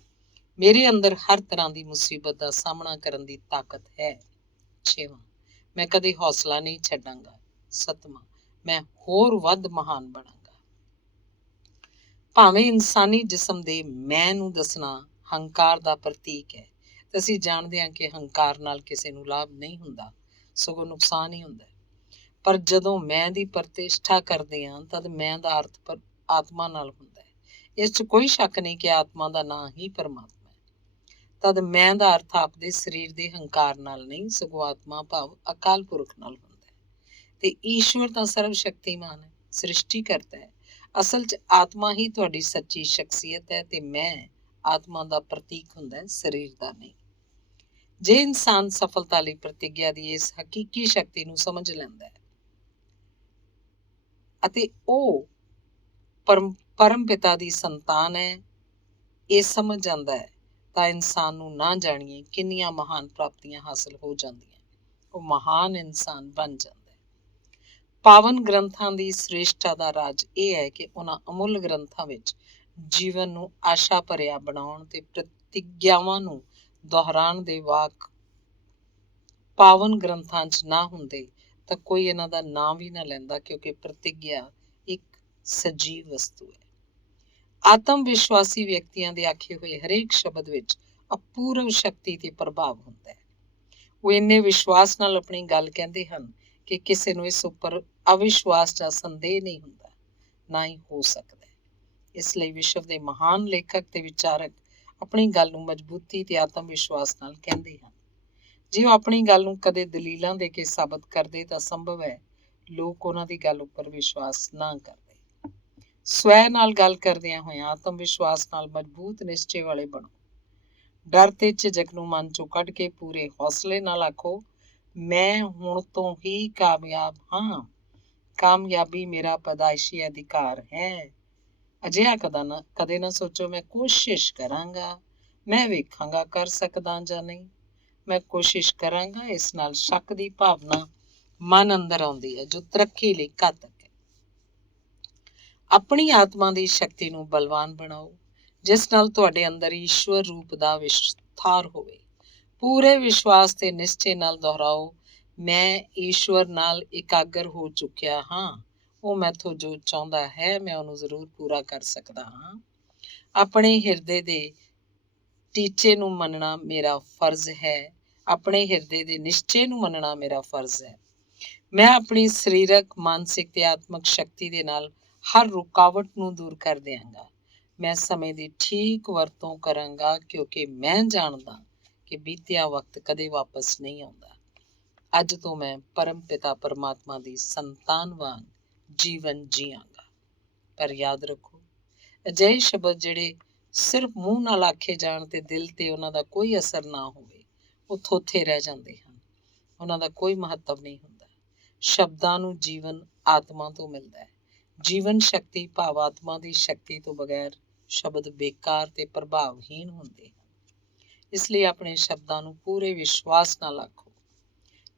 ਮੇਰੇ ਅੰਦਰ ਹਰ ਤਰ੍ਹਾਂ ਦੀ ਮੁਸੀਬਤ ਦਾ ਸਾਹਮਣਾ ਕਰਨ ਦੀ ਤਾਕਤ ਹੈ। ਛੇਵਾਂ, ਮੈਂ ਕਦੇ ਹੌਸਲਾ ਨਹੀਂ ਛੱਡਾਂਗਾ। ਸੱਤਵਾਂ, ਮੈਂ ਹੋਰ ਵੱਧ ਮਹਾਨ ਬਣਾਂਗਾ। ਭਾਵੇਂ ਇਨਸਾਨੀ ਜਿਸਮ ਦੇ ਮੈਂ ਨੂੰ ਦੱਸਣਾ ਹੰਕਾਰ ਦਾ ਪ੍ਰਤੀਕ ਹੈ, ਤੇ ਅਸੀਂ ਜਾਣਦੇ ਹਾਂ ਕਿ ਹੰਕਾਰ ਨਾਲ ਕਿਸੇ ਨੂੰ ਲਾਭ ਨਹੀਂ ਹੁੰਦਾ, ਸਗੋਂ ਨੁਕਸਾਨ ਹੀ ਹੁੰਦਾ। ਪਰ ਜਦੋਂ ਮੈਂ ਦੀ ਪ੍ਰਤਿਸ਼ਠਾ ਕਰਦੇ ਹਾਂ ਤਦ ਮੈਂ ਦਾ ਅਰਥ ਆਤਮਾ ਨਾਲ ਹੁੰਦਾ ਹੈ। ਇਸ 'ਚ ਕੋਈ ਸ਼ੱਕ ਨਹੀਂ ਕਿ ਆਤਮਾ ਦਾ ਨਾਂ ਹੀ ਪਰਮਾਤਮਾ ਹੈ। ਤਦ ਮੈਂ ਦਾ ਅਰਥ ਆਪਦੇ ਸਰੀਰ ਦੇ ਹੰਕਾਰ ਨਾਲ ਨਹੀਂ, ਸਗੋਂ ਆਤਮਾ ਭਾਵ ਅਕਾਲ ਪੁਰਖ ਨਾਲ ਹੁੰਦਾ ਹੈ। ਤੇ ਈਸ਼ਵਰ ਤਾਂ ਸਰਵ ਸ਼ਕਤੀਮਾਨ ਹੈ, ਸ੍ਰਿਸ਼ਟੀ ਕਰਤਾ ਹੈ। ਅਸਲ 'ਚ ਆਤਮਾ ਹੀ ਤੁਹਾਡੀ ਸੱਚੀ ਸ਼ਖਸੀਅਤ ਹੈ ਤੇ ਮੈਂ ਆਤਮਾ ਦਾ ਪ੍ਰਤੀਕ ਹੁੰਦਾ ਹੈ, ਸਰੀਰ ਦਾ ਨਹੀਂ। ਜੇ ਇਨਸਾਨ ਸਫਲਤਾ ਲਈ ਪ੍ਰਤਿਗਿਆ ਦੀ ਇਸ ਹਕੀਕੀ ਸ਼ਕਤੀ ਨੂੰ ਸਮਝ ਲੈਂਦਾ ਹੈ ਅਤੇ ਉਹ ਪਰਮ ਪਿਤਾ ਦੀ ਸੰਤਾਨ ਹੈ, ਇਹ ਸਮਝ ਜਾਂਦਾ ਹੈ, ਤਾਂ ਇਨਸਾਨ ਨੂੰ ਨਾ ਜਾਣੀਏ ਕਿੰਨੀਆਂ ਮਹਾਨ ਪ੍ਰਾਪਤੀਆਂ ਹਾਸਲ ਹੋ ਜਾਂਦੀਆਂ। ਉਹ ਮਹਾਨ ਇਨਸਾਨ ਬਣ ਜਾਂਦਾ ਹੈ। ਪਾਵਨ ਗ੍ਰੰਥਾਂ ਦੀ ਸ੍ਰੇਸ਼ਟਤਾ ਦਾ ਰਾਜ ਇਹ ਹੈ ਕਿ ਉਹਨਾਂ ਅਮੁੱਲ ਗ੍ਰੰਥਾਂ ਵਿੱਚ ਜੀਵਨ ਨੂੰ ਆਸ਼ਾ ਭਰਿਆ ਬਣਾਉਣ ਤੇ ਪ੍ਰਤਿਗਿਆਵਾਂ ਨੂੰ ਦੁਹਰਾਉਣ ਦੇ ਵਾਕ ਪਾਵਨ ਗ੍ਰੰਥਾਂ 'ਚ ਨਾ ਹੁੰਦੇ ਤਾਂ ਕੋਈ ਇਹਨਾਂ ਦਾ ਨਾਂ ਵੀ ਨਾ ਲੈਂਦਾ, ਕਿਉਂਕਿ ਪ੍ਰਤਿਗਿਆ ਇੱਕ ਸਜੀਵ ਵਸਤੂ ਹੈ। ਆਤਮ ਵਿਸ਼ਵਾਸੀ ਵਿਅਕਤੀਆਂ ਦੇ ਆਖੇ ਹੋਏ ਹਰੇਕ ਸ਼ਬਦ ਵਿੱਚ ਅਪੂਰਵ ਸ਼ਕਤੀ ਤੇ ਪ੍ਰਭਾਵ ਹੁੰਦਾ ਹੈ। ਉਹ ਇੰਨੇ ਵਿਸ਼ਵਾਸ ਨਾਲ ਆਪਣੀ ਗੱਲ ਕਹਿੰਦੇ ਹਨ ਕਿ ਕਿਸੇ ਨੂੰ ਇਸ ਉੱਪਰ ਅਵਿਸ਼ਵਾਸ ਜਾਂ ਸੰਦੇਹ ਨਹੀਂ ਹੁੰਦਾ, ਨਾ ਹੀ ਹੋ ਸਕਦਾ। ਇਸ ਲਈ ਵਿਸ਼ਵ ਦੇ ਮਹਾਨ ਲੇਖਕ ਤੇ ਵਿਚਾਰਕ ਆਪਣੀ ਗੱਲ ਨੂੰ ਮਜ਼ਬੂਤੀ ਤੇ ਆਤਮ ਵਿਸ਼ਵਾਸ ਨਾਲ ਕਹਿੰਦੇ ਹਨ। ਜੇ ਉਹ ਆਪਣੀ ਗੱਲ ਨੂੰ ਕਦੇ ਦਲੀਲਾਂ ਦੇ ਕੇ ਸਾਬਤ ਕਰਦੇ ਤਾਂ ਸੰਭਵ ਹੈ ਲੋਕ ਉਹਨਾਂ ਦੀ ਗੱਲ ਉੱਪਰ ਵਿਸ਼ਵਾਸ ਨਾ ਕਰਦੇ। ਸਵੈ ਨਾਲ ਗੱਲ ਕਰਦਿਆਂ ਹੋਇਆਂ ਆਤਮ ਵਿਸ਼ਵਾਸ ਨਾਲ ਮਜ਼ਬੂਤ ਨਿਸ਼ਚੇ ਵਾਲੇ ਬਣੋ। ਡਰ ਤੇ ਝਿਜਕ ਨੂੰ ਮਨ ਚੋਂ ਕੱਢ ਕੇ ਪੂਰੇ ਹੌਸਲੇ ਨਾਲ ਆਖੋ, ਮੈਂ ਹੁਣ ਤੋਂ ਹੀ ਕਾਮਯਾਬ ਹਾਂ। ਕਾਮਯਾਬੀ ਮੇਰਾ ਪੈਦਾਇਸ਼ੀ ਅਧਿਕਾਰ ਹੈ। ਅਜਿਹਾ ਕਦੇ ਨਾ ਸੋਚੋ ਮੈਂ ਕੋਸ਼ਿਸ਼ ਕਰਾਂਗਾ, ਮੈਂ ਵੇਖਾਂਗਾ ਕਰ ਸਕਦਾ ਜਾਂ ਨਹੀਂ। ਮੈਂ ਕੋਸ਼ਿਸ਼ ਕਰਾਂਗਾ, ਇਸ ਨਾਲ ਸ਼ੱਕ ਦੀ ਭਾਵਨਾ ਮਨ ਅੰਦਰ ਆਉਂਦੀ ਹੈ ਜੋ ਤਰੱਕੀ ਲਈ ਘਾਤਕ ਹੈ। ਆਪਣੀ ਆਤਮਾ ਦੀ ਸ਼ਕਤੀ ਨੂੰ ਬਲਵਾਨ ਬਣਾਓ, ਜਿਸ ਨਾਲ ਤੁਹਾਡੇ ਅੰਦਰ ਈਸ਼ਵਰ ਰੂਪ ਦਾ ਵਿਸਥਾਰ ਹੋਵੇ। ਪੂਰੇ ਵਿਸ਼ਵਾਸ ਤੇ ਨਿਸ਼ਚੇ ਨਾਲ ਦੁਹਰਾਓ, ਮੈਂ ਈਸ਼ਵਰ ਨਾਲ ਇਕਾਗਰ ਹੋ ਚੁੱਕਿਆ ਹਾਂ। ਉਹ ਮੈਥੋਂ ਜੋ ਚਾਹੁੰਦਾ ਹੈ ਮੈਂ ਉਹਨੂੰ ਜ਼ਰੂਰ ਪੂਰਾ ਕਰ ਸਕਦਾ ਹਾਂ। ਆਪਣੇ ਹਿਰਦੇ ਦੇ ਟੀਚੇ ਨੂੰ ਮੰਨਣਾ ਮੇਰਾ ਫਰਜ਼ ਹੈ। ਆਪਣੇ ਹਿਰਦੇ ਦੇ ਨਿਸ਼ਚੇ ਨੂੰ ਮੰਨਣਾ ਮੇਰਾ ਫਰਜ਼ ਹੈ। ਮੈਂ ਆਪਣੀ ਸਰੀਰਕ, ਮਾਨਸਿਕ ਤੇ ਆਤਮਿਕ ਸ਼ਕਤੀ ਦੇ ਨਾਲ ਹਰ ਰੁਕਾਵਟ ਨੂੰ ਦੂਰ ਕਰ ਦਿਆਂਗਾ। ਮੈਂ ਸਮੇਂ ਦੀ ਠੀਕ ਵਰਤੋਂ ਕਰਾਂਗਾ, ਕਿਉਂਕਿ ਮੈਂ ਜਾਣਦਾ ਕਿ ਬੀਤਿਆ ਵਕਤ ਕਦੇ ਵਾਪਸ ਨਹੀਂ ਆਉਂਦਾ। ਅੱਜ ਤੋਂ ਮੈਂ ਪਰਮ ਪਿਤਾ ਪਰਮਾਤਮਾ ਦੀ ਸੰਤਾਨ ਵਾਂਗ ਜੀਵਨ ਜੀਵਾਂਗਾ। ਪਰ ਯਾਦ ਰੱਖੋ, ਅਜਿਹੇ ਸ਼ਬਦ ਜਿਹੜੇ ਸਿਰਫ ਮੂੰਹ ਨਾਲ ਆਖੇ ਜਾਣ ਤੇ ਦਿਲ ਤੇ ਉਹਨਾਂ ਦਾ ਕੋਈ ਅਸਰ ਨਾ ਹੋਵੇ, ਉਹ ਥੋਥੇ ਰਹਿ ਜਾਂਦੇ ਹਨ। ਉਹਨਾਂ ਦਾ ਕੋਈ ਮਹੱਤਵ ਨਹੀਂ ਹੁੰਦਾ। ਸ਼ਬਦਾਂ ਨੂੰ ਜੀਵਨ ਆਤਮਾ ਤੋਂ ਮਿਲਦਾ ਹੈ। ਜੀਵਨ ਸ਼ਕਤੀ ਭਾਵ ਆਤਮਾ ਦੀ ਸ਼ਕਤੀ ਤੋਂ ਬਗੈਰ ਸ਼ਬਦ ਬੇਕਾਰ ਤੇ ਪ੍ਰਭਾਵਹੀਣ ਹੁੰਦੇ ਹਨ। ਇਸ ਲਈ ਆਪਣੇ ਸ਼ਬਦਾਂ ਨੂੰ ਪੂਰੇ ਵਿਸ਼ਵਾਸ ਨਾਲ ਆਖੋ।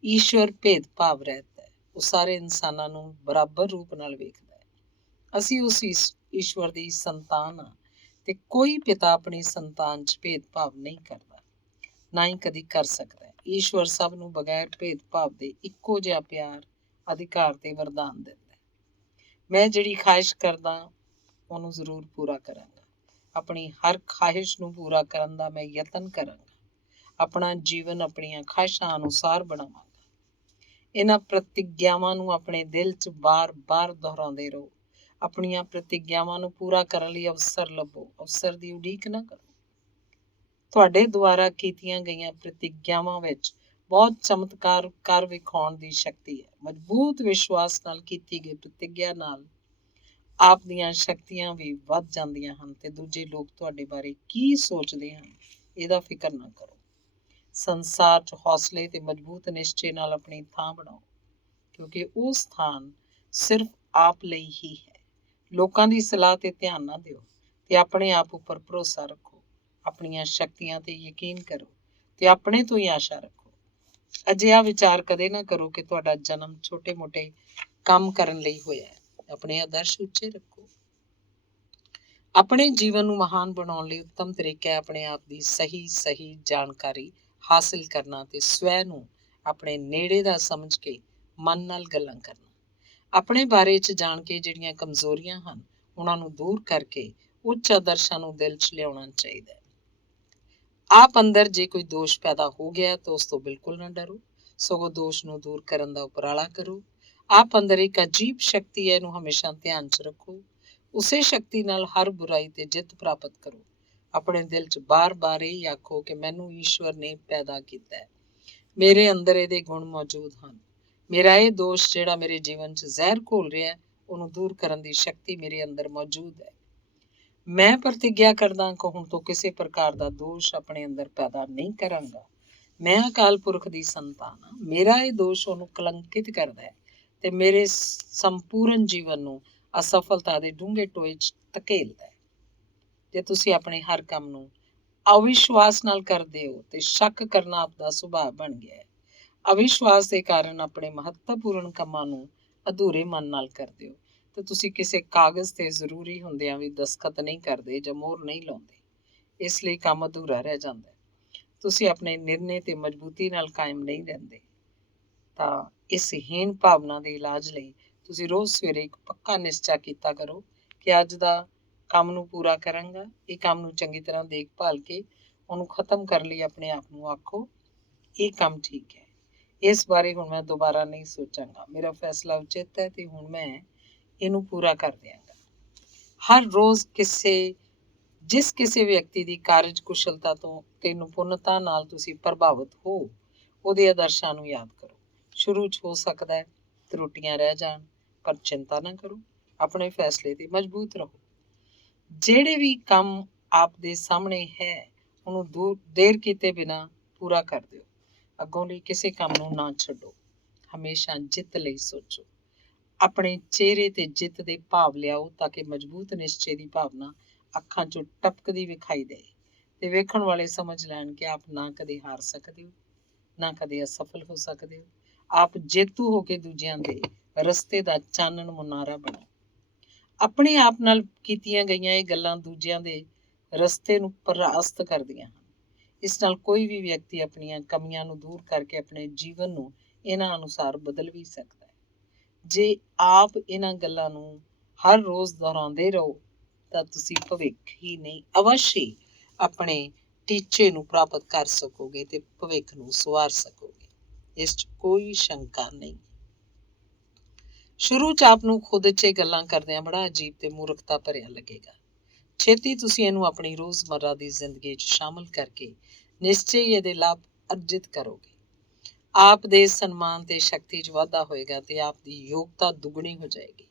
ਈਸ਼ਵਰ ਭੇਦਭਾਵ ਰਹਿਤ ਹੈ। ਉਹ ਸਾਰੇ ਇਨਸਾਨਾਂ ਨੂੰ ਬਰਾਬਰ ਰੂਪ ਨਾਲ ਵੇਖਦਾ ਹੈ। ਅਸੀਂ ਉਸ ਈਸ਼ਵਰ ਦੀ ਸੰਤਾਨ ਹਾਂ ਤੇ ਕੋਈ ਪਿਤਾ ਆਪਣੀ ਸੰਤਾਨ 'ਚ ਭੇਦਭਾਵ ਨਹੀਂ ਕਰਦਾ, ਨਾ ਹੀ ਕਦੀ ਕਰ ਸਕਦਾ। ਈਸ਼ਵਰ ਸਭ ਨੂੰ ਬਗੈਰ ਭੇਦਭਾਵ ਦੇ ਇੱਕੋ ਜਿਹਾ ਪਿਆਰ, ਅਧਿਕਾਰ ਤੇ ਵਰਦਾਨ ਦਿੰਦਾ। ਮੈਂ ਜਿਹੜੀ ਖਾਹਿਸ਼ ਕਰਦਾ ਉਹਨੂੰ ਜ਼ਰੂਰ ਪੂਰਾ ਕਰਾਂਗਾ। ਆਪਣੀ ਹਰ ਖਾਹਿਸ਼ ਨੂੰ ਪੂਰਾ ਕਰਨ ਦਾ ਮੈਂ ਯਤਨ ਕਰਾਂਗਾ। ਆਪਣਾ ਜੀਵਨ ਆਪਣੀਆਂ ਖਾਹਿਸ਼ਾਂ ਅਨੁਸਾਰ ਬਣਾਵਾਂਗਾ। ਇਹਨਾਂ ਪ੍ਰਤਿਗਿਆਵਾਂ ਨੂੰ ਆਪਣੇ ਦਿਲ 'ਚ ਬਾਰ-ਬਾਰ ਦੁਹਰਾਉਂਦੇ ਰਹੋ। ਆਪਣੀਆਂ ਪ੍ਰਤਿਗਿਆਵਾਂ ਨੂੰ ਪੂਰਾ ਕਰਨ ਲਈ ਅਵਸਰ ਲੱਭੋ, ਅਵਸਰ ਦੀ ਉਡੀਕ ਨਾ ਕਰੋ। ਤੁਹਾਡੇ ਦੁਆਰਾ ਕੀਤੀਆਂ ਗਈਆਂ ਪ੍ਰਤਿਗਿਆਵਾਂ ਵਿੱਚ ਬਹੁਤ ਚਮਤਕਾਰ ਕਰ ਵਿਖਾਉਣ ਦੀ ਸ਼ਕਤੀ ਹੈ। ਮਜ਼ਬੂਤ ਵਿਸ਼ਵਾਸ ਨਾਲ ਕੀਤੀ ਗਈ ਪ੍ਰਤਿਗਿਆ ਨਾਲ ਆਪ ਦੀਆਂ ਸ਼ਕਤੀਆਂ ਵੀ ਵੱਧ ਜਾਂਦੀਆਂ ਹਨ ਤੇ ਦੂਜੇ ਲੋਕ ਤੁਹਾਡੇ ਬਾਰੇ ਕੀ ਸੋਚਦੇ ਹਨ ਇਹਦਾ ਫਿਕਰ ਨਾ ਕਰੋ। ਸੰਸਾਰ 'ਚ ਹੌਸਲੇ ਤੇ ਮਜ਼ਬੂਤ ਨਿਸ਼ਚੇ ਨਾਲ ਆਪਣੀ ਥਾਂ ਬਣਾਓ, ਕਿਉਂਕਿ ਉਹ ਸਥਾਨ ਸਿਰਫ ਆਪ ਲਈ ਹੀ ਹੈ। ਲੋਕਾਂ ਦੀ ਸਲਾਹ ਤੇ ਧਿਆਨ ਨਾ ਦਿਓ ਤੇ ਆਪਣੇ ਆਪ ਉੱਪਰ ਭਰੋਸਾ ਰੱਖੋ। ਆਪਣੀਆਂ ਸ਼ਕਤੀਆਂ ਤੇ ਯਕੀਨ ਕਰੋ ਤੇ ਆਪਣੇ ਤੋਂ ਹੀ ਆਸ਼ਾ ਰੱਖੋ। ਅਜਿਹਾ ਵਿਚਾਰ ਕਦੇ ਨਾ ਕਰੋ ਕਿ ਤੁਹਾਡਾ ਜਨਮ ਛੋਟੇ-ਮੋਟੇ ਕੰਮ ਕਰਨ ਲਈ ਹੋਇਆ ਹੈ। ਆਪਣੇ ਆਦਰਸ਼ ਉੱਚੇ ਰੱਖੋ। ਆਪਣੇ ਜੀਵਨ ਨੂੰ ਮਹਾਨ ਬਣਾਉਣ ਲਈ ਉੱਤਮ ਤਰੀਕਾ ਹੈ ਆਪਣੇ ਆਪ ਦੀ ਸਹੀ ਜਾਣਕਾਰੀ ਹਾਸਿਲ ਕਰਨਾ ਤੇ ਸਵੈ ਨੂੰ ਆਪਣੇ ਨੇੜੇ ਦਾ ਸਮਝ ਕੇ ਮਨ ਨਾਲ ਗੱਲਾਂ ਕਰਨਾ। ਆਪਣੇ ਬਾਰੇ 'ਚ ਜਾਣ ਕੇ ਜਿਹੜੀਆਂ ਕਮਜ਼ੋਰੀਆਂ ਹਨ ਉਹਨਾਂ ਨੂੰ ਦੂਰ ਕਰਕੇ ਉੱਚ ਆਦਰਸ਼ਾਂ ਨੂੰ ਦਿਲ 'ਚ ਲਿਆਉਣਾ ਚਾਹੀਦਾ ਹੈ। ਆਪ ਅੰਦਰ ਜੇ ਕੋਈ ਦੋਸ਼ ਪੈਦਾ ਹੋ ਗਿਆ ਤਾਂ ਉਸ ਤੋਂ ਬਿਲਕੁਲ ਨਾ ਡਰੋ, ਸਗੋਂ ਦੋਸ਼ ਨੂੰ ਦੂਰ ਕਰਨ ਦਾ ਉਪਰਾਲਾ ਕਰੋ। ਆਪ ਅੰਦਰ ਇੱਕ ਅਜੀਬ ਸ਼ਕਤੀ ਹੈ, ਇਹਨੂੰ ਹਮੇਸ਼ਾ ਧਿਆਨ 'ਚ ਰੱਖੋ। ਉਸੇ ਸ਼ਕਤੀ ਨਾਲ ਹਰ ਬੁਰਾਈ ਤੇ ਜਿੱਤ ਪ੍ਰਾਪਤ ਕਰੋ। ਆਪਣੇ ਦਿਲ 'ਚ ਬਾਰ-ਬਾਰ ਇਹ ਆਖੋ ਕਿ ਮੈਨੂੰ ਈਸ਼ਵਰ ਨੇ ਪੈਦਾ ਕੀਤਾ ਹੈ, ਮੇਰੇ ਅੰਦਰ ਇਹਦੇ ਗੁਣ ਮੌਜੂਦ ਹਨ। ਮੇਰਾ ਇਹ ਦੋਸ਼ ਜਿਹੜਾ ਮੇਰੇ ਜੀਵਨ 'ਚ ਜ਼ਹਿਰ ਘੋਲ ਰਿਹਾ ਉਹਨੂੰ ਦੂਰ ਕਰਨ ਦੀ ਸ਼ਕਤੀ ਮੇਰੇ ਅੰਦਰ ਮੌਜੂਦ ਹੈ। ਮੈਂ ਪ੍ਰਤਿਗਿਆ ਕਰਦਾ ਕਿ ਹੁਣ ਤੋਂ ਕਿਸੇ ਪ੍ਰਕਾਰ ਦਾ ਦੋਸ਼ ਆਪਣੇ ਅੰਦਰ ਪੈਦਾ ਨਹੀਂ ਕਰਾਂਗਾ। ਮੈਂ ਅਕਾਲ ਪੁਰਖ ਦੀ ਸੰਤਾਨ ਹਾਂ। ਮੇਰਾ ਇਹ ਦੋਸ਼ ਉਹਨੂੰ ਕਲੰਕਿਤ ਕਰਦਾ ਹੈ ਤੇ ਮੇਰੇ ਸੰਪੂਰਨ ਜੀਵਨ ਨੂੰ ਅਸਫਲਤਾ ਦੇ ਡੂੰਘੇ ਟੋਏ 'ਚ ਧਕੇਲਦਾ ਹੈ। ਜੇ ਤੁਸੀਂ ਆਪਣੇ ਹਰ ਕੰਮ ਨੂੰ ਅਵਿਸ਼ਵਾਸ ਨਾਲ ਕਰਦੇ ਹੋ ਤੇ ਸ਼ੱਕ ਕਰਨਾ ਆਪਦਾ ਸੁਭਾਅ ਬਣ ਗਿਆ ਹੈ। ਅਵਿਸ਼ਵਾਸ ਦੇ ਕਾਰਨ ਆਪਣੇ ਮਹੱਤਵਪੂਰਨ ਕੰਮਾਂ ਨੂੰ ਅਧੂਰੇ ਮਨ ਨਾਲ ਕਰਦੇ ਹੋ ਤੇ ਤੁਸੀਂ ਕਿਸੇ ਕਾਗਜ਼ ਤੇ ਜ਼ਰੂਰੀ ਹੁੰਦਿਆਂ ਵੀ ਦਸਤਖਤ ਨਹੀਂ ਕਰਦੇ ਜਾਂ ਮੋਹਰ ਨਹੀਂ ਲਾਉਂਦੇ। ਇਸ ਲਈ ਕੰਮ ਅਧੂਰਾ ਰਹਿ ਜਾਂਦਾ ਹੈ। ਤੁਸੀਂ ਆਪਣੇ ਨਿਰਣੇ ਤੇ ਮਜ਼ਬੂਤੀ ਨਾਲ ਕਾਇਮ ਨਹੀਂ ਰਹਿੰਦੇ। ਤਾਂ ਇਸ ਹੀਣ ਭਾਵਨਾ ਦੇ ਇਲਾਜ ਲਈ ਤੁਸੀਂ ਰੋਜ਼ ਸਵੇਰੇ ਇੱਕ ਪੱਕਾ ਨਿਸ਼ਚਾ ਕੀਤਾ ਕਰੋ ਕਿ ਅੱਜ ਦਾ ਕੰਮ ਨੂੰ ਪੂਰਾ ਕਰਾਂਗਾ। ਇਹ ਕੰਮ ਨੂੰ ਚੰਗੀ ਤਰ੍ਹਾਂ ਦੇਖਭਾਲ ਕੇ ਉਹਨੂੰ ਖਤਮ ਕਰਨ ਲਈ ਆਪਣੇ ਆਪ ਨੂੰ ਆਖੋ, ਇਹ ਕੰਮ ਠੀਕ ਹੈ, ਇਸ ਬਾਰੇ ਹੁਣ ਮੈਂ ਦੁਬਾਰਾ ਨਹੀਂ ਸੋਚਾਂਗਾ। ਮੇਰਾ ਫੈਸਲਾ ਉਚਿਤ ਹੈ ਤੇ ਹੁਣ ਮੈਂ ਇਹਨੂੰ ਪੂਰਾ ਕਰ ਦਿਆਂਗਾ। ਹਰ ਰੋਜ਼ ਜਿਸ ਕਿਸੇ ਵਿਅਕਤੀ ਦੀ ਕਾਰਜ ਕੁਸ਼ਲਤਾ ਤੋਂ ਤੇ ਨਿਪੁੰਨਤਾ ਨਾਲ ਤੁਸੀਂ ਪ੍ਰਭਾਵਿਤ ਹੋ, ਉਹਦੇ ਆਦਰਸ਼ਾਂ ਨੂੰ ਯਾਦ ਕਰੋ। ਸ਼ੁਰੂ 'ਚ ਹੋ ਸਕਦਾ ਹੈ ਤਰੁੱਟੀਆਂ ਰਹਿ ਜਾਣ, ਪਰ ਚਿੰਤਾ ਨਾ ਕਰੋ। ਆਪਣੇ ਫੈਸਲੇ ਤੇ ਮਜ਼ਬੂਤ ਰਹੋ। ਜਿਹੜੇ ਵੀ ਕੰਮ ਆਪ ਦੇ ਸਾਹਮਣੇ ਹੈ ਉਹਨੂੰ ਦੇਰ ਕੀਤੇ ਬਿਨਾਂ ਪੂਰਾ ਕਰ ਦਿਓ। ਅੱਗੋਂ ਲਈ ਕਿਸੇ ਕੰਮ ਨੂੰ ਨਾ ਛੱਡੋ। ਹਮੇਸ਼ਾ ਜਿੱਤ ਲਈ ਸੋਚੋ। ਆਪਣੇ ਚਿਹਰੇ ਤੇ ਜਿੱਤ ਦੇ ਭਾਵ ਲਿਆਓ ਤਾਂ ਕਿ ਮਜ਼ਬੂਤ ਨਿਸ਼ਚੇ ਦੀ ਭਾਵਨਾ ਅੱਖਾਂ 'ਚੋਂ ਟਪਕਦੀ ਵਿਖਾਈ ਦੇ ਤੇ ਵੇਖਣ ਵਾਲੇ ਸਮਝ ਲੈਣ ਕਿ ਆਪ ਨਾ ਕਦੇ ਹਾਰ ਸਕਦੇ ਹੋ, ਨਾ ਕਦੇ ਅਸਫਲ ਹੋ ਸਕਦੇ ਹੋ। ਆਪ ਜੇਤੂ ਹੋ ਕੇ ਦੂਜਿਆਂ ਦੇ ਰਸਤੇ ਦਾ ਚਾਨਣ ਮੁਨਾਰਾ ਬਣੋ। ਆਪਣੇ ਆਪ ਨਾਲ ਕੀਤੀਆਂ ਗਈਆਂ ਇਹ ਗੱਲਾਂ ਦੂਜਿਆਂ ਦੇ ਰਸਤੇ ਨੂੰ ਪਰਾਸਤ ਕਰਦੀਆਂ ਹਨ। ਇਸ ਨਾਲ ਕੋਈ ਵੀ ਵਿਅਕਤੀ ਆਪਣੀਆਂ ਕਮੀਆਂ ਨੂੰ ਦੂਰ ਕਰਕੇ ਆਪਣੇ ਜੀਵਨ ਨੂੰ ਇਹਨਾਂ ਅਨੁਸਾਰ ਬਦਲ ਵੀ ਸਕਦਾ ਹੈ। ਜੇ ਆਪ ਇਹਨਾਂ ਗੱਲਾਂ ਨੂੰ ਹਰ ਰੋਜ਼ ਦੁਹਰਾਉਂਦੇ ਰਹੋ ਤਾਂ ਤੁਸੀਂ ਭਵਿੱਖ ਹੀ ਨਹੀਂ ਅਵੱਸ਼ ਹੀ ਆਪਣੇ ਟੀਚੇ ਨੂੰ ਪ੍ਰਾਪਤ ਕਰ ਸਕੋਗੇ ਤੇ ਭਵਿੱਖ ਨੂੰ ਸਵਾਰ ਸਕੋਗੇ। ਇਸ 'ਚ ਕੋਈ ਸ਼ੰਕਾ ਨਹੀਂ। ਸ਼ੁਰੂ 'ਚ ਆਪ ਨੂੰ ਖੁਦ 'ਚ ਇਹ ਗੱਲਾਂ ਕਰਦਿਆਂ ਬੜਾ ਅਜੀਬ ਤੇ ਮੂਰਖਤਾ ਭਰਿਆ ਲੱਗੇਗਾ। ਛੇਤੀ ਤੁਸੀਂ ਇਹਨੂੰ ਆਪਣੀ ਰੋਜ਼ਮर्रा ਦੀ ਜ਼ਿੰਦਗੀ 'ਚ ਸ਼ਾਮਲ ਕਰਕੇ ਨਿਸ਼ਚੇ ਹੀ ਇਹਦੇ ਲਾਭ ਅਰਜਿਤ ਕਰੋਗੇ। ਆਪ ਦੇ ਸਨਮਾਨ ਤੇ ਸ਼ਕਤੀ 'ਚ ਵਾਧਾ ਹੋਏਗਾ ਤੇ ਆਪ ਦੀ ਯੋਗਤਾ ਦੁੱਗਣੀ ਹੋ ਜਾਏਗੀ।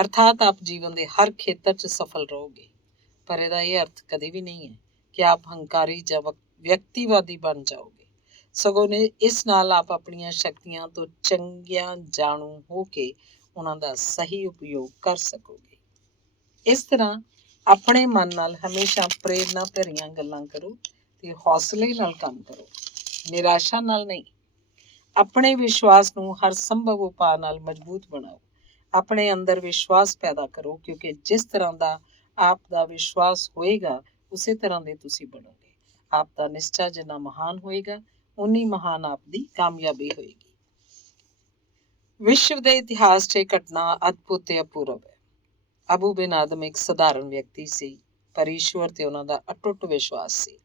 ਅਰਥਾਤ ਆਪ ਜੀਵਨ ਦੇ ਹਰ ਖੇਤਰ 'ਚ ਸਫਲ ਰਹੋਗੇ। ਪਰ ਇਹਦਾ ਇਹ ਅਰਥ ਕਦੇ ਵੀ ਨਹੀਂ ਹੈ ਕਿ ਆਪ ਹੰਕਾਰੀ ਜਾਂ ਵਿਅਕਤੀਵਾਦੀ ਬਣ ਜਾਓਗੇ। ਸਗੋਂ ਇਸ ਨਾਲ ਆਪ ਆਪਣੀਆਂ ਸ਼ਕਤੀਆਂ ਤੋਂ ਚੰਗਿਆਂ ਜਾਣੂ ਹੋ ਕੇ ਉਹਨਾਂ ਦਾ ਸਹੀ ਉਪਯੋਗ ਕਰ ਸਕੋਗੇ। ਇਸ ਤਰ੍ਹਾਂ ਆਪਣੇ ਮਨ ਨਾਲ ਹਮੇਸ਼ਾ ਪ੍ਰੇਰਨਾ ਭਰੀਆਂ ਗੱਲਾਂ ਕਰੋ ਤੇ ਹੌਸਲੇ ਨਾਲ ਕੰਮ ਕਰੋ, ਨਿਰਾਸ਼ਾ ਨਾਲ ਨਹੀਂ। ਆਪਣੇ ਵਿਸ਼ਵਾਸ ਨੂੰ ਹਰ ਸੰਭਵ ਉਪਾਅ ਨਾਲ ਮਜ਼ਬੂਤ ਬਣਾਓ। ਆਪਣੇ ਅੰਦਰ ਵਿਸ਼ਵਾਸ ਪੈਦਾ ਕਰੋ, ਕਿਉਂਕਿ ਜਿਸ ਤਰ੍ਹਾਂ ਦਾ ਆਪ ਦਾ ਵਿਸ਼ਵਾਸ ਹੋਏਗਾ ਉਸੇ ਤਰ੍ਹਾਂ ਦੇ ਤੁਸੀਂ ਬਣੋਗੇ। ਆਪ ਦਾ ਨਿਸ਼ਚਾ ਜਿੰਨਾ ਮਹਾਨ ਹੋਏਗਾ ਉਨੀ ਮਹਾਨ ਆਪ ਦੀ ਕਾਮਯਾਬੀ ਹੋਏਗੀ। ਵਿਸ਼ਵ ਦੇ ਇਤਿਹਾਸ 'ਚ ਇਹ ਘਟਨਾ ਅਦਭੁਤ ਤੇ ਅਪੂਰਵ ਹੈ। ਅਬੂ ਬਿਨ ਆਦਮ ਇੱਕ ਸਧਾਰਨ ਵਿਅਕਤੀ ਸੀ, ਪਰ ਈਸ਼ਵਰ ਤੇ ਉਹਨਾਂ ਦਾ ਅਟੁੱਟ ਵਿਸ਼ਵਾਸ ਸੀ।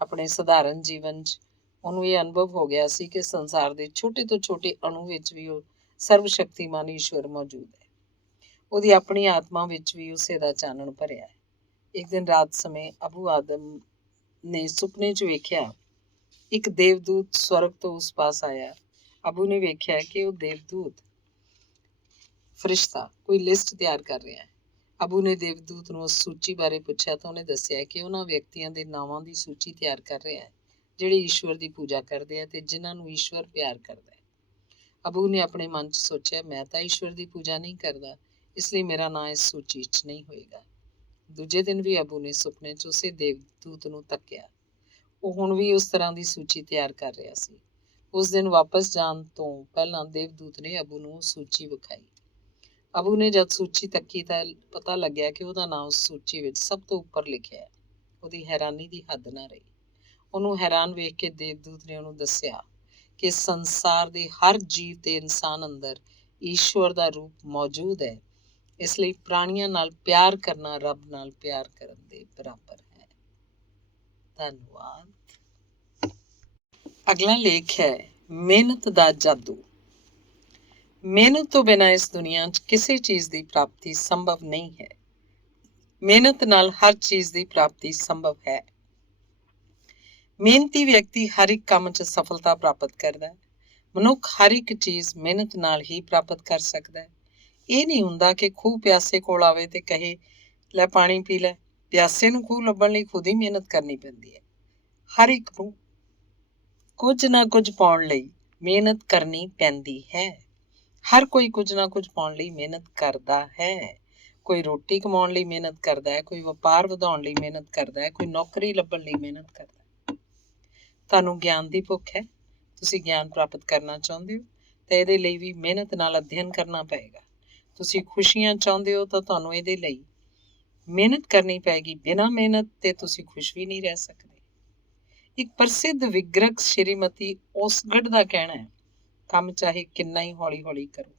ਆਪਣੇ ਸਧਾਰਨ ਜੀਵਨ 'ਚ ਉਹਨੂੰ ਇਹ ਅਨੁਭਵ ਹੋ ਗਿਆ ਸੀ ਕਿ ਸੰਸਾਰ ਦੇ ਛੋਟੇ ਤੋਂ ਛੋਟੇ ਅਣੂ ਵਿੱਚ ਵੀ ਉਹ ਸਰਵ ਸ਼ਕਤੀਮਾਨ ਈਸ਼ਵਰ ਮੌਜੂਦ ਹੈ। ਉਹਦੀ ਆਪਣੀ ਆਤਮਾ ਵਿੱਚ ਵੀ ਉਸੇ ਦਾ ਚਾਨਣ ਭਰਿਆ ਹੈ। ਇੱਕ ਦਿਨ ਰਾਤ ਸਮੇਂ ਅਬੂ ਆਦਮ ਨੇ ਸੁਪਨੇ 'ਚ ਵੇਖਿਆ ਇੱਕ ਦੇਵਦੂਤ ਸਵਰਗ ਤੋਂ ਉਸ ਪਾਸ ਆਇਆ। ਅਬੂ ਨੇ ਵੇਖਿਆ ਕਿ ਉਹ ਦੇਵਦੂਤ ਫਰਿਸ਼ਤਾ ਕੋਈ ਲਿਸਟ ਤਿਆਰ ਕਰ ਰਿਹਾ ਹੈ। ਅਬੂ ਨੇ ਦੇਵਦੂਤ ਨੂੰ ਉਸ ਸੂਚੀ ਬਾਰੇ ਪੁੱਛਿਆ ਤਾਂ ਉਹਨੇ ਦੱਸਿਆ ਕਿ ਉਹਨਾਂ ਵਿਅਕਤੀਆਂ ਦੇ ਨਾਵਾਂ ਦੀ ਸੂਚੀ ਤਿਆਰ ਕਰ ਰਿਹਾ ਹੈ ਜਿਹੜੇ ਈਸ਼ਵਰ ਦੀ ਪੂਜਾ ਕਰਦੇ ਆ ਤੇ ਜਿਨ੍ਹਾਂ ਨੂੰ ਈਸ਼ਵਰ ਪਿਆਰ ਕਰਦਾ ਹੈ। ਅਬੂ ਨੇ ਆਪਣੇ ਮਨ 'ਚ ਸੋਚਿਆ, ਮੈਂ ਤਾਂ ਈਸ਼ਵਰ ਦੀ ਪੂਜਾ ਨਹੀਂ ਕਰਦਾ, ਇਸ ਲਈ ਮੇਰਾ ਨਾਂ ਇਸ ਸੂਚੀ 'ਚ ਨਹੀਂ ਹੋਏਗਾ। ਦੂਜੇ ਦਿਨ ਵੀ ਅਬੂ ਨੇ ਸੁਪਨੇ 'ਚ ਉਸੇ ਦੇਵਦੂਤ ਨੂੰ ਤੱਕਿਆ। ਉਹ ਹੁਣ ਵੀ ਉਸ ਤਰ੍ਹਾਂ ਦੀ ਸੂਚੀ ਤਿਆਰ ਕਰ ਰਿਹਾ ਸੀ। ਉਸ ਦਿਨ ਵਾਪਸ ਜਾਣ ਤੋਂ ਪਹਿਲਾਂ ਦੇਵਦੂਤ ਨੇ ਅਬੂ ਨੂੰ ਸੂਚੀ ਵਿਖਾਈ। ਅਬੂ ਨੇ ਜਦ ਸੂਚੀ ਤੱਕੀ ਤਾਂ ਪਤਾ ਲੱਗਿਆ ਕਿ ਉਹਦਾ ਨਾਂ ਉਸ ਸੂਚੀ ਵਿੱਚ ਸਭ ਤੋਂ ਉੱਪਰ ਲਿਖਿਆ ਹੈ। ਉਹਦੀ ਹੈਰਾਨੀ ਦੀ ਹੱਦ ਨਾ ਰਹੀ। ਉਹਨੂੰ ਹੈਰਾਨ ਵੇਖ ਕੇ ਦੇਵਦੂਤ ਨੇ ਉਹਨੂੰ ਦੱਸਿਆ ਕਿ ਸੰਸਾਰ ਦੇ ਹਰ ਜੀਵ ਤੇ ਇਨਸਾਨ ਅੰਦਰ ਈਸ਼ਵਰ ਦਾ ਰੂਪ ਮੌਜੂਦ ਹੈ। ਇਸ ਲਈ ਪ੍ਰਾਣੀਆਂ ਨਾਲ ਪਿਆਰ ਕਰਨਾ ਰੱਬ ਨਾਲ ਪਿਆਰ ਕਰਨ ਦੇ ਬਰਾਬਰ ਹੈ। ਧੰਨਵਾਦ। ਅਗਲਾ ਲੇਖ ਹੈ ਮਿਹਨਤ ਦਾ ਜਾਦੂ। ਮਿਹਨਤ ਤੋਂ ਬਿਨਾਂ ਇਸ ਦੁਨੀਆ 'ਚ ਕਿਸੇ ਚੀਜ਼ ਦੀ ਪ੍ਰਾਪਤੀ ਸੰਭਵ ਨਹੀਂ ਹੈ। ਮਿਹਨਤ ਨਾਲ ਹਰ ਚੀਜ਼ ਦੀ ਪ੍ਰਾਪਤੀ ਸੰਭਵ ਹੈ। ਮਿਹਨਤੀ ਵਿਅਕਤੀ ਹਰ ਇੱਕ ਕੰਮ 'ਚ ਸਫਲਤਾ ਪ੍ਰਾਪਤ ਕਰਦਾ ਹੈ। ਮਨੁੱਖ ਹਰ ਇੱਕ ਚੀਜ਼ ਮਿਹਨਤ ਨਾਲ ਹੀ ਪ੍ਰਾਪਤ ਕਰ ਸਕਦਾ ਹੈ। ਇਹ ਨਹੀਂ ਹੁੰਦਾ ਕਿ ਖੂਹ ਪਿਆਸੇ ਕੋਲ ਆਵੇ ਤੇ ਕਹੇ ਲੈ ਪਾਣੀ ਪੀ ਲੈ। ਪਿਆਸੇ ਨੂੰ ਖੂਹ ਲੱਭਣ ਲਈ ਖੁਦ ਹੀ ਮਿਹਨਤ ਕਰਨੀ ਪੈਂਦੀ ਹੈ। ਹਰ ਇੱਕ ਨੂੰ ਕੁਝ ਨਾ ਕੁਝ ਪਾਉਣ ਲਈ ਮਿਹਨਤ ਕਰਨੀ ਪੈਂਦੀ ਹੈ। ਹਰ ਕੋਈ ਕੁਝ ਨਾ ਕੁਝ ਪਾਉਣ ਲਈ ਮਿਹਨਤ ਕਰਦਾ ਹੈ। ਕੋਈ ਰੋਟੀ ਕਮਾਉਣ ਲਈ ਮਿਹਨਤ ਕਰਦਾ ਹੈ, ਕੋਈ ਵਪਾਰ ਵਧਾਉਣ ਲਈ ਮਿਹਨਤ ਕਰਦਾ ਹੈ, ਕੋਈ ਨੌਕਰੀ ਲੱਭਣ ਲਈ ਮਿਹਨਤ ਕਰਦਾ ਹੈ। ਤੁਹਾਨੂੰ ਗਿਆਨ ਦੀ ਭੁੱਖ ਹੈ, ਤੁਸੀਂ ਗਿਆਨ ਪ੍ਰਾਪਤ ਕਰਨਾ ਚਾਹੁੰਦੇ ਹੋ ਤਾਂ ਇਹਦੇ ਲਈ ਵੀ ਮਿਹਨਤ ਨਾਲ ਅਧਿਐਨ ਕਰਨਾ ਪਏਗਾ। ਤੁਸੀਂ ਖੁਸ਼ੀਆਂ ਚਾਹੁੰਦੇ ਹੋ ਤਾਂ ਤੁਹਾਨੂੰ ਇਹਦੇ ਲਈ ਮਿਹਨਤ ਕਰਨੀ ਪਏਗੀ। ਬਿਨਾਂ ਮਿਹਨਤ ਤੇ ਤੁਸੀਂ ਖੁਸ਼ ਵੀ ਨਹੀਂ ਰਹਿ ਸਕਦੇ। ਇੱਕ ਪ੍ਰਸਿੱਧ ਵਿਗਰਕ ਸ਼੍ਰੀਮਤੀ ਓਸਗਡ ਦਾ ਕਹਿਣਾ ਹੈ, ਕੰਮ ਚਾਹੇ ਕਿੰਨਾ ਹੀ ਹੌਲੀ ਹੌਲੀ ਕਰੋ,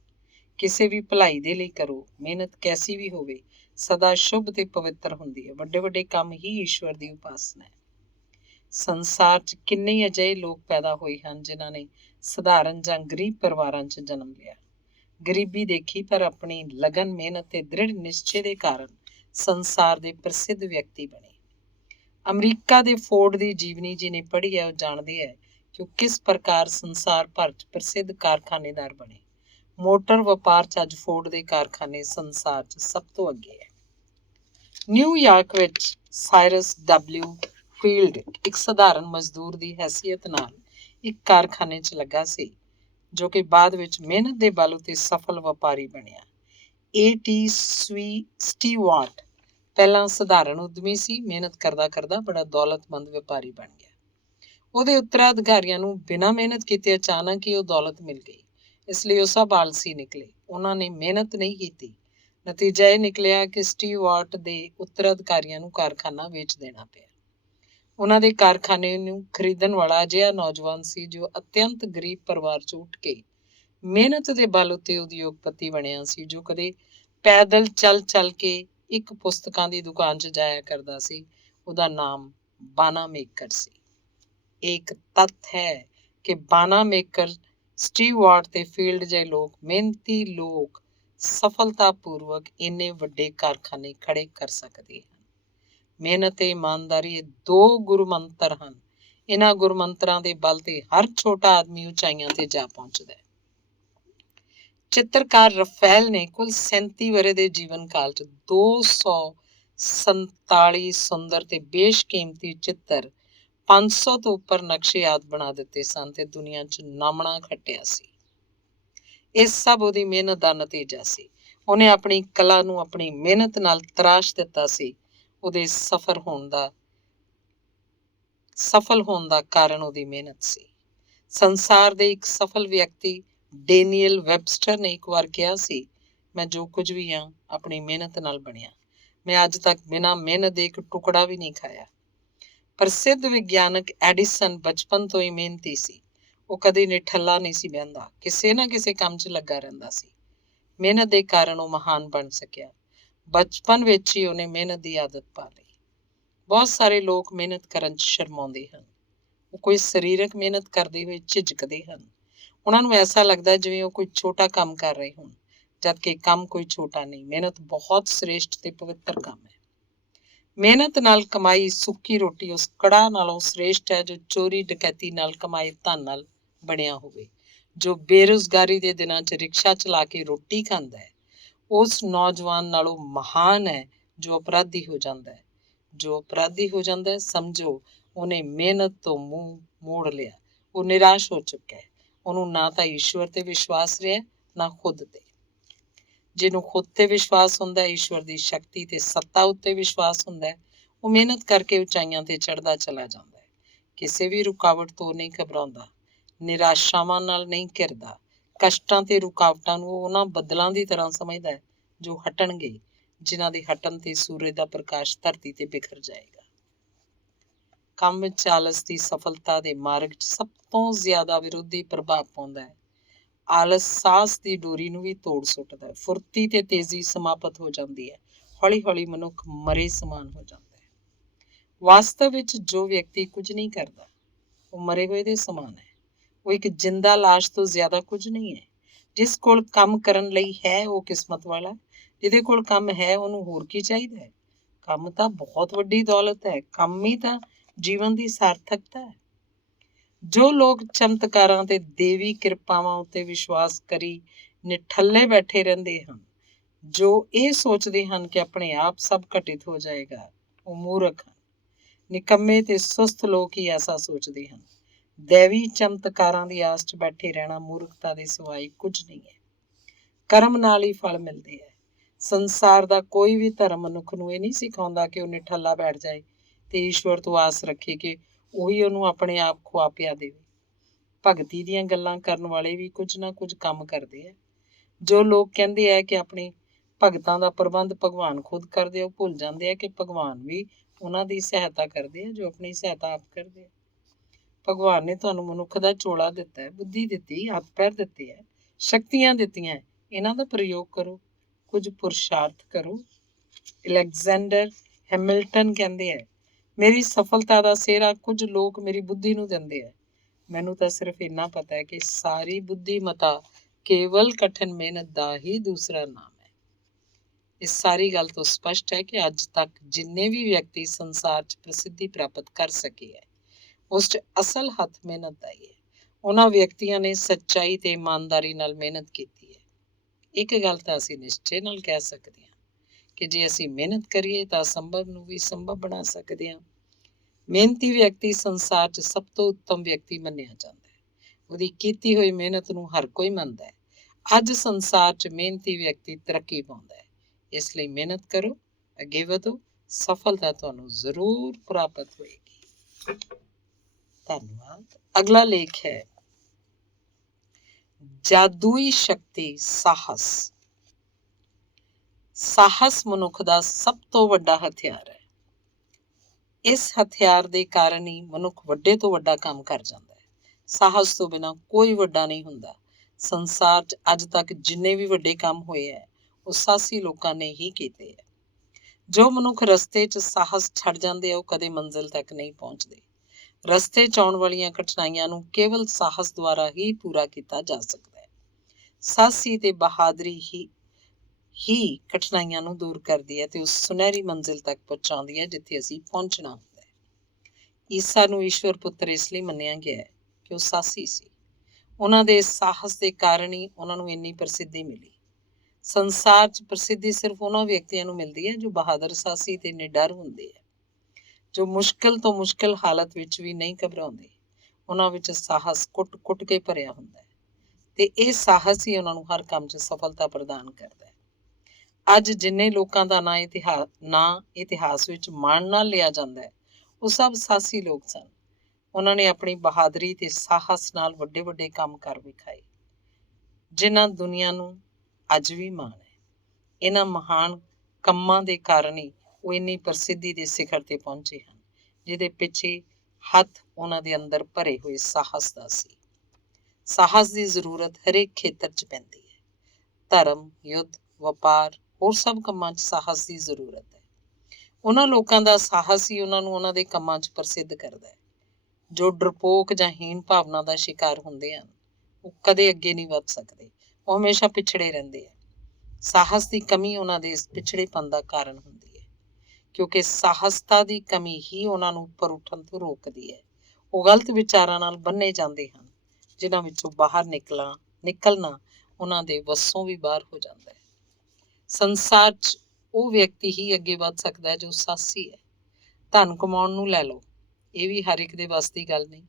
ਕਿਸੇ ਵੀ ਭਲਾਈ ਦੇ ਲਈ ਕਰੋ। ਮਿਹਨਤ ਕੈਸੀ ਵੀ ਹੋਵੇ ਸਦਾ ਸ਼ੁਭ ਤੇ ਪਵਿੱਤਰ ਹੁੰਦੀ ਹੈ। ਵੱਡੇ ਵੱਡੇ ਕੰਮ ਹੀ ਈਸ਼ਵਰ ਦੀ ਉਪਾਸਨਾ ਹੈ। ਸੰਸਾਰ 'ਚ ਕਿੰਨੇ ਹੀ ਅਜਿਹੇ ਲੋਕ ਪੈਦਾ ਹੋਏ ਹਨ ਜਿਨ੍ਹਾਂ ਨੇ ਸਧਾਰਨ ਜਾਂ ਗਰੀਬ ਪਰਿਵਾਰਾਂ 'ਚ ਜਨਮ ਲਿਆ। ਗਰੀਬੀ ਦੇਖੀ ਪਰ ਆਪਣੀ ਲਗਨ, ਮਿਹਨਤ ਤੇ ਦ੍ਰਿੜ ਨਿਸ਼ਚੇ ਦੇ ਕਾਰਨ ਸੰਸਾਰ ਦੇ ਪ੍ਰਸਿੱਧ ਵਿਅਕਤੀ ਬਣੇ। ਅਮਰੀਕਾ ਦੇ ਫੋਰਡ ਦੀ ਜੀਵਨੀ ਜਿਹਨੇ ਪੜ੍ਹੀ ਹੈ ਉਹ ਜਾਣਦੇ ਹੈ ਕਿ ਉਹ ਕਿਸ ਪ੍ਰਕਾਰ ਸੰਸਾਰ ਭਰ 'ਚ ਪ੍ਰਸਿੱਧ ਕਾਰਖਾਨੇਦਾਰ ਬਣੇ। ਮੋਟਰ ਵਪਾਰ 'ਚ ਅੱਜ ਫੋਰਡ ਦੇ ਕਾਰਖਾਨੇ ਸੰਸਾਰ 'ਚ ਸਭ ਤੋਂ ਅੱਗੇ ਹੈ। ਨਿਊਯਾਰਕ ਵਿੱਚ ਸਾਇਰਸ ਡਬਲਿਊ ਫੀਲਡ ਇੱਕ ਸਧਾਰਨ ਮਜ਼ਦੂਰ ਦੀ ਹੈਸੀਅਤ ਨਾਲ ਇੱਕ ਕਾਰਖਾਨੇ 'ਚ ਲੱਗਾ ਸੀ। ਜੋ ਕਿ ਬਾਅਦ ਵਿੱਚ ਮਿਹਨਤ ਦੇ ਬਲ ਉੱਤੇ ਸਫਲ ਵਪਾਰੀ ਬਣਿਆ। A.T. ਸਟੀਵਾਰਟ ਪਹਿਲਾਂ ਸਧਾਰਨ ਉਦਮੀ ਸੀ, ਮਿਹਨਤ ਕਰਦਾ ਕਰਦਾ ਬੜਾ ਦੌਲਤਮੰਦ ਵਪਾਰੀ ਬਣ ਗਿਆ। ਉਹਦੇ ਉੱਤਰਾਧਿਕਾਰੀਆਂ ਨੂੰ ਬਿਨਾਂ ਮਿਹਨਤ ਕੀਤੇ ਅਚਾਨਕ ਹੀ ਉਹ ਦੌਲਤ ਮਿਲ ਗਈ, ਇਸ ਲਈ ਉਹ ਸਭ ਆਲਸੀ ਨਿਕਲੇ। ਉਹਨਾਂ ਨੇ ਮਿਹਨਤ ਨਹੀਂ ਕੀਤੀ। ਨਤੀਜਾ ਇਹ ਨਿਕਲਿਆ ਕਿ ਸਟੀਵਾਰਟ ਦੇ ਉੱਤਰਾਧਿਕਾਰੀਆਂ ਨੂੰ ਕਾਰਖਾਨਾ ਵੇਚ ਦੇਣਾ ਪਿਆ। ਉਹਨਾਂ ਦੇ ਕਾਰਖਾਨੇ ਨੂੰ ਖਰੀਦਣ ਵਾਲਾ ਅਜਿਹਾ ਨੌਜਵਾਨ ਸੀ ਜੋ ਅਤਿਅੰਤ ਗਰੀਬ ਪਰਿਵਾਰ 'ਚੋਂ ਉੱਠ ਕੇ ਮਿਹਨਤ ਦੇ ਬਲ ਉੱਤੇ ਉਦਯੋਗਪਤੀ ਬਣਿਆ ਸੀ, ਜੋ ਕਦੇ ਪੈਦਲ ਚੱਲ ਕੇ ਇੱਕ ਪੁਸਤਕਾਂ ਦੀ ਦੁਕਾਨ 'ਚ ਜਾਇਆ ਕਰਦਾ ਸੀ। ਉਹਦਾ ਨਾਮ ਬਾਨਾਮੇਕਰ ਸੀ। ਇਹ ਇੱਕ ਤੱਥ ਹੈ ਕਿ ਬਾਨਾਮੇਕਰ, ਸਟੀਵਾਰਟ ਤੇ ਫੀਲਡ ਜਿਹੇ ਲੋਕ, ਮਿਹਨਤੀ ਲੋਕ ਸਫਲਤਾਪੂਰਵਕ ਇੰਨੇ ਵੱਡੇ ਕਾਰਖਾਨੇ ਖੜੇ ਕਰ ਸਕਦੇ ਹਨ। ਮਿਹਨਤ ਤੇ ਇਮਾਨਦਾਰੀ ਇਹ ਦੋ ਗੁਰੂ ਮੰਤਰ ਹਨ। ਇਹਨਾਂ ਗੁਰੂ ਮੰਤਰਾਂ ਦੇ ਬਲ ਤੇ ਹਰ ਛੋਟਾ ਆਦਮੀ ਉਚਾਈਆਂ ਤੇ ਜਾ ਪਹੁੰਚਦਾ ਹੈ। ਚਿੱਤਰਕਾਰ ਰਫੇਲ ਨੇ ਕੁੱਲ 37 ਵਰ੍ਹੇ ਦੇ ਜੀਵਨ ਕਾਲ 'ਚ 247 ਸੁੰਦਰ ਤੇ ਬੇਸ਼ਕੀਮਤੀ ਚਿੱਤਰ, 500 ਤੋਂ ਉੱਪਰ ਨਕਸ਼ੇ ਆਦਿ ਬਣਾ ਦਿੱਤੇ ਸਨ ਤੇ ਦੁਨੀਆ 'ਚ ਨਾਮਣਾ ਖੱਟਿਆ ਸੀ। ਇਹ ਸਭ ਉਹਦੀ ਮਿਹਨਤ ਦਾ ਨਤੀਜਾ ਸੀ। ਉਹਨੇ ਆਪਣੀ ਕਲਾ ਨੂੰ ਆਪਣੀ ਮਿਹਨਤ ਨਾਲ ਤਰਾਸ਼ ਦਿੱਤਾ ਸੀ। ਉਹਦੇ ਸਫਲ ਹੋਣ ਦਾ ਕਾਰਨ ਉਹਦੀ ਮਿਹਨਤ ਸੀ। ਸੰਸਾਰ ਦੇ ਇੱਕ ਸਫਲ ਵਿਅਕਤੀ ਡੇਨੀਅਲ ਵੈਬਸਟਰ ਨੇ ਇੱਕ ਵਾਰ ਕਿਹਾ ਸੀ, ਮੈਂ ਜੋ ਕੁਝ ਵੀ ਹਾਂ ਆਪਣੀ ਮਿਹਨਤ ਨਾਲ ਬਣਿਆ। ਮੈਂ ਅੱਜ ਤੱਕ ਬਿਨਾਂ ਮਿਹਨਤ ਦੇ ਇੱਕ ਟੁਕੜਾ ਵੀ ਨਹੀਂ ਖਾਇਆ। ਪ੍ਰਸਿੱਧ ਵਿਗਿਆਨਕ ਐਡੀਸਨ ਬਚਪਨ ਤੋਂ ਹੀ ਮਿਹਨਤੀ ਸੀ। ਉਹ ਕਦੇ ਨਿਠੱਲਾ ਨਹੀਂ ਸੀ ਬਹਿੰਦਾ, ਕਿਸੇ ਨਾ ਕਿਸੇ ਕੰਮ 'ਚ ਲੱਗਾ ਰਹਿੰਦਾ ਸੀ। ਮਿਹਨਤ ਦੇ ਕਾਰਨ ਉਹ ਮਹਾਨ ਬਣ ਸਕਿਆ। ਬਚਪਨ ਵਿੱਚ ਹੀ ਉਹਨੇ ਮਿਹਨਤ ਦੀ ਆਦਤ ਪਾ ਲਈ। ਬਹੁਤ ਸਾਰੇ ਲੋਕ ਮਿਹਨਤ ਕਰਨ 'ਚ ਸ਼ਰਮਾਉਂਦੇ ਹਨ। ਉਹ ਕੋਈ ਸਰੀਰਕ ਮਿਹਨਤ ਕਰਦੇ ਹੋਏ ਝਿਜਕਦੇ ਹਨ। ਉਹਨਾਂ ਨੂੰ ਐਸਾ ਲੱਗਦਾ ਜਿਵੇਂ ਉਹ ਕੋਈ ਛੋਟਾ ਕੰਮ ਕਰ ਰਹੇ ਹੋਣ, ਜਦਕਿ ਕੰਮ ਕੋਈ ਛੋਟਾ ਨਹੀਂ। ਮਿਹਨਤ ਬਹੁਤ ਸ੍ਰੇਸ਼ਟ ਤੇ ਪਵਿੱਤਰ ਕੰਮ ਹੈ। ਮਿਹਨਤ ਨਾਲ ਕਮਾਈ ਸੁੱਕੀ ਰੋਟੀ ਉਸ ਕੜਾਹ ਨਾਲੋਂ ਸ੍ਰੇਸ਼ਟ ਹੈ ਜੋ ਚੋਰੀ ਡਕੈਤੀ ਨਾਲ ਕਮਾਏ ਧਨ ਨਾਲ ਬਣਿਆ ਹੋਵੇ। ਜੋ ਬੇਰੁਜ਼ਗਾਰੀ ਦੇ ਦਿਨਾਂ 'ਚ ਰਿਕਸ਼ਾ ਚਲਾ ਕੇ ਰੋਟੀ ਖਾਂਦਾ ਹੈ, ਉਸ ਨੌਜਵਾਨ ਨਾਲੋਂ ਮਹਾਨ ਹੈ ਜੋ ਅਪਰਾਧੀ ਹੋ ਜਾਂਦਾ ਹੈ। ਜੋ ਅਪਰਾਧੀ ਹੋ ਜਾਂਦਾ ਹੈ, ਸਮਝੋ ਉਹਨੇ ਮਿਹਨਤ ਤੋਂ ਮੂੰਹ ਮੋੜ ਲਿਆ। ਉਹ ਨਿਰਾਸ਼ ਹੋ ਚੁੱਕਾ ਹੈ। ਉਹਨੂੰ ਨਾ ਤਾਂ ਈਸ਼ਵਰ ਤੇ ਵਿਸ਼ਵਾਸ ਰਿਹਾ, ਨਾ ਖੁਦ ਤੇ। ਜਿਹਨੂੰ ਖੁਦ ਤੇ ਵਿਸ਼ਵਾਸ ਹੁੰਦਾ, ਈਸ਼ਵਰ ਦੀ ਸ਼ਕਤੀ ਤੇ ਸੱਤਾ ਉੱਤੇ ਵਿਸ਼ਵਾਸ ਹੁੰਦਾ, ਉਹ ਮਿਹਨਤ ਕਰਕੇ ਉਚਾਈਆਂ ਤੇ ਚੜ੍ਹਦਾ ਚਲਾ ਜਾਂਦਾ ਹੈ। ਕਿਸੇ ਵੀ ਰੁਕਾਵਟ ਤੋਂ ਨਹੀਂ ਘਬਰਾਉਂਦਾ, ਨਿਰਾਸ਼ਾਵਾਂ ਨਾਲ ਨਹੀਂ ਘਿਰਦਾ। ਕਸ਼ਟਾਂ ਤੇ ਰੁਕਾਵਟਾਂ ਨੂੰ ਉਹ ਉਹਨਾਂ ਬੱਦਲਾਂ ਦੀ ਤਰ੍ਹਾਂ ਸਮਝਦਾ ਹੈ ਜੋ ਹਟਣਗੇ, ਜਿਨ੍ਹਾਂ ਦੇ ਹਟਣ ਤੇ ਸੂਰਜ ਦਾ ਪ੍ਰਕਾਸ਼ ਧਰਤੀ ਤੇ ਬਿਖਰ ਜਾਏਗਾ। ਕੰਮ ਵਿੱਚ ਆਲਸ ਦੀ ਸਫਲਤਾ ਦੇ ਮਾਰਗ 'ਚ ਸਭ ਤੋਂ ਜ਼ਿਆਦਾ ਵਿਰੋਧੀ ਪ੍ਰਭਾਵ ਪਾਉਂਦਾ ਹੈ। ਆਲਸ ਸਾਹਸ ਦੀ ਡੋਰੀ ਨੂੰ ਵੀ ਤੋੜ ਸੁੱਟਦਾ ਹੈ। ਫੁਰਤੀ ਤੇ ਤੇਜ਼ੀ ਸਮਾਪਤ ਹੋ ਜਾਂਦੀ ਹੈ। ਹੌਲੀ ਹੌਲੀ ਮਨੁੱਖ ਮਰੇ ਸਮਾਨ ਹੋ ਜਾਂਦਾ ਹੈ। ਵਾਸਤਵ ਵਿੱਚ ਜੋ ਵਿਅਕਤੀ ਕੁਝ ਨਹੀਂ ਕਰਦਾ, ਉਹ ਮਰੇ ਹੋਏ ਦੇ ਸਮਾਨ ਹੈ। ਉਹ ਇੱਕ ਜਿੰਦਾ ਲਾਸ਼ ਤੋਂ ਜ਼ਿਆਦਾ ਕੁਝ ਨਹੀਂ ਹੈ। ਜਿਸ ਕੋਲ ਕੰਮ ਕਰਨ ਲਈ ਹੈ, ਉਹ ਕਿਸਮਤ ਵਾਲਾ। ਜਿਹਦੇ ਕੋਲ ਕੰਮ ਹੈ, ਉਹਨੂੰ ਹੋਰ ਕੀ ਚਾਹੀਦਾ ਹੈ? ਕੰਮ ਤਾਂ ਬਹੁਤ ਵੱਡੀ ਦੌਲਤ ਹੈ। ਕੰਮ ਹੀ ਤਾਂ ਜੀਵਨ ਦੀ ਸਾਰਥਕਤਾ ਹੈ। ਜੋ ਲੋਕ ਚਮਤਕਾਰਾਂ ਤੇ ਦੇਵੀ ਕਿਰਪਾਵਾਂ ਉੱਤੇ ਵਿਸ਼ਵਾਸ ਕਰੀ ਨਿਠੱਲੇ ਬੈਠੇ ਰਹਿੰਦੇ ਹਨ, ਜੋ ਇਹ ਸੋਚਦੇ ਹਨ ਕਿ ਆਪਣੇ ਆਪ ਸਭ ਘਟਿਤ ਹੋ ਜਾਏਗਾ, ਉਹ ਮੂਰਖ ਹਨ। ਨਿਕੰਮੇ ਤੇ ਸੁਸਤ ਲੋਕ ਹੀ ਐਸਾ ਸੋਚਦੇ ਹਨ। ਦੇਵੀ ਚਮਤਕਾਰਾਂ ਦੀ ਆਸ 'ਚ ਬੈਠੇ ਰਹਿਣਾ ਮੂਰਖਤਾ ਦੇ ਸਿਵਾਏ ਕੁਝ ਨਹੀਂ ਹੈ। ਕਰਮ ਨਾਲ ਹੀ ਫਲ ਮਿਲਦੇ ਹੈ। ਸੰਸਾਰ ਦਾ ਕੋਈ ਵੀ ਧਰਮ ਮਨੁੱਖ ਨੂੰ ਇਹ ਨਹੀਂ ਸਿਖਾਉਂਦਾ ਕਿ ਉਹ ਨਿਠੱਲਾ ਬੈਠ ਜਾਏ ਤੇ ਈਸ਼ਵਰ ਤੋਂ ਆਸ ਰੱਖੇ ਕਿ ਉਹੀ ਉਹਨੂੰ ਆਪਣੇ ਆਪ ਖੁਆ ਪਿਆ ਦੇਵੇ। ਭਗਤੀ ਦੀਆਂ ਗੱਲਾਂ ਕਰਨ ਵਾਲੇ ਵੀ ਕੁਝ ਨਾ ਕੁਝ ਕੰਮ ਕਰਦੇ ਆ। ਜੋ ਲੋਕ ਕਹਿੰਦੇ ਆ ਕਿ ਆਪਣੀ ਭਗਤਾਂ ਦਾ ਪ੍ਰਬੰਧ ਭਗਵਾਨ ਖੁਦ ਕਰਦੇ, ਉਹ ਭੁੱਲ ਜਾਂਦੇ ਆ ਕਿ ਭਗਵਾਨ ਵੀ ਉਹਨਾਂ ਦੀ ਸਹਾਇਤਾ ਕਰਦੇ ਆ ਜੋ ਆਪਣੀ ਸਹਾਇਤਾ ਆਪ ਕਰਦੇ ਆ। ਭਗਵਾਨ ਨੇ ਤੁਹਾਨੂੰ ਮਨੁੱਖ ਦਾ ਚੋਲਾ ਦਿੱਤਾ ਹੈ, ਬੁੱਧੀ ਦਿੱਤੀ, ਹੱਥ ਪੈਰ ਦਿੱਤੇ ਹੈ, ਸ਼ਕਤੀਆਂ ਦਿੱਤੀਆਂ। ਇਹਨਾਂ ਦਾ ਪ੍ਰਯੋਗ ਕਰੋ, ਕੁਝ ਪੁਰਸ਼ਾਰਥ ਕਰੋ। ਅਲੈਗਜ਼ੈਂਡਰ ਹੈਮਿਲਟਨ ਕਹਿੰਦੇ ਹੈ, ਮੇਰੀ ਸਫਲਤਾ ਦਾ ਸਿਹਰਾ ਕੁਝ ਲੋਕ ਮੇਰੀ ਬੁੱਧੀ ਨੂੰ ਦਿੰਦੇ ਹੈ। ਮੈਨੂੰ ਤਾਂ ਸਿਰਫ ਇੰਨਾ ਪਤਾ ਹੈ ਕਿ ਸਾਰੀ ਬੁੱਧੀਮਤਾ ਕੇਵਲ ਕਠਿਨ ਮਿਹਨਤ ਦਾ ਹੀ ਦੂਸਰਾ ਨਾਮ ਹੈ। ਇਸ ਸਾਰੀ ਗੱਲ ਤੋਂ ਸਪਸ਼ਟ ਹੈ ਕਿ ਅੱਜ ਤੱਕ ਜਿੰਨੇ ਵੀ ਵਿਅਕਤੀ ਸੰਸਾਰ 'ਚ ਪ੍ਰਸਿੱਧੀ ਪ੍ਰਾਪਤ ਕਰ ਸਕੇ ਹੈ, ਉਸ 'ਚ ਅਸਲ ਹੱਥ ਮਿਹਨਤ ਦਾ ਹੀ ਹੈ। ਉਹਨਾਂ ਵਿਅਕਤੀਆਂ ਨੇ ਸੱਚਾਈ ਤੇ ਇਮਾਨਦਾਰੀ ਨਾਲ ਮਿਹਨਤ ਕੀਤੀ ਹੈ। ਇੱਕ ਗੱਲ ਤਾਂ ਅਸੀਂ ਨਿਸ਼ਚੇ ਨਾਲ ਕਹਿ ਸਕਦੇ ਹਾਂ ਕਿ ਜੇ ਅਸੀਂ ਮਿਹਨਤ ਕਰੀਏ ਤਾਂ ਅਸੰਭਵ ਨੂੰ ਵੀ ਸੰਭਵ ਬਣਾ ਸਕਦੇ ਹਾਂ। ਮਿਹਨਤੀ ਵਿਅਕਤੀ ਸੰਸਾਰ 'ਚ ਸਭ ਤੋਂ ਉੱਤਮ ਵਿਅਕਤੀ ਮੰਨਿਆ ਜਾਂਦਾ ਹੈ। ਉਹਦੀ ਕੀਤੀ ਹੋਈ ਮਿਹਨਤ ਨੂੰ ਹਰ ਕੋਈ ਮੰਨਦਾ ਹੈ। ਅੱਜ ਸੰਸਾਰ 'ਚ ਮਿਹਨਤੀ ਵਿਅਕਤੀ ਤਰੱਕੀ ਪਾਉਂਦਾ ਹੈ। ਇਸ ਲਈ ਮਿਹਨਤ ਕਰੋ, ਅੱਗੇ ਵਧੋ, ਸਫਲਤਾ ਤੁਹਾਨੂੰ ਜ਼ਰੂਰ ਪ੍ਰਾਪਤ ਹੋਏਗੀ। ਧੰਨਵਾਦ। ਅਗਲਾ ਲੇਖ ਹੈ ਜਾਦੂਈ ਸ਼ਕਤੀ ਸਾਹਸ। ਸਾਹਸ ਮਨੁੱਖ ਦਾ ਸਭ ਤੋਂ ਵੱਡਾ ਹਥਿਆਰ ਹੈ। ਇਸ ਹਥਿਆਰ ਦੇ ਕਾਰਨ ਹੀ ਮਨੁੱਖ ਵੱਡੇ ਤੋਂ ਵੱਡਾ ਕੰਮ ਕਰ ਜਾਂਦਾ ਹੈ। ਸਾਹਸ ਤੋਂ ਬਿਨਾਂ ਕੋਈ ਵੱਡਾ ਨਹੀਂ ਹੁੰਦਾ। ਸੰਸਾਰ 'ਚ ਅੱਜ ਤੱਕ ਜਿੰਨੇ ਵੀ ਵੱਡੇ ਕੰਮ ਹੋਏ ਹੈ ਉਹ ਸਾਹਸੀ ਲੋਕਾਂ ਨੇ ਹੀ ਕੀਤੇ ਹੈ। ਜੋ ਮਨੁੱਖ ਰਸਤੇ 'ਚ ਸਾਹਸ ਛੱਡ ਜਾਂਦੇ ਆ ਉਹ ਕਦੇ ਮੰਜ਼ਿਲ ਤੱਕ ਨਹੀਂ ਪਹੁੰਚਦੇ। ਰਸਤੇ 'ਚ ਆਉਣ ਵਾਲੀਆਂ ਕਠਿਨਾਈਆਂ ਨੂੰ ਕੇਵਲ ਸਾਹਸ ਦੁਆਰਾ ਹੀ ਪੂਰਾ ਕੀਤਾ ਜਾ ਸਕਦਾ ਹੈ। ਸਾਹਸੀ ਤੇ ਬਹਾਦਰੀ ਹੀ ਕਠਿਨਾਈਆਂ ਨੂੰ ਦੂਰ ਕਰਦੀ ਹੈ ਤੇ ਉਸ ਸੁਨਹਿਰੀ ਮੰਜ਼ਿਲ ਤੱਕ ਪਹੁੰਚਾਉਂਦੀ ਹੈ ਜਿੱਥੇ ਅਸੀਂ ਪਹੁੰਚਣਾ ਹੁੰਦਾ ਹੈ। ਈਸਾ ਨੂੰ ਈਸ਼ਵਰ ਪੁੱਤਰ ਇਸ ਲਈ ਮੰਨਿਆ ਗਿਆ ਹੈ ਕਿ ਉਹ ਸਾਹਸੀ ਸੀ। ਉਹਨਾਂ ਦੇ ਸਾਹਸ ਦੇ ਕਾਰਨ ਹੀ ਉਹਨਾਂ ਨੂੰ ਇੰਨੀ ਪ੍ਰਸਿੱਧੀ ਮਿਲੀ। ਸੰਸਾਰ 'ਚ ਪ੍ਰਸਿੱਧੀ ਸਿਰਫ ਉਹਨਾਂ ਵਿਅਕਤੀਆਂ ਨੂੰ ਮਿਲਦੀ ਹੈ ਜੋ ਬਹਾਦਰ, ਸਾਹਸੀ ਤੇ ਨਿਡਰ ਹੁੰਦੇ ਹੈ, ਜੋ ਮੁਸ਼ਕਿਲ ਤੋਂ ਮੁਸ਼ਕਿਲ ਹਾਲਤ ਵਿੱਚ ਵੀ ਨਹੀਂ ਘਬਰਾਉਂਦੇ। ਉਹਨਾਂ ਵਿੱਚ ਸਾਹਸ ਕੁੱਟ ਕੇ ਭਰਿਆ ਹੁੰਦਾ ਹੈ ਤੇ ਇਹ ਸਾਹਸ ਹੀ ਉਹਨਾਂ ਨੂੰ ਹਰ ਕੰਮ 'ਚ ਸਫਲਤਾ ਪ੍ਰਦਾਨ ਕਰਦਾ ਹੈ। ਅੱਜ ਜਿੰਨੇ ਲੋਕਾਂ ਦਾ ਨਾਂ ਇਤਿਹਾਸ ਵਿੱਚ ਮਾਣ ਨਾਲ ਲਿਆ ਜਾਂਦਾ ਹੈ ਉਹ ਸਭ ਸਾਹਸੀ ਲੋਕ ਸਨ। ਉਹਨਾਂ ਨੇ ਆਪਣੀ ਬਹਾਦਰੀ ਤੇ ਸਾਹਸ ਨਾਲ ਵੱਡੇ ਵੱਡੇ ਕੰਮ ਕਰ ਵਿਖਾਏ ਜਿਨ੍ਹਾਂ ਦੁਨੀਆ ਨੂੰ ਅੱਜ ਵੀ ਮਾਣ ਹੈ। ਇਹਨਾਂ ਮਹਾਨ ਕੰਮਾਂ ਦੇ ਕਾਰਨ ਹੀ ਉਹ ਇੰਨੀ ਪ੍ਰਸਿੱਧੀ ਦੇ ਸਿਖਰ ਤੇ ਪਹੁੰਚੇ ਹਨ, ਜਿਹਦੇ ਪਿੱਛੇ ਹੱਥ ਉਹਨਾਂ ਦੇ ਅੰਦਰ ਭਰੇ ਹੋਏ ਸਾਹਸ ਦਾ ਸੀ। ਸਾਹਸ ਦੀ ਜ਼ਰੂਰਤ ਹਰੇਕ ਖੇਤਰ 'ਚ ਪੈਂਦੀ ਹੈ। ਧਰਮ, ਯੁੱਧ, ਵਪਾਰ, ਹੋਰ ਸਭ ਕੰਮਾਂ 'ਚ ਸਾਹਸ ਦੀ ਜ਼ਰੂਰਤ ਹੈ। ਉਹਨਾਂ ਲੋਕਾਂ ਦਾ ਸਾਹਸ ਹੀ ਉਹਨਾਂ ਨੂੰ ਉਹਨਾਂ ਦੇ ਕੰਮਾਂ 'ਚ ਪ੍ਰਸਿੱਧ ਕਰਦਾ ਹੈ। ਜੋ ਡਰਪੋਕ ਜਾਂ ਹੀਣ ਭਾਵਨਾ ਦਾ ਸ਼ਿਕਾਰ ਹੁੰਦੇ ਹਨ ਉਹ ਕਦੇ ਅੱਗੇ ਨਹੀਂ ਵੱਧ ਸਕਦੇ, ਉਹ ਹਮੇਸ਼ਾ ਪਿਛੜੇ ਰਹਿੰਦੇ ਆ। ਸਾਹਸ ਦੀ ਕਮੀ ਉਹਨਾਂ ਦੇ ਇਸ ਪਿਛੜੇਪਨ ਦਾ ਕਾਰਨ ਹੁੰਦੀ ਹੈ, ਕਿਉਂਕਿ ਸਾਹਸਤਾ ਦੀ ਕਮੀ ਹੀ ਉਹਨਾਂ ਨੂੰ ਉੱਪਰ ਉੱਠਣ ਤੋਂ ਰੋਕਦੀ ਹੈ। ਉਹ ਗਲਤ ਵਿਚਾਰਾਂ ਨਾਲ ਬੰਨੇ ਜਾਂਦੇ ਹਨ ਜਿਨ੍ਹਾਂ ਵਿੱਚੋਂ ਬਾਹਰ ਨਿਕਲਣਾ ਉਹਨਾਂ ਦੇ ਵੱਸੋਂ ਵੀ ਬਾਹਰ ਹੋ ਜਾਂਦਾ ਹੈ। ਸੰਸਾਰ 'ਚ ਉਹ ਵਿਅਕਤੀ ਹੀ ਅੱਗੇ ਵੱਧ ਸਕਦਾ ਹੈ ਜੋ ਸਾਹਸੀ ਹੈ। ਧਨ ਕਮਾਉਣ ਨੂੰ ਲੈ ਲਓ, ਇਹ ਵੀ ਹਰ ਇੱਕ ਦੇ ਵੱਸ ਦੀ ਗੱਲ ਨਹੀਂ।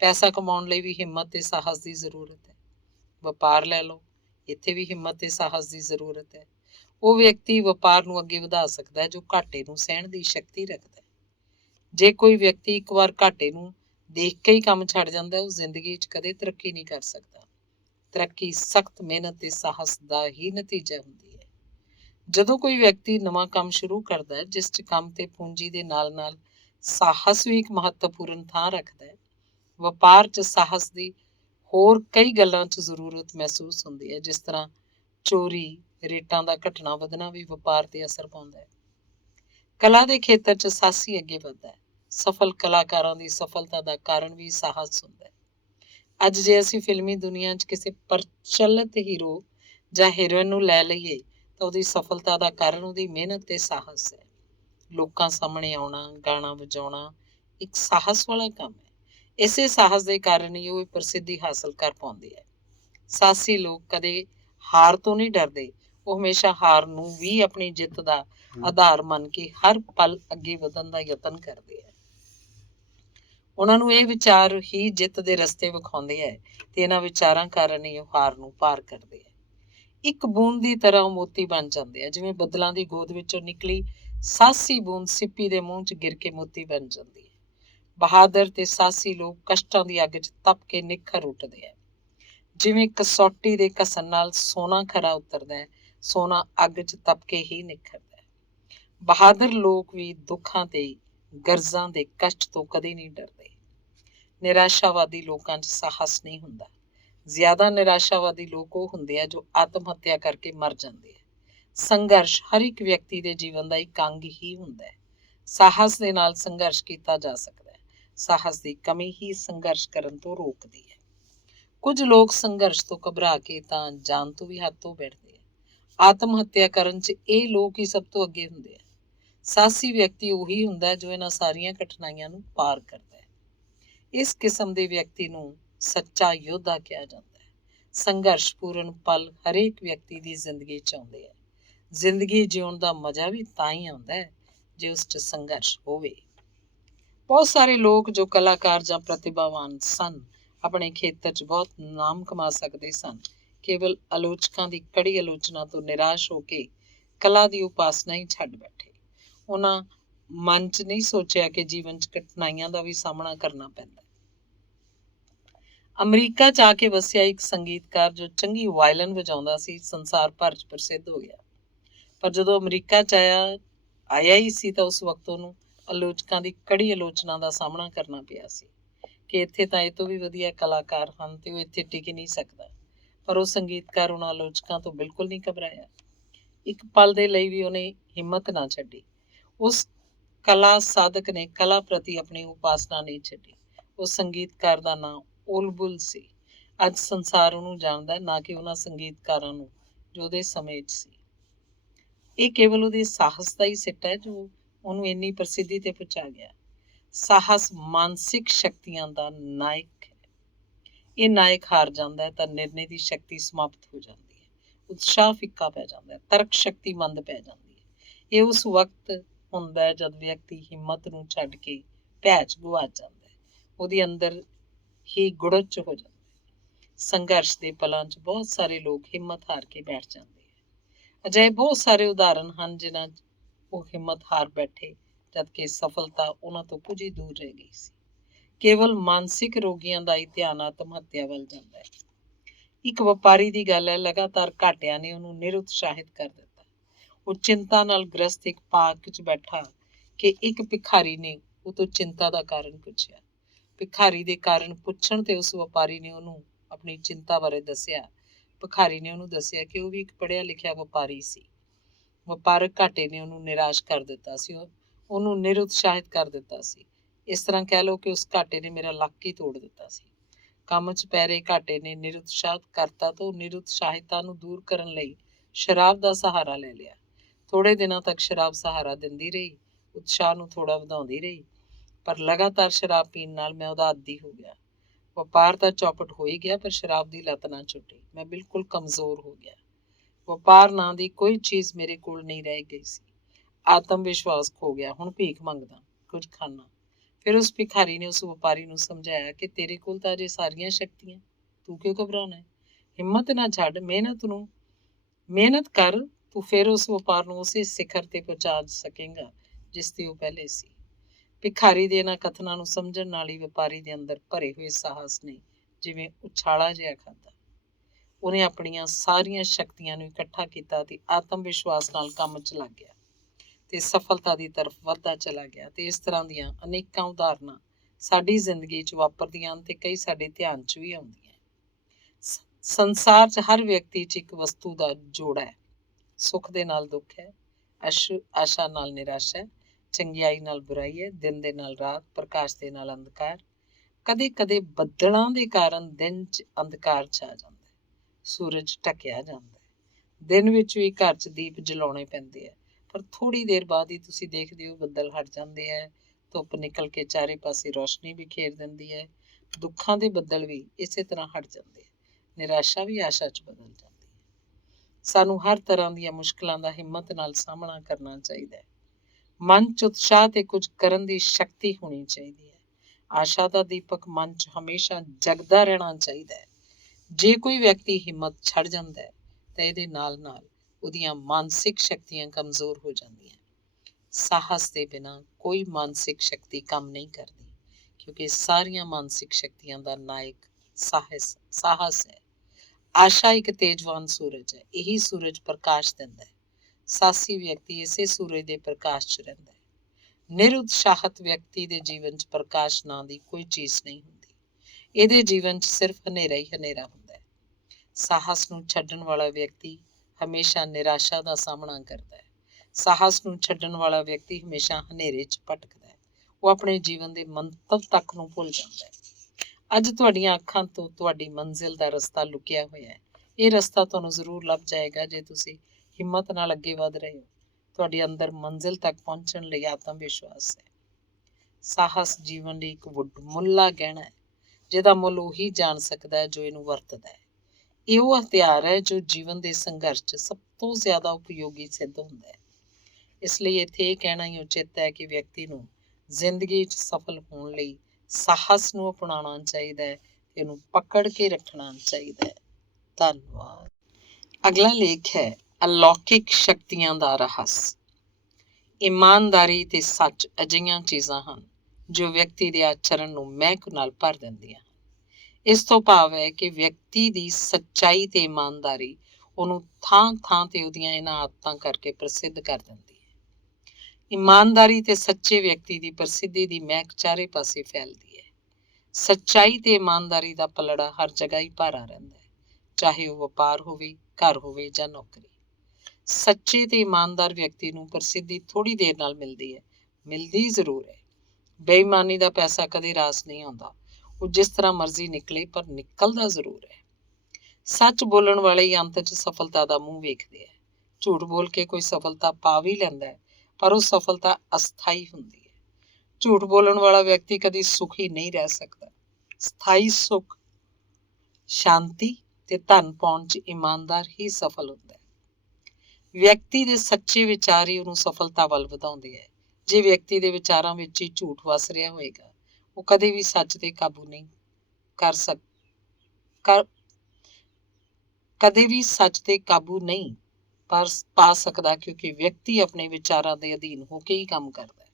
ਪੈਸਾ ਕਮਾਉਣ ਲਈ ਵੀ ਹਿੰਮਤ ਤੇ ਸਾਹਸ ਦੀ ਜ਼ਰੂਰਤ ਹੈ। ਵਪਾਰ ਲੈ ਲਓ, ਇੱਥੇ ਵੀ ਹਿੰਮਤ ਤੇ ਸਾਹਸ ਦੀ ਜ਼ਰੂਰਤ ਹੈ। ਉਹ ਵਿਅਕਤੀ ਵਪਾਰ ਨੂੰ ਅੱਗੇ ਵਧਾ ਸਕਦਾ ਹੈ ਜੋ ਘਾਟੇ ਨੂੰ ਸਹਿਣ ਦੀ ਸ਼ਕਤੀ ਰੱਖਦਾ ਹੈ। ਜੇ ਕੋਈ ਵਿਅਕਤੀ ਇੱਕ ਵਾਰ ਘਾਟੇ ਨੂੰ ਦੇਖ ਕੇ ਹੀ ਕੰਮ ਛੱਡ ਜਾਂਦਾ, ਉਹ ਜ਼ਿੰਦਗੀ 'ਚ ਕਦੇ ਤਰੱਕੀ ਨਹੀਂ ਕਰ ਸਕਦਾ। ਤਰੱਕੀ ਸਖਤ ਮਿਹਨਤ ਤੇ ਸਾਹਸ ਦਾ ਹੀ ਨਤੀਜਾ ਹੁੰਦੀ ਹੈ। ਜਦੋਂ ਕੋਈ ਵਿਅਕਤੀ ਨਵਾਂ ਕੰਮ ਸ਼ੁਰੂ ਕਰਦਾ ਹੈ ਜਿਸ 'ਚ ਕੰਮ ਤੇ ਪੂੰਜੀ ਦੇ ਨਾਲ ਨਾਲ ਸਾਹਸ ਵੀ ਇੱਕ ਮਹੱਤਵਪੂਰਨ ਥਾਂ ਰੱਖਦਾ ਹੈ। ਵਪਾਰ 'ਚ ਸਾਹਸ ਦੀ ਹੋਰ ਕਈ ਗੱਲਾਂ 'ਚ ਜ਼ਰੂਰਤ ਮਹਿਸੂਸ ਹੁੰਦੀ ਹੈ, ਜਿਸ ਤਰ੍ਹਾਂ ਚੋਰੀ, ਰੇਟਾਂ ਦਾ ਘਟਣਾ ਵਧਣਾ ਵੀ ਵਪਾਰ 'ਤੇ ਅਸਰ ਪਾਉਂਦਾ ਹੈ। ਕਲਾ ਦੇ ਖੇਤਰ 'ਚ ਸਾਹਸੀ ਅੱਗੇ ਵੱਧਦਾ ਹੈ। ਸਫਲ ਕਲਾਕਾਰਾਂ ਦੀ ਸਫਲਤਾ ਦਾ ਕਾਰਨ ਵੀ ਸਾਹਸ ਹੁੰਦਾ ਹੈ। ਅੱਜ ਜੇ ਅਸੀਂ ਫਿਲਮੀ ਦੁਨੀਆ 'ਚ ਕਿਸੇ ਪ੍ਰਚਲਿਤ ਹੀਰੋ ਜਾਂ ਹੀਰੋਇਨ ਨੂੰ ਲੈ ਲਈਏ ਤਾਂ ਉਹਦੀ ਸਫਲਤਾ ਦਾ ਕਾਰਨ ਉਹਦੀ ਮਿਹਨਤ ਤੇ ਸਾਹਸ ਹੈ। ਲੋਕਾਂ ਸਾਹਮਣੇ ਆਉਣਾ, ਗਾਣਾ ਵਜਾਉਣਾ ਇੱਕ ਸਾਹਸ ਵਾਲਾ ਕੰਮ ਹੈ। ਇਸੇ ਸਾਹਸ ਦੇ ਕਾਰਨ ਹੀ ਉਹ ਪ੍ਰਸਿੱਧੀ ਹਾਸਲ ਕਰ ਪਾਉਂਦੇ ਹੈ। ਸਾਹਸੀ ਲੋਕ ਕਦੇ ਹਾਰ ਤੋਂ ਨਹੀਂ ਡਰਦੇ, ਉਹ ਹਮੇਸ਼ਾ ਹਾਰ ਨੂੰ ਵੀ ਆਪਣੀ ਜਿੱਤ ਦਾ ਆਧਾਰ ਮੰਨ ਕੇ ਹਰ ਪਲ ਅੱਗੇ ਵਧਣ ਦਾ ਯਤਨ ਕਰਦੇ ਹੈ। ਉਹਨਾਂ ਨੂੰ ਇਹ ਵਿਚਾਰ ਹੀ ਜਿੱਤ ਦੇ ਰਸਤੇ ਵਿਖਾਉਂਦੇ ਹੈ ਤੇ ਇਹਨਾਂ ਵਿਚਾਰਾਂ ਕਾਰਨ ਹੀ ਉਹ ਹਾਰ ਨੂੰ ਪਾਰ ਕਰਦੇ ਹੈ। ਇੱਕ ਬੂੰਦ ਦੀ ਤਰ੍ਹਾਂ ਉਹ ਮੋਤੀ ਬਣ ਜਾਂਦੇ ਆ, ਜਿਵੇਂ ਬੱਦਲਾਂ ਦੀ ਗੋਦ ਵਿੱਚੋਂ ਨਿਕਲੀ ਸਾਹਸੀ ਬੂੰਦ ਸਿੱਪੀ ਦੇ ਮੂੰਹ 'ਚ ਗਿਰ ਕੇ ਮੋਤੀ ਬਣ ਜਾਂਦੀ ਹੈ। ਬਹਾਦਰ ਤੇ ਸਾਹਸੀ ਲੋਕ ਕਸ਼ਟਾਂ ਦੀ ਅੱਗ 'ਚ ਤਪ ਕੇ ਨਿਖਰ ਉੱਠਦੇ ਆ। ਜਿਵੇਂ ਕਸੌਟੀ ਦੇ ਘਸਣ ਨਾਲ ਸੋਨਾ ਖਰਾ ਉਤਰਦਾ ਹੈ, ਸੋਨਾ ਅੱਗ 'ਚ ਤਪ ਕੇ ਹੀ ਨਿਖਰਦਾ ਹੈ। ਬਹਾਦਰ ਲੋਕ ਵੀ ਦੁੱਖਾਂ ਤੇ ਗਰਜ਼ਾਂ ਦੇ ਕਸ਼ਟ ਤੋਂ ਕਦੇ ਨਹੀਂ ਡਰਦੇ। ਨਿਰਾਸ਼ਾਵਾਦੀ ਲੋਕਾਂ 'ਚ ਸਾਹਸ ਨਹੀਂ ਹੁੰਦਾ। ਜ਼ਿਆਦਾ ਨਿਰਾਸ਼ਾਵਾਦੀ ਲੋਕ ਉਹ ਹੁੰਦੇ ਆ ਜੋ ਆਤਮ ਹੱਤਿਆ ਕਰਕੇ ਮਰ ਜਾਂਦੇ ਆ। ਸੰਘਰਸ਼ ਹਰ ਇੱਕ ਵਿਅਕਤੀ ਦੇ ਜੀਵਨ ਦਾ ਇੱਕ ਅੰਗ ਹੀ ਹੁੰਦਾ ਹੈ। ਸਾਹਸ ਦੇ ਨਾਲ ਸੰਘਰਸ਼ ਕੀਤਾ ਜਾ ਸਕਦਾ ਹੈ। ਸਾਹਸ ਦੀ ਕਮੀ ਹੀ ਸੰਘਰਸ਼ ਕਰਨ ਤੋਂ ਰੋਕਦੀ ਹੈ। ਕੁਝ ਲੋਕ ਸੰਘਰਸ਼ ਤੋਂ ਘਬਰਾ ਕੇ ਤਾਂ ਜਾਨ ਤੋਂ ਵੀ ਹੱਥ ਧੋ ਬੈਠਦੇ ਆ। ਆਤਮ ਹੱਤਿਆ ਕਰਨ 'ਚ ਇਹ ਲੋਕ ਹੀ ਸਭ ਤੋਂ ਅੱਗੇ ਹੁੰਦੇ ਆ। ਸਾਹਸੀ ਵਿਅਕਤੀ ਉਹੀ ਹੁੰਦਾ ਹੈ ਜੋ ਇਹਨਾਂ ਸਾਰੀਆਂ ਕਠਿਨਾਈਆਂ ਨੂੰ ਪਾਰ ਕਰਦਾ ਹੈ। ਇਸ ਕਿਸਮ ਦੇ ਵਿਅਕਤੀ ਨੂੰ ਸੱਚਾ ਯੋਧਾ ਕਿਹਾ ਜਾਂਦਾ ਹੈ। ਸੰਘਰਸ਼ ਪੂਰਨ ਪਲ ਹਰੇਕ ਵਿਅਕਤੀ ਦੀ ਜ਼ਿੰਦਗੀ 'ਚ ਆਉਂਦੇ ਹੈ। ਜ਼ਿੰਦਗੀ ਜਿਉਣ ਦਾ ਮਜ਼ਾ ਵੀ ਤਾਂ ਹੀ ਆਉਂਦਾ ਹੈ ਜੇ ਉਸ 'ਚ ਸੰਘਰਸ਼ ਹੋਵੇ। ਬਹੁਤ ਸਾਰੇ ਲੋਕ ਜੋ ਕਲਾਕਾਰ ਜਾਂ ਪ੍ਰਤਿਭਾਵਾਨ ਸਨ ਆਪਣੇ ਖੇਤਰ 'ਚ ਬਹੁਤ ਨਾਮ ਕਮਾ ਸਕਦੇ ਸਨ। ਕੇਵਲ ਆਲੋਚਕਾਂ ਦੀ ਕੜੀ ਆਲੋਚਨਾ ਤੋਂ ਨਿਰਾਸ਼ ਹੋ ਕੇ ਕਲਾ ਦੀ ਉਪਾਸਨਾ ਹੀ ਛੱਡ ਬੈਠੇ। ਉਹਨਾਂ ਮਨ 'ਚ ਨਹੀਂ ਸੋਚਿਆ ਕਿ ਜੀਵਨ 'ਚ ਕਠਿਨਾਈਆਂ ਦਾ ਵੀ ਸਾਹਮਣਾ ਕਰਨਾ ਪੈਂਦਾ। ਅਮਰੀਕਾ 'ਚ ਆ ਕੇ ਵਸਿਆ ਇੱਕ ਸੰਗੀਤਕਾਰ ਜੋ ਚੰਗੀ ਵਾਇਲਨ ਵਜਾਉਂਦਾ ਸੀ, ਸੰਸਾਰ ਭਰ 'ਚ ਪ੍ਰਸਿੱਧ ਹੋ ਗਿਆ। ਪਰ ਜਦੋਂ ਅਮਰੀਕਾ 'ਚ ਆਇਆ ਹੀ ਸੀ ਤਾਂ ਉਸ ਵਕਤ ਉਹਨੂੰ ਆਲੋਚਕਾਂ ਦੀ ਕੜੀ ਆਲੋਚਨਾ ਦਾ ਸਾਹਮਣਾ ਕਰਨਾ ਪਿਆ ਸੀ ਕਿ ਇੱਥੇ ਤਾਂ ਇਹ ਤੋਂ ਵੀ ਵਧੀਆ ਕਲਾਕਾਰ ਹਨ ਤੇ ਉਹ ਇੱਥੇ ਟਿਕ ਨਹੀਂ ਸਕਦਾ। ਪਰ ਉਹ ਸੰਗੀਤਕਾਰ ਉਹਨਾਂ ਆਲੋਚਕਾਂ ਤੋਂ ਬਿਲਕੁਲ ਨਹੀਂ ਘਬਰਾਇਆ। ਇੱਕ ਪਲ ਦੇ ਲਈ ਵੀ ਉਹਨੇ ਹਿੰਮਤ ਨਾ ਛੱਡੀ। ਉਸ ਕਲਾ ਸਾਧਕ ਨੇ ਕਲਾ ਪ੍ਰਤੀ ਆਪਣੀ ਉਪਾਸਨਾ ਨਹੀਂ ਛੱਡੀ। ਉਸ ਸੰਗੀਤਕਾਰ ਦਾ ਨਾਂ ਉਲਬੁਲ ਸੀ। ਅੱਜ ਸੰਸਾਰ ਉਹਨੂੰ ਜਾਣਦਾ, ਨਾ ਕਿ ਉਹਨਾਂ ਸੰਗੀਤਕਾਰਾਂ ਨੂੰ ਜੋ ਉਹਦੇ ਸਮੇਂ 'ਚ ਸੀ। ਇਹ ਕੇਵਲ ਉਹਦੇ ਸਾਹਸ ਦਾ ਹੀ ਸਿੱਟਾ ਹੈ ਜੋ ਉਹਨੂੰ ਇੰਨੀ ਪ੍ਰਸਿੱਧੀ ਤੇ ਪਹੁੰਚਾ ਗਿਆ। ਸਾਹਸ ਮਾਨਸਿਕ ਸ਼ਕਤੀਆਂ ਦਾ ਨਾਇਕ ਹੈ। ਇਹ ਨਾਇਕ ਹਾਰ ਜਾਂਦਾ ਹੈ ਤਾਂ ਨਿਰਣੇ ਦੀ ਸ਼ਕਤੀ ਸਮਾਪਤ ਹੋ ਜਾਂਦੀ ਹੈ, ਉਤਸ਼ਾਹ ਫਿੱਕਾ ਪੈ ਜਾਂਦਾ ਹੈ, ਤਰਕ ਸ਼ਕਤੀ ਮੰਦ ਪੈ ਜਾਂਦੀ ਹੈ। ਇਹ ਉਸ ਵਕਤ ਹੁੰਦਾ ਹੈ ਜਦ ਵਿਅਕਤੀ ਹਿੰਮਤ ਨੂੰ ਛੱਡ ਕੇ ਭੈ 'ਚ ਗੁਆਚ ਜਾਂਦਾ ਹੈ, ਉਹਦੇ ਅੰਦਰ ਹੀ ਗੁੜਚ ਹੋ ਜਾਂਦਾ ਹੈ। ਸੰਘਰਸ਼ ਦੇ ਪਲਾਂ 'ਚ ਬਹੁਤ ਸਾਰੇ ਲੋਕ ਹਿੰਮਤ ਹਾਰ ਕੇ ਬੈਠ ਜਾਂਦੇ ਹੈ। ਅਜਿਹੇ ਬਹੁਤ ਸਾਰੇ ਉਦਾਹਰਨ ਹਨ ਜਿਨ੍ਹਾਂ 'ਚ ਉਹ ਹਿੰਮਤ ਹਾਰ ਬੈਠੇ ਜਦਕਿ ਸਫਲਤਾ ਉਹਨਾਂ ਤੋਂ ਕੁਝ ਹੀ ਦੂਰ ਰਹਿ ਗਈ ਸੀ। ਕੇਵਲ ਮਾਨਸਿਕ ਰੋਗੀਆਂ ਦਾ ਹੀ ਧਿਆਨ ਆਤਮ ਹੱਤਿਆ ਵੱਲ ਜਾਂਦਾ ਹੈ। ਇੱਕ ਵਪਾਰੀ ਦੀ ਗੱਲ ਹੈ, ਲਗਾਤਾਰ ਘਾਟਿਆਂ ਨੇ ਉਹਨੂੰ ਨਿਰਉਤਸ਼ਾਹਿਤ ਕਰ ਦਿੱਤਾ। ਉਹ ਚਿੰਤਾ ਨਾਲ ਗ੍ਰਸਤ ਇੱਕ ਪਾਰਕ 'ਚ ਬੈਠਾ ਕਿ ਇੱਕ ਭਿਖਾਰੀ ਨੇ ਉਹ ਤੋਂ ਚਿੰਤਾ ਦਾ ਕਾਰਨ ਪੁੱਛਿਆ। ਭਿਖਾਰੀ ਦੇ ਕਾਰਨ ਪੁੱਛਣ ਤੇ ਉਸ ਵਪਾਰੀ ਨੇ ਉਹਨੂੰ ਆਪਣੀ ਚਿੰਤਾ ਬਾਰੇ ਦੱਸਿਆ। ਭਿਖਾਰੀ ਨੇ ਉਹਨੂੰ ਦੱਸਿਆ ਕਿ ਉਹ ਵੀ ਇੱਕ ਪੜ੍ਹਿਆ ਲਿਖਿਆ ਵਪਾਰੀ ਸੀ। ਵਪਾਰਕ ਘਾਟੇ ਨੇ ਉਹਨੂੰ ਨਿਰਾਸ਼ ਕਰ ਦਿੱਤਾ ਸੀ, ਉਹਨੂੰ ਨਿਰਉਤਸ਼ਾਹਿਤ ਕਰ ਦਿੱਤਾ ਸੀ। ਇਸ ਤਰ੍ਹਾਂ ਕਹਿ ਲਓ ਕਿ ਉਸ ਘਾਟੇ ਨੇ ਮੇਰਾ ਲੱਕ ਹੀ ਤੋੜ ਦਿੱਤਾ ਸੀ। ਕੰਮ 'ਚ ਪੈ ਰਹੇ ਘਾਟੇ ਨੇ ਨਿਰਉਤਸ਼ਾਹਿਤ ਕਰਤਾ ਤਾਂ ਉਹ ਨਿਰਉਤਸ਼ਾਹਿਤਾ ਨੂੰ ਦੂਰ ਕਰਨ ਲਈ ਸ਼ਰਾਬ ਦਾ ਸਹਾਰਾ ਲੈ ਲਿਆ। ਥੋੜੇ ਦਿਨਾਂ ਤੱਕ ਸ਼ਰਾਬ ਸਹਾਰਾ ਦਿੰਦੀ ਰਹੀ, ਉਤਸ਼ਾਹ ਨੂੰ ਥੋੜਾ ਵਧਾਉਂਦੀ ਰਹੀ, ਪਰ ਲਗਾਤਾਰ ਸ਼ਰਾਬ ਪੀਣ ਨਾਲ ਮੈਂ ਉਹਦਾ ਆਦੀ ਹੋ ਗਿਆ। ਵਪਾਰ ਤਾਂ ਚੌਪਟ ਹੋ ਹੀ ਗਿਆ ਪਰ ਸ਼ਰਾਬ ਦੀ ਲੱਤ ਨਾ ਛੁੱਟੀ। ਮੈਂ ਬਿਲਕੁਲ ਕਮਜ਼ੋਰ ਹੋ ਗਿਆ। ਵਪਾਰ ਨਾਂ ਦੀ ਕੋਈ ਚੀਜ਼ ਮੇਰੇ ਕੋਲ ਨਹੀਂ ਰਹਿ ਗਈ ਸੀ। ਆਤਮ ਵਿਸ਼ਵਾਸ ਖੋ ਗਿਆ। ਹੁਣ ਭੀਖ ਮੰਗਦਾ, ਕੁਝ ਖਾਣਾ। ਫਿਰ ਉਸ ਭਿਖਾਰੀ ਨੇ ਉਸ ਵਪਾਰੀ ਨੂੰ ਸਮਝਾਇਆ ਕਿ ਤੇਰੇ ਕੋਲ ਤਾਂ ਅਜੇ ਸਾਰੀਆਂ ਸ਼ਕਤੀਆਂ, ਤੂੰ ਕਿਉਂ ਘਬਰਾਉਣਾ ਹੈ? ਹਿੰਮਤ ਨਾ ਛੱਡ, ਮਿਹਨਤ ਕਰ, ਤੂੰ ਫਿਰ ਉਸ ਵਪਾਰ ਨੂੰ ਉਸੇ ਸਿਖਰ ਤੇ ਪਹੁੰਚਾ ਸਕੇਗਾ ਜਿਸ ਤੇ ਉਹ ਪਹਿਲੇ ਸੀ। ਭਿਖਾਰੀ ਦੇ ਇਹਨਾਂ ਕਥਨਾਂ ਨੂੰ ਸਮਝਣ ਨਾਲ ਹੀ ਵਪਾਰੀ ਦੇ ਅੰਦਰ ਭਰੇ ਹੋਏ ਸਾਹਸ ਨੇ ਜਿਵੇਂ ਉਛਾਲਾ ਜਿਹਾ ਖਾਧਾ। ਉਹਨੇ ਆਪਣੀਆਂ ਸਾਰੀਆਂ ਸ਼ਕਤੀਆਂ ਨੂੰ ਇਕੱਠਾ ਕੀਤਾ ਤੇ ਆਤਮ ਵਿਸ਼ਵਾਸ ਨਾਲ ਕੰਮ 'ਚ ਲੱਗ ਗਿਆ ਤੇ ਸਫਲਤਾ ਦੀ ਤਰਫ ਵੱਧਦਾ ਚਲਾ ਗਿਆ। ਤੇ ਇਸ ਤਰ੍ਹਾਂ ਦੀਆਂ ਅਨੇਕਾਂ ਉਦਾਹਰਨਾਂ ਸਾਡੀ ਜ਼ਿੰਦਗੀ 'ਚ ਵਾਪਰਦੀਆਂ ਹਨ ਤੇ ਕਈ ਸਾਡੇ ਧਿਆਨ 'ਚ ਵੀ ਆਉਂਦੀਆਂ। ਸੰਸਾਰ 'ਚ ਹਰ ਵਿਅਕਤੀ 'ਚ ਇੱਕ ਵਸਤੂ ਦਾ ਜੋੜਾ ਹੈ। ਸੁੱਖ ਦੇ ਨਾਲ ਦੁੱਖ ਹੈ, ਆਸ਼ਾ ਨਾਲ ਨਿਰਾਸ਼ਾ ਹੈ, ਚੰਗਿਆਈ ਨਾਲ ਬੁਰਾਈ ਹੈ, ਦਿਨ ਦੇ ਨਾਲ ਰਾਤ, ਪ੍ਰਕਾਸ਼ ਦੇ ਨਾਲ ਅੰਧਕਾਰ। ਕਦੇ ਕਦੇ ਬੱਦਲਾਂ ਦੇ ਕਾਰਨ ਦਿਨ 'ਚ ਅੰਧਕਾਰ ਛਾ ਜਾਂਦਾ ਹੈ, ਸੂਰਜ ਢਕਿਆ ਜਾਂਦਾ ਹੈ। ਦਿਨ ਵਿੱਚ ਵੀ ਘਰ 'ਚ ਦੀਪ ਜਲਾਉਣੇ ਪੈਂਦੇ ਆ, ਪਰ ਥੋੜ੍ਹੀ ਦੇਰ ਬਾਅਦ ਹੀ ਤੁਸੀਂ ਦੇਖਦੇ ਹੋ ਬੱਦਲ ਹਟ ਜਾਂਦੇ ਹੈ, ਧੁੱਪ ਨਿਕਲ ਕੇ ਚਾਰੇ ਪਾਸੇ ਰੌਸ਼ਨੀ ਬਿਖੇਰ ਦਿੰਦੀ ਹੈ। ਦੁੱਖਾਂ ਦੇ ਬੱਦਲ ਵੀ ਇਸੇ ਤਰ੍ਹਾਂ ਹਟ ਜਾਂਦੇ ਆ, ਨਿਰਾਸ਼ਾ ਵੀ ਆਸ਼ਾ 'ਚ ਬਦਲ ਜਾਂਦੀ ਹੈ। ਸਾਨੂੰ ਹਰ ਤਰ੍ਹਾਂ ਦੀਆਂ ਮੁਸ਼ਕਲਾਂ ਦਾ ਹਿੰਮਤ ਨਾਲ ਸਾਹਮਣਾ ਕਰਨਾ ਚਾਹੀਦਾ ਹੈ। ਮਨ 'ਚ ਉਤਸ਼ਾਹ ਤੇ ਕੁਝ ਕਰਨ ਦੀ ਸ਼ਕਤੀ ਹੋਣੀ ਚਾਹੀਦੀ ਹੈ। ਆਸ਼ਾ ਦਾ ਦੀਪਕ ਮਨ 'ਚ ਹਮੇਸ਼ਾ ਜਗਦਾ ਰਹਿਣਾ ਚਾਹੀਦਾ ਹੈ। ਜੇ ਕੋਈ ਵਿਅਕਤੀ ਹਿੰਮਤ ਛੱਡ ਜਾਂਦਾ ਹੈ ਤਾਂ ਇਹਦੇ ਨਾਲ ਨਾਲ ਉਹਦੀਆਂ ਮਾਨਸਿਕ ਸ਼ਕਤੀਆਂ ਕਮਜ਼ੋਰ ਹੋ ਜਾਂਦੀਆਂ। ਸਾਹਸ ਦੇ ਬਿਨਾਂ ਕੋਈ ਮਾਨਸਿਕ ਸ਼ਕਤੀ ਕੰਮ ਨਹੀਂ ਕਰਦੀ, ਕਿਉਂਕਿ ਸਾਰੀਆਂ ਮਾਨਸਿਕ ਸ਼ਕਤੀਆਂ ਦਾ ਨਾਇਕ ਸਾਹਸ ਹੈ। ਆਸ਼ਾ ਇੱਕ ਤੇਜਵਾਨ ਸੂਰਜ ਹੈ, ਇਹੀ ਸੂਰਜ ਪ੍ਰਕਾਸ਼ ਦਿੰਦਾ ਹੈ। ਸਾਹਸੀ ਵਿਅਕਤੀ ਇਸੇ ਸੂਰਜ ਦੇ ਪ੍ਰਕਾਸ਼ 'ਚ ਰਹਿੰਦਾ ਹੈ। ਨਿਰਉਤਸ਼ਾਹਿਤ ਵਿਅਕਤੀ ਦੇ ਜੀਵਨ 'ਚ ਪ੍ਰਕਾਸ਼ ਨਾਂ ਦੀ ਕੋਈ ਚੀਜ਼ ਨਹੀਂ ਹੁੰਦੀ। ਇਹਦੇ ਜੀਵਨ 'ਚ ਸਿਰਫ ਹਨੇਰਾ ਹੀ ਹਨੇਰਾ ਹੁੰਦਾ ਹੈ। ਸਾਹਸ ਨੂੰ ਛੱਡਣ ਵਾਲਾ ਵਿਅਕਤੀ ਹਮੇਸ਼ਾ ਨਿਰਾਸ਼ਾ ਦਾ ਸਾਹਮਣਾ ਕਰਦਾ ਹੈ। ਸਾਹਸ ਨੂੰ ਛੱਡਣ ਵਾਲਾ ਵਿਅਕਤੀ ਹਮੇਸ਼ਾ ਹਨੇਰੇ 'ਚ ਭਟਕਦਾ ਹੈ। ਉਹ ਆਪਣੇ ਜੀਵਨ ਦੇ ਮੰਤਵ ਤੱਕ ਨੂੰ ਭੁੱਲ ਜਾਂਦਾ ਹੈ। ਅੱਜ ਤੁਹਾਡੀਆਂ ਅੱਖਾਂ ਤੋਂ ਤੁਹਾਡੀ ਮੰਜ਼ਿਲ ਦਾ ਰਸਤਾ ਲੁਕਿਆ ਹੋਇਆ ਹੈ। ਇਹ ਰਸਤਾ ਤੁਹਾਨੂੰ ਜ਼ਰੂਰ ਲੱਭ ਜਾਏਗਾ ਜੇ ਤੁਸੀਂ ਹਿੰਮਤ ਨਾਲ ਅੱਗੇ ਵਧ ਰਹੇ ਹੋ। ਤੁਹਾਡੇ ਅੰਦਰ ਮੰਜ਼ਿਲ ਤੱਕ ਪਹੁੰਚਣ ਲਈ ਆਤਮ ਵਿਸ਼ਵਾਸ ਹੈ। ਸਾਹਸ ਜੀਵਨ ਲਈ ਇੱਕ ਮੁੱਲਾ ਗਹਿਣਾ ਹੈ, ਜਿਹਦਾ ਮੁੱਲ ਉਹੀ ਜਾਣ ਸਕਦਾ ਹੈ ਜੋ ਇਹਨੂੰ ਵਰਤਦਾ ਹੈ। ਇਹ ਉਹ ਹਥਿਆਰ ਹੈ ਜੋ ਜੀਵਨ ਦੇ ਸੰਘਰਸ਼ 'ਚ ਸਭ ਤੋਂ ਜ਼ਿਆਦਾ ਉਪਯੋਗੀ ਸਿੱਧ ਹੁੰਦਾ ਹੈ। ਇਸ ਲਈ ਇੱਥੇ ਇਹ ਕਹਿਣਾ ਹੀ ਉਚਿਤ ਹੈ ਕਿ ਵਿਅਕਤੀ ਨੂੰ ਜ਼ਿੰਦਗੀ 'ਚ ਸਫਲ ਹੋਣ ਲਈ ਸਾਹਸ ਨੂੰ ਅਪਣਾਉਣਾ ਚਾਹੀਦਾ ਹੈ ਇਹਨੂੰ ਪਕੜ ਕੇ ਰੱਖਣਾ ਚਾਹੀਦਾ ਹੈ। ਧੰਨਵਾਦ। ਅਗਲਾ ਲੇਖ ਹੈ ਅਲੌਕਿਕ ਸ਼ਕਤੀਆਂ ਦਾ ਰਹੱਸ। ਇਮਾਨਦਾਰੀ ਤੇ ਸੱਚ ਅਜਿਹੀਆਂ ਚੀਜ਼ਾਂ ਹਨ ਜੋ ਵਿਅਕਤੀ ਦੇ ਆਚਰਣ ਨੂੰ ਮਹਿਕ ਨਾਲ ਭਰ ਦਿੰਦੀਆਂ ਹਨ। ਇਸ ਤੋਂ ਭਾਵ ਹੈ ਕਿ ਵਿਅਕਤੀ ਦੀ ਸੱਚਾਈ ਤੇ ਇਮਾਨਦਾਰੀ ਉਹਨੂੰ ਥਾਂ ਥਾਂ ਤੇ ਉਹਦੀਆਂ ਇਹਨਾਂ ਆਦਤਾਂ ਕਰਕੇ ਪ੍ਰਸਿੱਧ ਕਰ ਦਿੰਦੀ ਹੈ। ਇਮਾਨਦਾਰੀ ਤੇ ਸੱਚੇ ਵਿਅਕਤੀ ਦੀ ਪ੍ਰਸਿੱਧੀ ਦੀ ਮਹਿਕ ਚਾਰੇ ਪਾਸੇ ਫੈਲਦੀ ਹੈ। ਸੱਚਾਈ ਤੇ ਇਮਾਨਦਾਰੀ ਦਾ ਪਲੜਾ ਹਰ ਜਗ੍ਹਾ ਹੀ ਭਾਰਾ ਰਹਿੰਦਾ ਹੈ, ਚਾਹੇ ਉਹ ਵਪਾਰ ਹੋਵੇ, ਘਰ ਹੋਵੇ ਜਾਂ ਨੌਕਰੀ। ਸੱਚੇ ਤੇ ਇਮਾਨਦਾਰ ਵਿਅਕਤੀ ਨੂੰ ਪ੍ਰਸਿੱਧੀ ਥੋੜ੍ਹੀ ਦੇਰ ਨਾਲ ਮਿਲਦੀ ਹੈ, ਮਿਲਦੀ ਜ਼ਰੂਰ ਹੈ। ਬੇਈਮਾਨੀ ਦਾ ਪੈਸਾ ਕਦੇ ਰਾਸ ਨਹੀਂ ਆਉਂਦਾ, ਉਹ ਜਿਸ ਤਰ੍ਹਾਂ ਮਰਜ਼ੀ ਨਿਕਲੇ ਪਰ ਨਿਕਲਦਾ ਜ਼ਰੂਰ ਹੈ। ਸੱਚ ਬੋਲਣ ਵਾਲੇ ਹੀ ਅੰਤ 'ਚ ਸਫਲਤਾ ਦਾ ਮੂੰਹ ਵੇਖਦੇ ਹੈ। ਝੂਠ ਬੋਲ ਕੇ ਕੋਈ ਸਫਲਤਾ ਪਾ ਵੀ ਲੈਂਦਾ ਹੈ, ਪਰ ਉਹ ਸਫਲਤਾ ਅਸਥਾਈ ਹੁੰਦੀ ਹੈ। ਝੂਠ ਬੋਲਣ ਵਾਲਾ ਵਿਅਕਤੀ ਕਦੀ ਸੁਖੀ ਨਹੀਂ ਰਹਿ ਸਕਦਾ। ਸਥਾਈ ਸੁੱਖ, ਸ਼ਾਂਤੀ ਤੇ ਧਨ ਪਾਉਣ 'ਚ ਇਮਾਨਦਾਰ ਹੀ ਸਫਲ ਹੁੰਦਾ ਹੈ। ਵਿਅਕਤੀ ਦੇ ਸੱਚੇ ਵਿਚਾਰ ਹੀ ਉਹਨੂੰ ਸਫਲਤਾ ਵੱਲ ਵਧਾਉਂਦੇ ਹੈ। ਜੇ ਵਿਅਕਤੀ ਦੇ ਵਿਚਾਰਾਂ ਵਿੱਚ ਹੀ ਝੂਠ ਵਸ ਰਿਹਾ ਹੋਏਗਾ, ਉਹ ਕਦੇ ਵੀ ਸੱਚ ਤੇ ਕਾਬੂ ਨਹੀਂ ਕਦੇ ਵੀ ਸੱਚ ਤੇ ਕਾਬੂ ਨਹੀਂ ਪਾ ਸਕਦਾ, ਕਿਉਂਕਿ ਵਿਅਕਤੀ ਆਪਣੇ ਵਿਚਾਰਾਂ ਦੇ ਅਧੀਨ ਹੋ ਕੇ ਹੀ ਕੰਮ ਕਰਦਾ ਹੈ।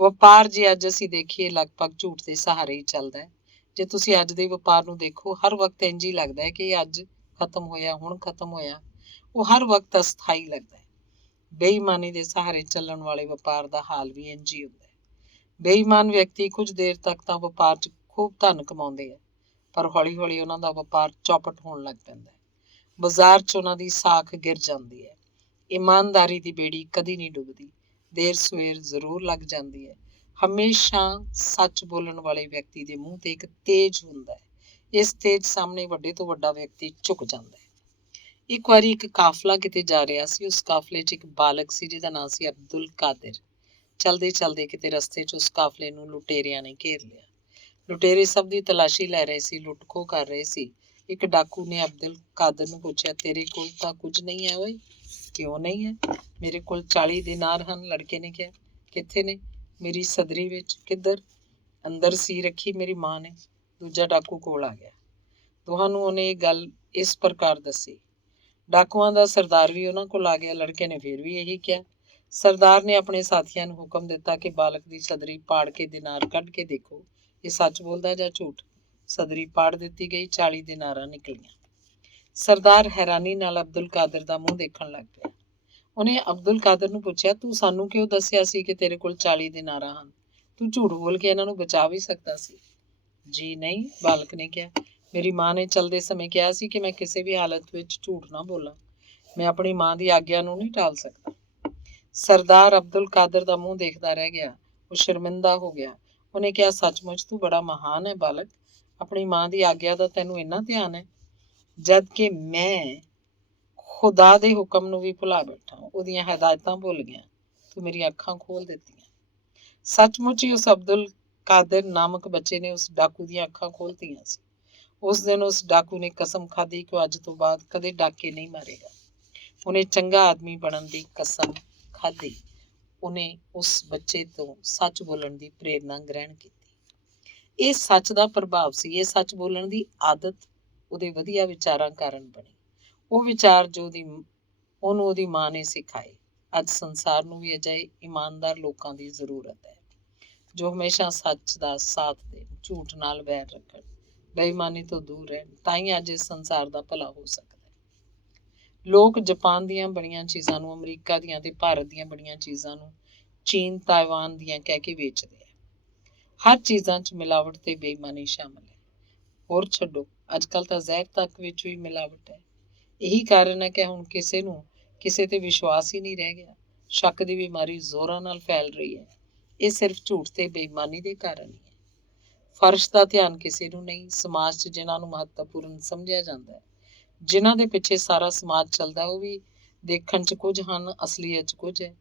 ਵਪਾਰ ਜੇ ਅੱਜ ਅਸੀਂ ਦੇਖੀਏ ਲਗਭਗ ਝੂਠ ਦੇ ਸਹਾਰੇ ਹੀ ਚੱਲਦਾ ਹੈ। ਜੇ ਤੁਸੀਂ ਅੱਜ ਦੇ ਵਪਾਰ ਨੂੰ ਦੇਖੋ, ਹਰ ਵਕਤ ਇੰਝ ਹੀ ਲੱਗਦਾ ਹੈ ਕਿ ਇਹ ਅੱਜ ਖਤਮ ਹੋਇਆ, ਹੁਣ ਖਤਮ ਹੋਇਆ। ਉਹ ਹਰ ਵਕਤ ਅਸਥਾਈ ਲੱਗਦਾ ਹੈ। ਬੇਈਮਾਨੀ ਦੇ ਸਹਾਰੇ ਚੱਲਣ ਵਾਲੇ ਵਪਾਰ ਦਾ ਹਾਲ ਵੀ ਇੰਝ ਹੀ ਹੁੰਦਾ ਹੈ। ਬੇਈਮਾਨ ਵਿਅਕਤੀ ਕੁਝ ਦੇਰ ਤੱਕ ਤਾਂ ਵਪਾਰ 'ਚ ਖੂਬ ਧਨ ਕਮਾਉਂਦੇ ਆ, ਪਰ ਹੌਲੀ ਹੌਲੀ ਉਹਨਾਂ ਦਾ ਵਪਾਰ ਚੌਪਟ ਹੋਣ ਲੱਗ ਪੈਂਦਾ ਹੈ। ਬਾਜ਼ਾਰ 'ਚ ਉਹਨਾਂ ਦੀ ਸਾਖ ਗਿਰ ਜਾਂਦੀ ਹੈ। ਇਮਾਨਦਾਰੀ ਦੀ ਬੇੜੀ ਕਦੀ ਨਹੀਂ ਡੁੱਬਦੀ, ਦੇਰ ਸਵੇਰ ਜ਼ਰੂਰ ਲੱਗ ਜਾਂਦੀ ਹੈ। ਹਮੇਸ਼ਾ ਸੱਚ ਬੋਲਣ ਵਾਲੇ ਵਿਅਕਤੀ ਦੇ ਮੂੰਹ ਤੇ ਇੱਕ ਤੇਜ ਹੁੰਦਾ ਹੈ। ਇਸ ਤੇਜ ਸਾਹਮਣੇ ਵੱਡੇ ਤੋਂ ਵੱਡਾ ਵਿਅਕਤੀ ਝੁਕ ਜਾਂਦਾ ਹੈ। ਇੱਕ ਵਾਰੀ ਇੱਕ ਕਾਫਲਾ ਕਿਤੇ ਜਾ ਰਿਹਾ ਸੀ। ਉਸ ਕਾਫਲੇ 'ਚ ਇੱਕ ਬਾਲਕ ਸੀ ਜਿਹਦਾ ਨਾਂ ਸੀ ਅਬਦੁਲ ਕਾਦਰ। ਚਲਦੇ ਚਲਦੇ ਕਿਤੇ ਰਸਤੇ 'ਚ ਉਸ ਕਾਫਲੇ ਨੂੰ ਲੁਟੇਰਿਆਂ ਨੇ ਘੇਰ ਲਿਆ। ਲੁਟੇਰੇ ਸਭ ਦੀ ਤਲਾਸ਼ੀ ਲੈ ਰਹੇ ਸੀ, ਲੁੱਟ ਖੋਹ ਕਰ ਰਹੇ ਸੀ। ਇੱਕ ਡਾਕੂ ਨੇ ਅਬਦੁਲ ਕਾਦਰ ਨੂੰ ਪੁੱਛਿਆ, ਤੇਰੇ ਕੋਲ ਤਾਂ ਕੁਝ ਨਹੀਂ ਹੈ ਓਏ? ਕਿਉਂ ਨਹੀਂ ਹੈ? ਮੇਰੇ ਕੋਲ 40 ਦਿਨਾਰ ਹਨ। ਲੜਕੇ ਨੇ ਕਿਹਾ। ਕਿੱਥੇ ਨੇ? ਮੇਰੀ ਸਦਰੀ ਵਿੱਚ। ਕਿੱਧਰ? ਅੰਦਰ ਸੀ ਰੱਖੀ ਮੇਰੀ ਮਾਂ ਨੇ। ਦੂਜਾ ਡਾਕੂ ਕੋਲ ਆ ਗਿਆ। ਤੁਹਾਨੂੰ ਉਹਨੇ ਇਹ ਗੱਲ ਇਸ ਪ੍ਰਕਾਰ ਦੱਸੀ। ਡਾਕੂਆਂ ਦਾ ਸਰਦਾਰ ਵੀ ਉਹਨਾਂ ਕੋਲ ਆ ਗਿਆ। ਲੜਕੇ ਨੇ ਫਿਰ ਵੀ ਇਹੀ ਕਿਹਾ। ਸਰਦਾਰ ਨੇ ਆਪਣੇ ਸਾਥੀਆਂ ਨੂੰ ਹੁਕਮ ਦਿੱਤਾ ਕਿ ਬਾਲਕ ਦੀ ਸਦਰੀ ਪਾੜ ਕੇ ਦਿਨਾਰ ਕੱਢ ਕੇ ਦੇਖੋ, ਇਹ ਸੱਚ ਬੋਲਦਾ ਜਾਂ ਝੂਠ। ਸਦਰੀ ਪਾੜ ਦਿੱਤੀ ਗਈ, 40 ਦਿਨਾਰਾਂ ਨਿਕਲੀਆਂ। ਸਰਦਾਰ ਹੈਰਾਨੀ ਨਾਲ ਅਬਦੁਲ ਕਾਦਰ ਦਾ ਮੂੰਹ ਦੇਖਣ ਲੱਗ ਪਿਆ। ਉਹਨੇ ਅਬਦੁਲ ਕਾਦਰ ਨੂੰ ਪੁੱਛਿਆ, ਤੂੰ ਸਾਨੂੰ ਕਿਉਂ ਦੱਸਿਆ ਸੀ ਕਿ ਤੇਰੇ ਕੋਲ 40 ਦਿਨਾਰਾਂ ਹਨ? ਤੂੰ ਝੂਠ ਬੋਲ ਕੇ ਇਹਨਾਂ ਨੂੰ ਬਚਾ ਵੀ ਸਕਦਾ ਸੀ। ਜੀ ਨਹੀਂ, ਬਾਲਕ ਨੇ ਕਿਹਾ। ਮੇਰੀ ਮਾਂ ਨੇ ਚਲਦੇ ਸਮੇਂ ਕਿਹਾ ਸੀ ਕਿ ਮੈਂ ਕਿਸੇ ਵੀ ਹਾਲਤ ਵਿੱਚ ਝੂਠ ਨਾ ਬੋਲਾਂ। ਮੈਂ ਆਪਣੀ ਮਾਂ ਦੀ ਆਗਿਆ ਨੂੰ ਨਹੀਂ ਟਾਲ ਸਕਦਾ। ਸਰਦਾਰ ਅਬਦੁਲ ਕਾਦਰ ਦਾ ਮੂੰਹ ਦੇਖਦਾ ਰਹਿ ਗਿਆ। ਉਹ ਸ਼ਰਮਿੰਦਾ ਹੋ ਗਿਆ। ਉਹਨੇ ਕਿਹਾ, ਸੱਚਮੁੱਚ ਤੂੰ ਬੜਾ ਮਹਾਨ ਹੈ ਬਾਲਕ। ਆਪਣੀ ਮਾਂ ਦੀ ਆਗਿਆ ਦਾ ਤੈਨੂੰ ਇੰਨਾ ਧਿਆਨ ਹੈ, ਜਦ ਕਿ ਮੈਂ ਖੁਦਾ ਦੇ ਹੁਕਮ ਨੂੰ ਵੀ ਭੁਲਾ ਬੈਠਾ। ਉਹਦੀਆਂ ਹਦਾਇਤਾਂ ਭੁੱਲ ਗਿਆ। ਤੂੰ ਮੇਰੀਆਂ ਅੱਖਾਂ ਖੋਲ ਦਿੱਤੀਆਂ। ਸੱਚਮੁੱਚ ਹੀ ਉਸ ਅਬਦੁਲ ਕਾਦਰ ਨਾਮਕ ਬੱਚੇ ਨੇ ਉਸ ਡਾਕੂ ਦੀਆਂ ਅੱਖਾਂ ਖੋਲ੍ਹਤੀਆਂ ਸੀ। ਉਸ ਦਿਨ ਉਸ ਡਾਕੂ ਨੇ ਕਸਮ ਖਾਧੀ ਕਿ ਉਹ ਅੱਜ ਤੋਂ ਬਾਅਦ ਕਦੇ ਡਾਕੇ ਨਹੀਂ ਮਾਰੇਗਾ। ਉਹਨੇ ਚੰਗਾ ਆਦਮੀ ਬਣਨ ਦੀ ਕਸਮ ਖਾਧੀ। ਉਹਨੇ ਉਸ ਬੱਚੇ ਤੋਂ ਸੱਚ ਬੋਲਣ ਦੀ ਪ੍ਰੇਰਨਾ ਗ੍ਰਹਿਣ ਕੀਤੀ। ਇਹ ਸੱਚ ਦਾ ਪ੍ਰਭਾਵ ਸੀ। ਇਹ ਸੱਚ ਬੋਲਣ ਦੀ ਆਦਤ ਉਹਦੇ ਵਧੀਆ ਵਿਚਾਰਾਂ ਕਾਰਨ ਬਣੀ। ਉਹ ਵਿਚਾਰ ਜੋ ਉਹਨੂੰ ਉਹਦੀ ਮਾਂ ਨੇ ਸਿਖਾਏ। ਅੱਜ ਸੰਸਾਰ ਨੂੰ ਵੀ ਅਜਿਹੇ ਇਮਾਨਦਾਰ ਲੋਕਾਂ ਦੀ ਜ਼ਰੂਰਤ ਹੈ, ਜੋ ਹਮੇਸ਼ਾ ਸੱਚ ਦਾ ਸਾਥ ਦੇਣ, ਝੂਠ ਨਾਲ ਵੈਰ ਰੱਖਣ, ਬੇਈਮਾਨੀ ਤੋਂ ਦੂਰ ਰਹਿਣ। ਤਾਂ ਹੀ ਅੱਜ ਇਸ ਸੰਸਾਰ ਦਾ ਭਲਾ ਹੋ ਸਕਦਾ ਹੈ। ਲੋਕ ਜਾਪਾਨ ਦੀਆਂ ਬਣੀਆਂ ਚੀਜ਼ਾਂ ਨੂੰ, ਅਮਰੀਕਾ ਦੀਆਂ ਤੇ ਭਾਰਤ ਦੀਆਂ ਬਣੀਆਂ ਚੀਜ਼ਾਂ ਨੂੰ ਚੀਨ, ਤਾਇਵਾਨ ਦੀਆਂ ਕਹਿ ਕੇ ਵੇਚਦੇ ਆ। ਹਰ ਚੀਜ਼ਾਂ 'ਚ ਮਿਲਾਵਟ ਤੇ ਬੇਈਮਾਨੀ ਸ਼ਾਮਲ ਹੈ। ਹੋਰ ਛੱਡੋ, ਅੱਜ ਕੱਲ੍ਹ ਤਾਂ ਜ਼ਹਿਰ ਤੱਕ ਵਿੱਚ ਵੀ ਮਿਲਾਵਟ ਹੈ। ਇਹੀ ਕਾਰਨ ਹੈ ਕਿ ਹੁਣ ਕਿਸੇ ਨੂੰ ਕਿਸੇ ਤੇ ਵਿਸ਼ਵਾਸ ਹੀ ਨਹੀਂ ਰਹਿ ਗਿਆ। ਸ਼ੱਕ ਦੀ ਬਿਮਾਰੀ ਜ਼ੋਰਾਂ ਨਾਲ ਫੈਲ ਰਹੀ ਹੈ। ਇਹ ਸਿਰਫ ਝੂਠ ਤੇ ਬੇਈਮਾਨੀ ਦੇ ਕਾਰਨ ਹੀ ਹੈ। ਫਰਜ਼ ਦਾ ਧਿਆਨ ਕਿਸੇ ਨੂੰ ਨਹੀਂ। ਸਮਾਜ 'ਚ ਜਿਨ੍ਹਾਂ ਨੂੰ ਮਹੱਤਵਪੂਰਨ ਸਮਝਿਆ ਜਾਂਦਾ ਹੈ, ਜਿਨ੍ਹਾਂ ਦੇ ਪਿੱਛੇ ਸਾਰਾ ਸਮਾਜ ਚੱਲਦਾ, ਉਹ ਵੀ ਦੇਖਣ 'ਚ ਕੁਝ ਹਨ, ਅਸਲੀਅਤ 'ਚ ਕੁਝ ਹੈ।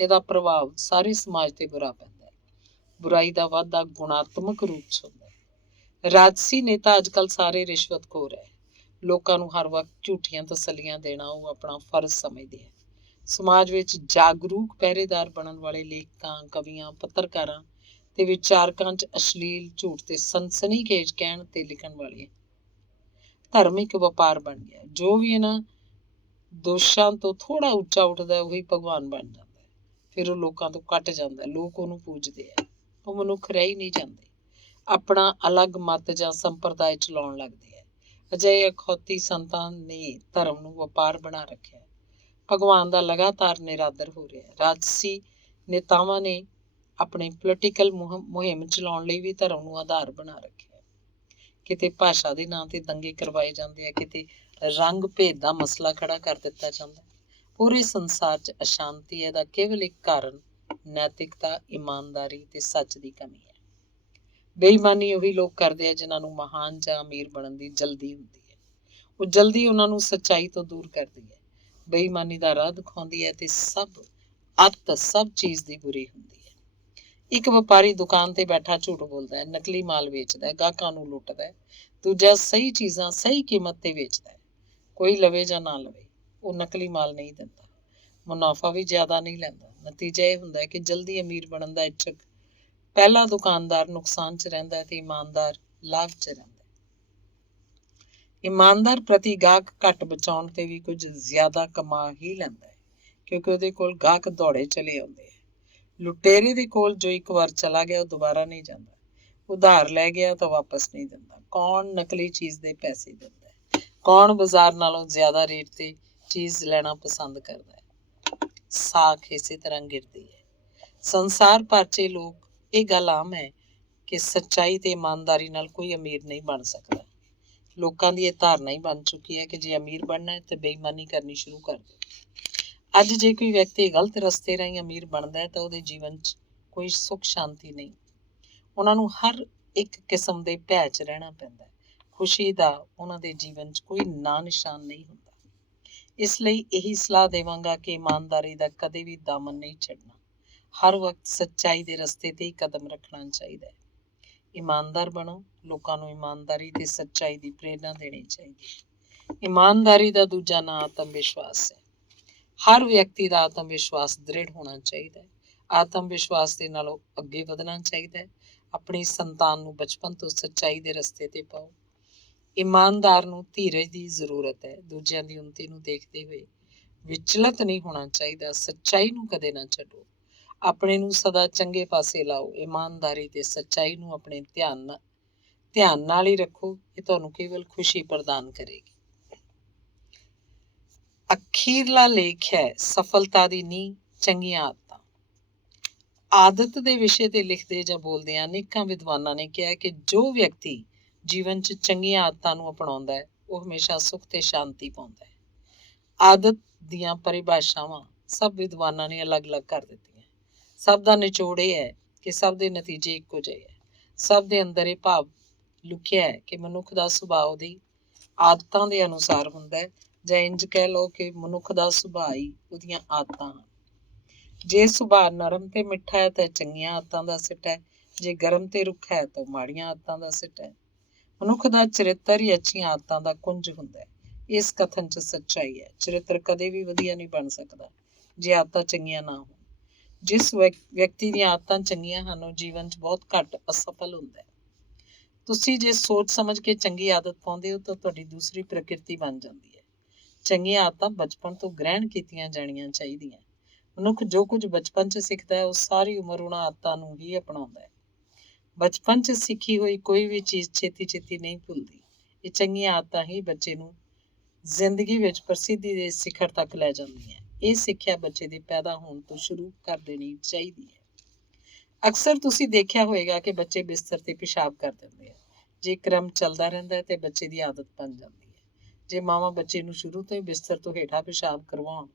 ਇਹਦਾ ਪ੍ਰਭਾਵ ਸਾਰੇ ਸਮਾਜ ਤੇ ਬੁਰਾ ਪੈਂਦਾ ਹੈ। ਬੁਰਾਈ ਦਾ ਵਾਧਾ ਗੁਣਾਤਮਕ ਰੂਪ 'ਚ ਹੁੰਦਾ ਹੈ। ਰਾਜਸੀ ਨੇਤਾ ਅੱਜ ਕੱਲ੍ਹ ਸਾਰੇ ਰਿਸ਼ਵਤਖੋਰ ਹੈ। ਲੋਕਾਂ ਨੂੰ ਹਰ ਵਕਤ ਝੂਠੀਆਂ ਤਸੱਲੀਆਂ ਦੇਣਾ ਉਹ ਆਪਣਾ ਫਰਜ਼ ਸਮਝਦੇ ਹੈ। ਸਮਾਜ ਵਿੱਚ ਜਾਗਰੂਕ ਪਹਿਰੇਦਾਰ ਬਣਨ ਵਾਲੇ ਲੇਖਕਾਂ, ਕਵੀਆਂ, ਪੱਤਰਕਾਰਾਂ ਤੇ ਵਿਚਾਰਕਾਂ 'ਚ ਅਸ਼ਲੀਲ, ਝੂਠ ਤੇ ਸਨਸਨੀਖੇਜ ਕਹਿਣ ਤੇ ਲਿਖਣ ਵਾਲੇ ਧਰਮ ਇੱਕ ਵਪਾਰ ਬਣ ਗਿਆ। ਜੋ ਵੀ ਇਹਨਾਂ ਦੋਸ਼ਾਂ ਤੋਂ ਥੋੜਾ ਉੱਚਾ ਉੱਠਦਾ ਉਹੀ ਭਗਵਾਨ ਬਣ ਜਾਂਦਾ ਹੈ। ਫਿਰ ਉਹ ਲੋਕਾਂ ਤੋਂ ਕੱਟ ਜਾਂਦਾ, ਲੋਕ ਉਹਨੂੰ ਪੂਜਦੇ ਆ। ਉਹ ਮਨੁੱਖ ਰਹਿ ਹੀ ਨਹੀਂ ਜਾਂਦੇ, ਆਪਣਾ ਅਲੱਗ ਮਤ ਜਾਂ ਸੰਪਰਦਾਇ ਚਲਾਉਣ ਲੱਗਦੇ ਆ। ਅਜਿਹੇ ਅਖੌਤੀ ਸੰਤਾਂ ਨੇ ਧਰਮ ਨੂੰ ਵਪਾਰ ਬਣਾ ਰੱਖਿਆ। ਭਗਵਾਨ ਦਾ ਲਗਾਤਾਰ ਨਿਰਾਦਰ ਹੋ ਰਿਹਾ। ਰਾਜਸੀ ਨੇਤਾਵਾਂ ਨੇ ਆਪਣੇ ਪੋਲੀਟੀਕਲ ਮੁਹਿੰਮ ਚਲਾਉਣ ਲਈ ਵੀ ਧਰਮ ਨੂੰ ਆਧਾਰ ਬਣਾ ਰੱਖਿਆ। ਕਿਤੇ ਭਾਸ਼ਾ ਦੇ ਨਾਂ ਤੇ ਦੰਗੇ ਕਰਵਾਏ ਜਾਂਦੇ ਆ, ਕਿਤੇ ਰੰਗ ਭੇਦ ਦਾ ਮਸਲਾ ਖੜਾ ਕਰ ਦਿੱਤਾ ਜਾਂਦਾ। ਪੂਰੇ ਸੰਸਾਰ 'ਚ ਅਸ਼ਾਂਤੀ ਹੈ ਦਾ ਕੇਵਲ ਇੱਕ ਕਾਰਨ ਨੈਤਿਕਤਾ, ਇਮਾਨਦਾਰੀ ਤੇ ਸੱਚ ਦੀ ਕਮੀ ਹੈ। ਬੇਈਮਾਨੀ ਉਹੀ ਲੋਕ ਕਰਦੇ ਆ ਜਿਨ੍ਹਾਂ ਨੂੰ ਮਹਾਨ ਜਾਂ ਅਮੀਰ ਬਣਨ ਦੀ ਜਲਦੀ ਹੁੰਦੀ ਹੈ। ਉਹ ਜਲਦੀ ਉਹਨਾਂ ਨੂੰ ਸੱਚਾਈ ਤੋਂ ਦੂਰ ਕਰਦੀ ਹੈ। ਬੇਈਮਾਨੀ ਦਾ ਰਾਹ ਦਿਖਾਉਂਦੀ ਹੈ ਤੇ ਸਭ ਚੀਜ਼ ਦੀ ਬੁਰੀ ਹੁੰਦੀ ਹੈ। ਇੱਕ ਵਪਾਰੀ ਦੁਕਾਨ ਤੇ ਬੈਠਾ ਝੂਠ ਬੋਲਦਾ ਹੈ, ਨਕਲੀ ਮਾਲ ਵੇਚਦਾ ਹੈ, ਗਾਹਕਾਂ ਨੂੰ ਲੁੱਟਦਾ ਹੈ। ਦੂਜਾ ਸਹੀ ਚੀਜ਼ਾਂ ਸਹੀ ਕੀਮਤ ਤੇ ਵੇਚਦਾ ਹੈ। ਕੋਈ ਲਵੇ ਜਾਂ ਨਾ ਲਵੇ, ਉਹ ਨਕਲੀ ਮਾਲ ਨਹੀਂ ਦਿੰਦਾ, ਮੁਨਾਫਾ ਵੀ ਜ਼ਿਆਦਾ ਨਹੀਂ ਲੈਂਦਾ। ਨਤੀਜਾ ਇਹ ਹੁੰਦਾ ਹੈ ਕਿ ਜਲਦੀ ਅਮੀਰ ਬਣਨ ਦਾ ਇੱਛੁਕ ਪਹਿਲਾ ਦੁਕਾਨਦਾਰ ਨੁਕਸਾਨ 'ਚ ਰਹਿੰਦਾ ਹੈ ਤੇ ਇਮਾਨਦਾਰ ਲਾਭ 'ਚ ਰਹਿੰਦਾ ਹੈ। ਇਮਾਨਦਾਰ ਪ੍ਰਤੀ ਗਾਹਕ ਘੱਟ ਬਚਾਉਣ ਤੇ ਵੀ ਕੁਝ ਜ਼ਿਆਦਾ ਕਮਾ ਹੀ ਲੈਂਦਾ ਹੈ, ਕਿਉਂਕਿ ਉਹਦੇ ਕੋਲ ਗਾਹਕ ਦੌੜੇ ਚਲੇ ਆਉਂਦੇ ਆ। ਲੁਟੇਰੇ ਦੇ ਕੋਲ ਜੋ ਇੱਕ ਵਾਰ ਚਲਾ ਗਿਆ ਉਹ ਦੁਬਾਰਾ ਨਹੀਂ ਜਾਂਦਾ। ਉਧਾਰ ਲੈ ਗਿਆ ਤਾਂ ਵਾਪਸ ਨਹੀਂ ਦਿੰਦਾ। ਕੌਣ ਨਕਲੀ ਚੀਜ਼ ਦੇ ਪੈਸੇ ਦਿੰਦਾ ਹੈ? ਕੌਣ ਬਾਜ਼ਾਰ ਨਾਲੋਂ ਜ਼ਿਆਦਾ ਰੇਟ ਤੇ ਚੀਜ਼ ਲੈਣਾ ਪਸੰਦ ਕਰਦਾ ਹੈ? ਸਾਖ ਇਸੇ ਤਰ੍ਹਾਂ ਗਿਰਦੀ ਹੈ। ਸੰਸਾਰ ਭਰ 'ਚ ਲੋਕ ਇਹ ਗੱਲ ਆਮ ਹੈ ਕਿ ਸੱਚਾਈ ਤੇ ਇਮਾਨਦਾਰੀ ਨਾਲ ਕੋਈ ਅਮੀਰ ਨਹੀਂ ਬਣ ਸਕਦਾ। ਲੋਕਾਂ ਦੀ ਇਹ ਧਾਰਨਾ ਹੀ ਬਣ ਚੁੱਕੀ ਹੈ ਕਿ ਜੇ ਅਮੀਰ ਬਣਨਾ ਹੈ ਤਾਂ ਬੇਈਮਾਨੀ ਕਰਨੀ ਸ਼ੁਰੂ ਕਰ ਦਿਓ। ਅੱਜ ਜੇ ਕੋਈ ਵਿਅਕਤੀ ਗਲਤ ਰਸਤੇ ਰਾਹੀਂ ਅਮੀਰ ਬਣਦਾ ਹੈ ਤਾਂ ਉਹਦੇ ਜੀਵਨ 'ਚ ਕੋਈ ਸੁੱਖ ਸ਼ਾਂਤੀ ਨਹੀਂ। ਉਹਨਾਂ ਨੂੰ ਹਰ ਇੱਕ ਕਿਸਮ ਦੇ ਭੈ 'ਚ ਰਹਿਣਾ ਪੈਂਦਾ ਹੈ। ਖੁਸ਼ੀ ਦਾ ਉਹਨਾਂ ਦੇ ਜੀਵਨ 'ਚ ਕੋਈ ਨਾਂ ਨਿਸ਼ਾਨ ਨਹੀਂ ਹੁੰਦਾ। ਇਸ ਲਈ ਇਹੀ ਸਲਾਹ ਦੇਵਾਂਗਾ ਕਿ ਇਮਾਨਦਾਰੀ ਦਾ ਕਦੇ ਵੀ ਦਾਮਨ ਨਹੀਂ ਛੱਡਣਾ। ਹਰ ਵਕਤ ਸੱਚਾਈ ਦੇ ਰਸਤੇ ਤੇ ਹੀ ਕਦਮ ਰੱਖਣਾ ਚਾਹੀਦਾ ਹੈ। ਇਮਾਨਦਾਰ ਬਣੋ, ਲੋਕਾਂ ਨੂੰ ਇਮਾਨਦਾਰੀ ਤੇ ਸੱਚਾਈ ਦੀ ਪ੍ਰੇਰਨਾ ਦੇਣੀ ਚਾਹੀਦੀ ਹੈ। ਇਮਾਨਦਾਰੀ ਦਾ ਦੂਜਾ ਨਾਂ ਆਤਮ ਵਿਸ਼ਵਾਸ ਹੈ। ਹਰ ਵਿਅਕਤੀ ਦਾ ਆਤਮ ਵਿਸ਼ਵਾਸ ਦ੍ਰਿੜ ਹੋਣਾ ਚਾਹੀਦਾ ਹੈ। ਆਤਮ ਵਿਸ਼ਵਾਸ ਦੇ ਨਾਲੋਂ ਅੱਗੇ ਵਧਣਾ ਚਾਹੀਦਾ ਹੈ। ਆਪਣੀ ਸੰਤਾਨ ਨੂੰ ਬਚਪਨ ਤੋਂ ਸੱਚਾਈ ਦੇ ਰਸਤੇ ਤੇ ਪਾਓ। ਇਮਾਨਦਾਰ ਨੂੰ ਧੀਰਜ ਦੀ ਜ਼ਰੂਰਤ ਹੈ। ਦੂਜਿਆਂ ਦੀ ਉੱਨਤੀ ਨੂੰ ਦੇਖਦੇ ਹੋਏ ਵਿਚਲਤ ਨਹੀਂ ਹੋਣਾ ਚਾਹੀਦਾ। ਸੱਚਾਈ ਨੂੰ ਕਦੇ ਨਾ ਛੱਡੋ। ਆਪਣੇ ਨੂੰ ਸਦਾ ਚੰਗੇ ਪਾਸੇ ਲਾਓ। ਇਮਾਨਦਾਰੀ ਤੇ ਸੱਚਾਈ ਨੂੰ ਆਪਣੇ ਧਿਆਨ ਨਾਲ ਹੀ ਰੱਖੋ। ਇਹ ਤੁਹਾਨੂੰ ਕੇਵਲ ਖੁਸ਼ੀ ਪ੍ਰਦਾਨ ਕਰੇਗੀ। ਅਖੀਰਲਾ ਲੇਖ ਹੈ ਸਫਲਤਾ ਦੀ ਨੀਂਹ, ਚੰਗੀਆਂ ਆਦਤਾਂ। ਆਦਤ ਦੇ ਵਿਸ਼ੇ ਤੇ ਲਿਖਦੇ ਜਾਂ ਬੋਲਦੇ ਅਨੇਕਾਂ ਵਿਦਵਾਨਾਂ ਨੇ ਕਿਹਾ ਕਿ ਜੋ ਵਿਅਕਤੀ ਜੀਵਨ 'ਚ ਚੰਗੀਆਂ ਆਦਤਾਂ ਨੂੰ ਅਪਣਾਉਂਦਾ ਹੈ ਉਹ ਹਮੇਸ਼ਾ ਸੁੱਖ ਤੇ ਸ਼ਾਂਤੀ ਪਾਉਂਦਾ ਹੈ। ਆਦਤ ਦੀਆਂ ਪਰਿਭਾਸ਼ਾਵਾਂ ਸਭ ਵਿਦਵਾਨਾਂ ਨੇ ਅਲੱਗ-ਅਲੱਗ ਕਰ ਦਿੱਤੀਆਂ। ਸਭ ਦਾ ਨਿਚੋੜ ਇਹ ਹੈ ਕਿ ਸਭ ਦੇ ਨਤੀਜੇ ਇੱਕੋ ਜਿਹੇ ਹੈ। ਸਭ ਦੇ ਅੰਦਰ ਇਹ ਭਾਵ ਲੁਕਿਆ ਹੈ ਕਿ ਮਨੁੱਖ ਦਾ ਸੁਭਾਅ ਉਹਦੀ ਆਦਤਾਂ ਦੇ ਅਨੁਸਾਰ ਹੁੰਦਾ ਹੈ, ਜਾਂ ਇੰਝ ਕਹਿ ਲਓ ਕਿ ਮਨੁੱਖ ਦਾ ਸੁਭਾਅ ਹੀ ਉਹਦੀਆਂ ਆਦਤਾਂ ਹਨ। ਜੇ ਸੁਭਾਅ ਨਰਮ ਤੇ ਮਿੱਠਾ ਹੈ ਤਾਂ ਚੰਗੀਆਂ ਆਦਤਾਂ ਦਾ ਸਿੱਟਾ ਹੈ, ਜੇ ਗਰਮ ਤੇ ਰੁੱਖਾ ਹੈ ਤਾਂ ਮਾੜੀਆਂ ਆਦਤਾਂ ਦਾ ਸਿੱਟਾ ਹੈ। ਮਨੁੱਖ ਦਾ ਚਰਿੱਤਰ ਹੀ ਅੱਛੀਆਂ ਆਦਤਾਂ ਦਾ ਕੁੰਜ ਹੁੰਦਾ ਹੈ। ਇਸ ਕਥਨ 'ਚ ਸੱਚਾਈ ਹੈ। ਚਰਿੱਤਰ ਕਦੇ ਵੀ ਵਧੀਆ ਨਹੀਂ ਬਣ ਸਕਦਾ ਜੇ ਆਦਤਾਂ ਚੰਗੀਆਂ ਨਾ ਹੋਣ। ਜਿਸ ਵਿਅਕਤੀ ਦੀਆਂ ਆਦਤਾਂ ਚੰਗੀਆਂ ਹਨ ਉਹ ਜੀਵਨ 'ਚ ਬਹੁਤ ਘੱਟ ਅਸਫਲ ਹੁੰਦਾ ਹੈ। ਤੁਸੀਂ ਜੇ ਸੋਚ ਸਮਝ ਕੇ ਚੰਗੀ ਆਦਤ ਪਾਉਂਦੇ ਹੋ ਤਾਂ ਤੁਹਾਡੀ ਦੂਸਰੀ ਪ੍ਰਕਿਰਤੀ ਬਣ ਜਾਂਦੀ ਹੈ। ਚੰਗੀਆਂ ਆਦਤਾਂ ਬਚਪਨ ਤੋਂ ਗ੍ਰਹਿਣ ਕੀਤੀਆਂ ਜਾਣੀਆਂ ਚਾਹੀਦੀਆਂ। ਮਨੁੱਖ ਜੋ ਕੁਝ ਬਚਪਨ 'ਚ ਸਿੱਖਦਾ ਹੈ ਉਹ ਸਾਰੀ ਉਮਰ ਉਹਨਾਂ ਆਦਤਾਂ ਨੂੰ ਹੀ ਅਪਣਾਉਂਦਾ ਹੈ। ਬਚਪਨ 'ਚ ਸਿੱਖੀ ਹੋਈ ਕੋਈ ਵੀ ਚੀਜ਼ ਛੇਤੀ ਨਹੀਂ ਭੁੱਲਦੀ। ਇਹ ਚੰਗੀਆਂ ਆਦਤਾਂ ਹੀ ਬੱਚੇ ਨੂੰ ਜ਼ਿੰਦਗੀ ਵਿੱਚ ਪ੍ਰਸਿੱਧੀ ਦੇ ਸਿਖਰ ਤੱਕ ਲੈ ਜਾਂਦੀਆਂ। ਇਹ ਸਿੱਖਿਆ ਬੱਚੇ ਦੇ ਪੈਦਾ ਹੋਣ ਤੋਂ ਸ਼ੁਰੂ ਕਰ ਦੇਣੀ ਚਾਹੀਦੀ ਹੈ। ਅਕਸਰ ਤੁਸੀਂ ਦੇਖਿਆ ਹੋਵੇਗਾ ਕਿ ਬੱਚੇ ਬਿਸਤਰ ਤੇ ਪਿਸ਼ਾਬ ਕਰ ਦਿੰਦੇ ਆ। ਜੇ ਕ੍ਰਮ ਚੱਲਦਾ ਰਹਿੰਦਾ ਹੈ ਤੇ ਬੱਚੇ ਦੀ ਆਦਤ ਬਣ ਜਾਂਦੀ ਹੈ। ਜੇ ਮਾਵਾਂ ਬੱਚੇ ਨੂੰ ਸ਼ੁਰੂ ਤੋਂ ਹੀ ਬਿਸਤਰ ਤੋਂ ਹੇਠਾਂ ਪਿਸ਼ਾਬ ਕਰਵਾਉਣ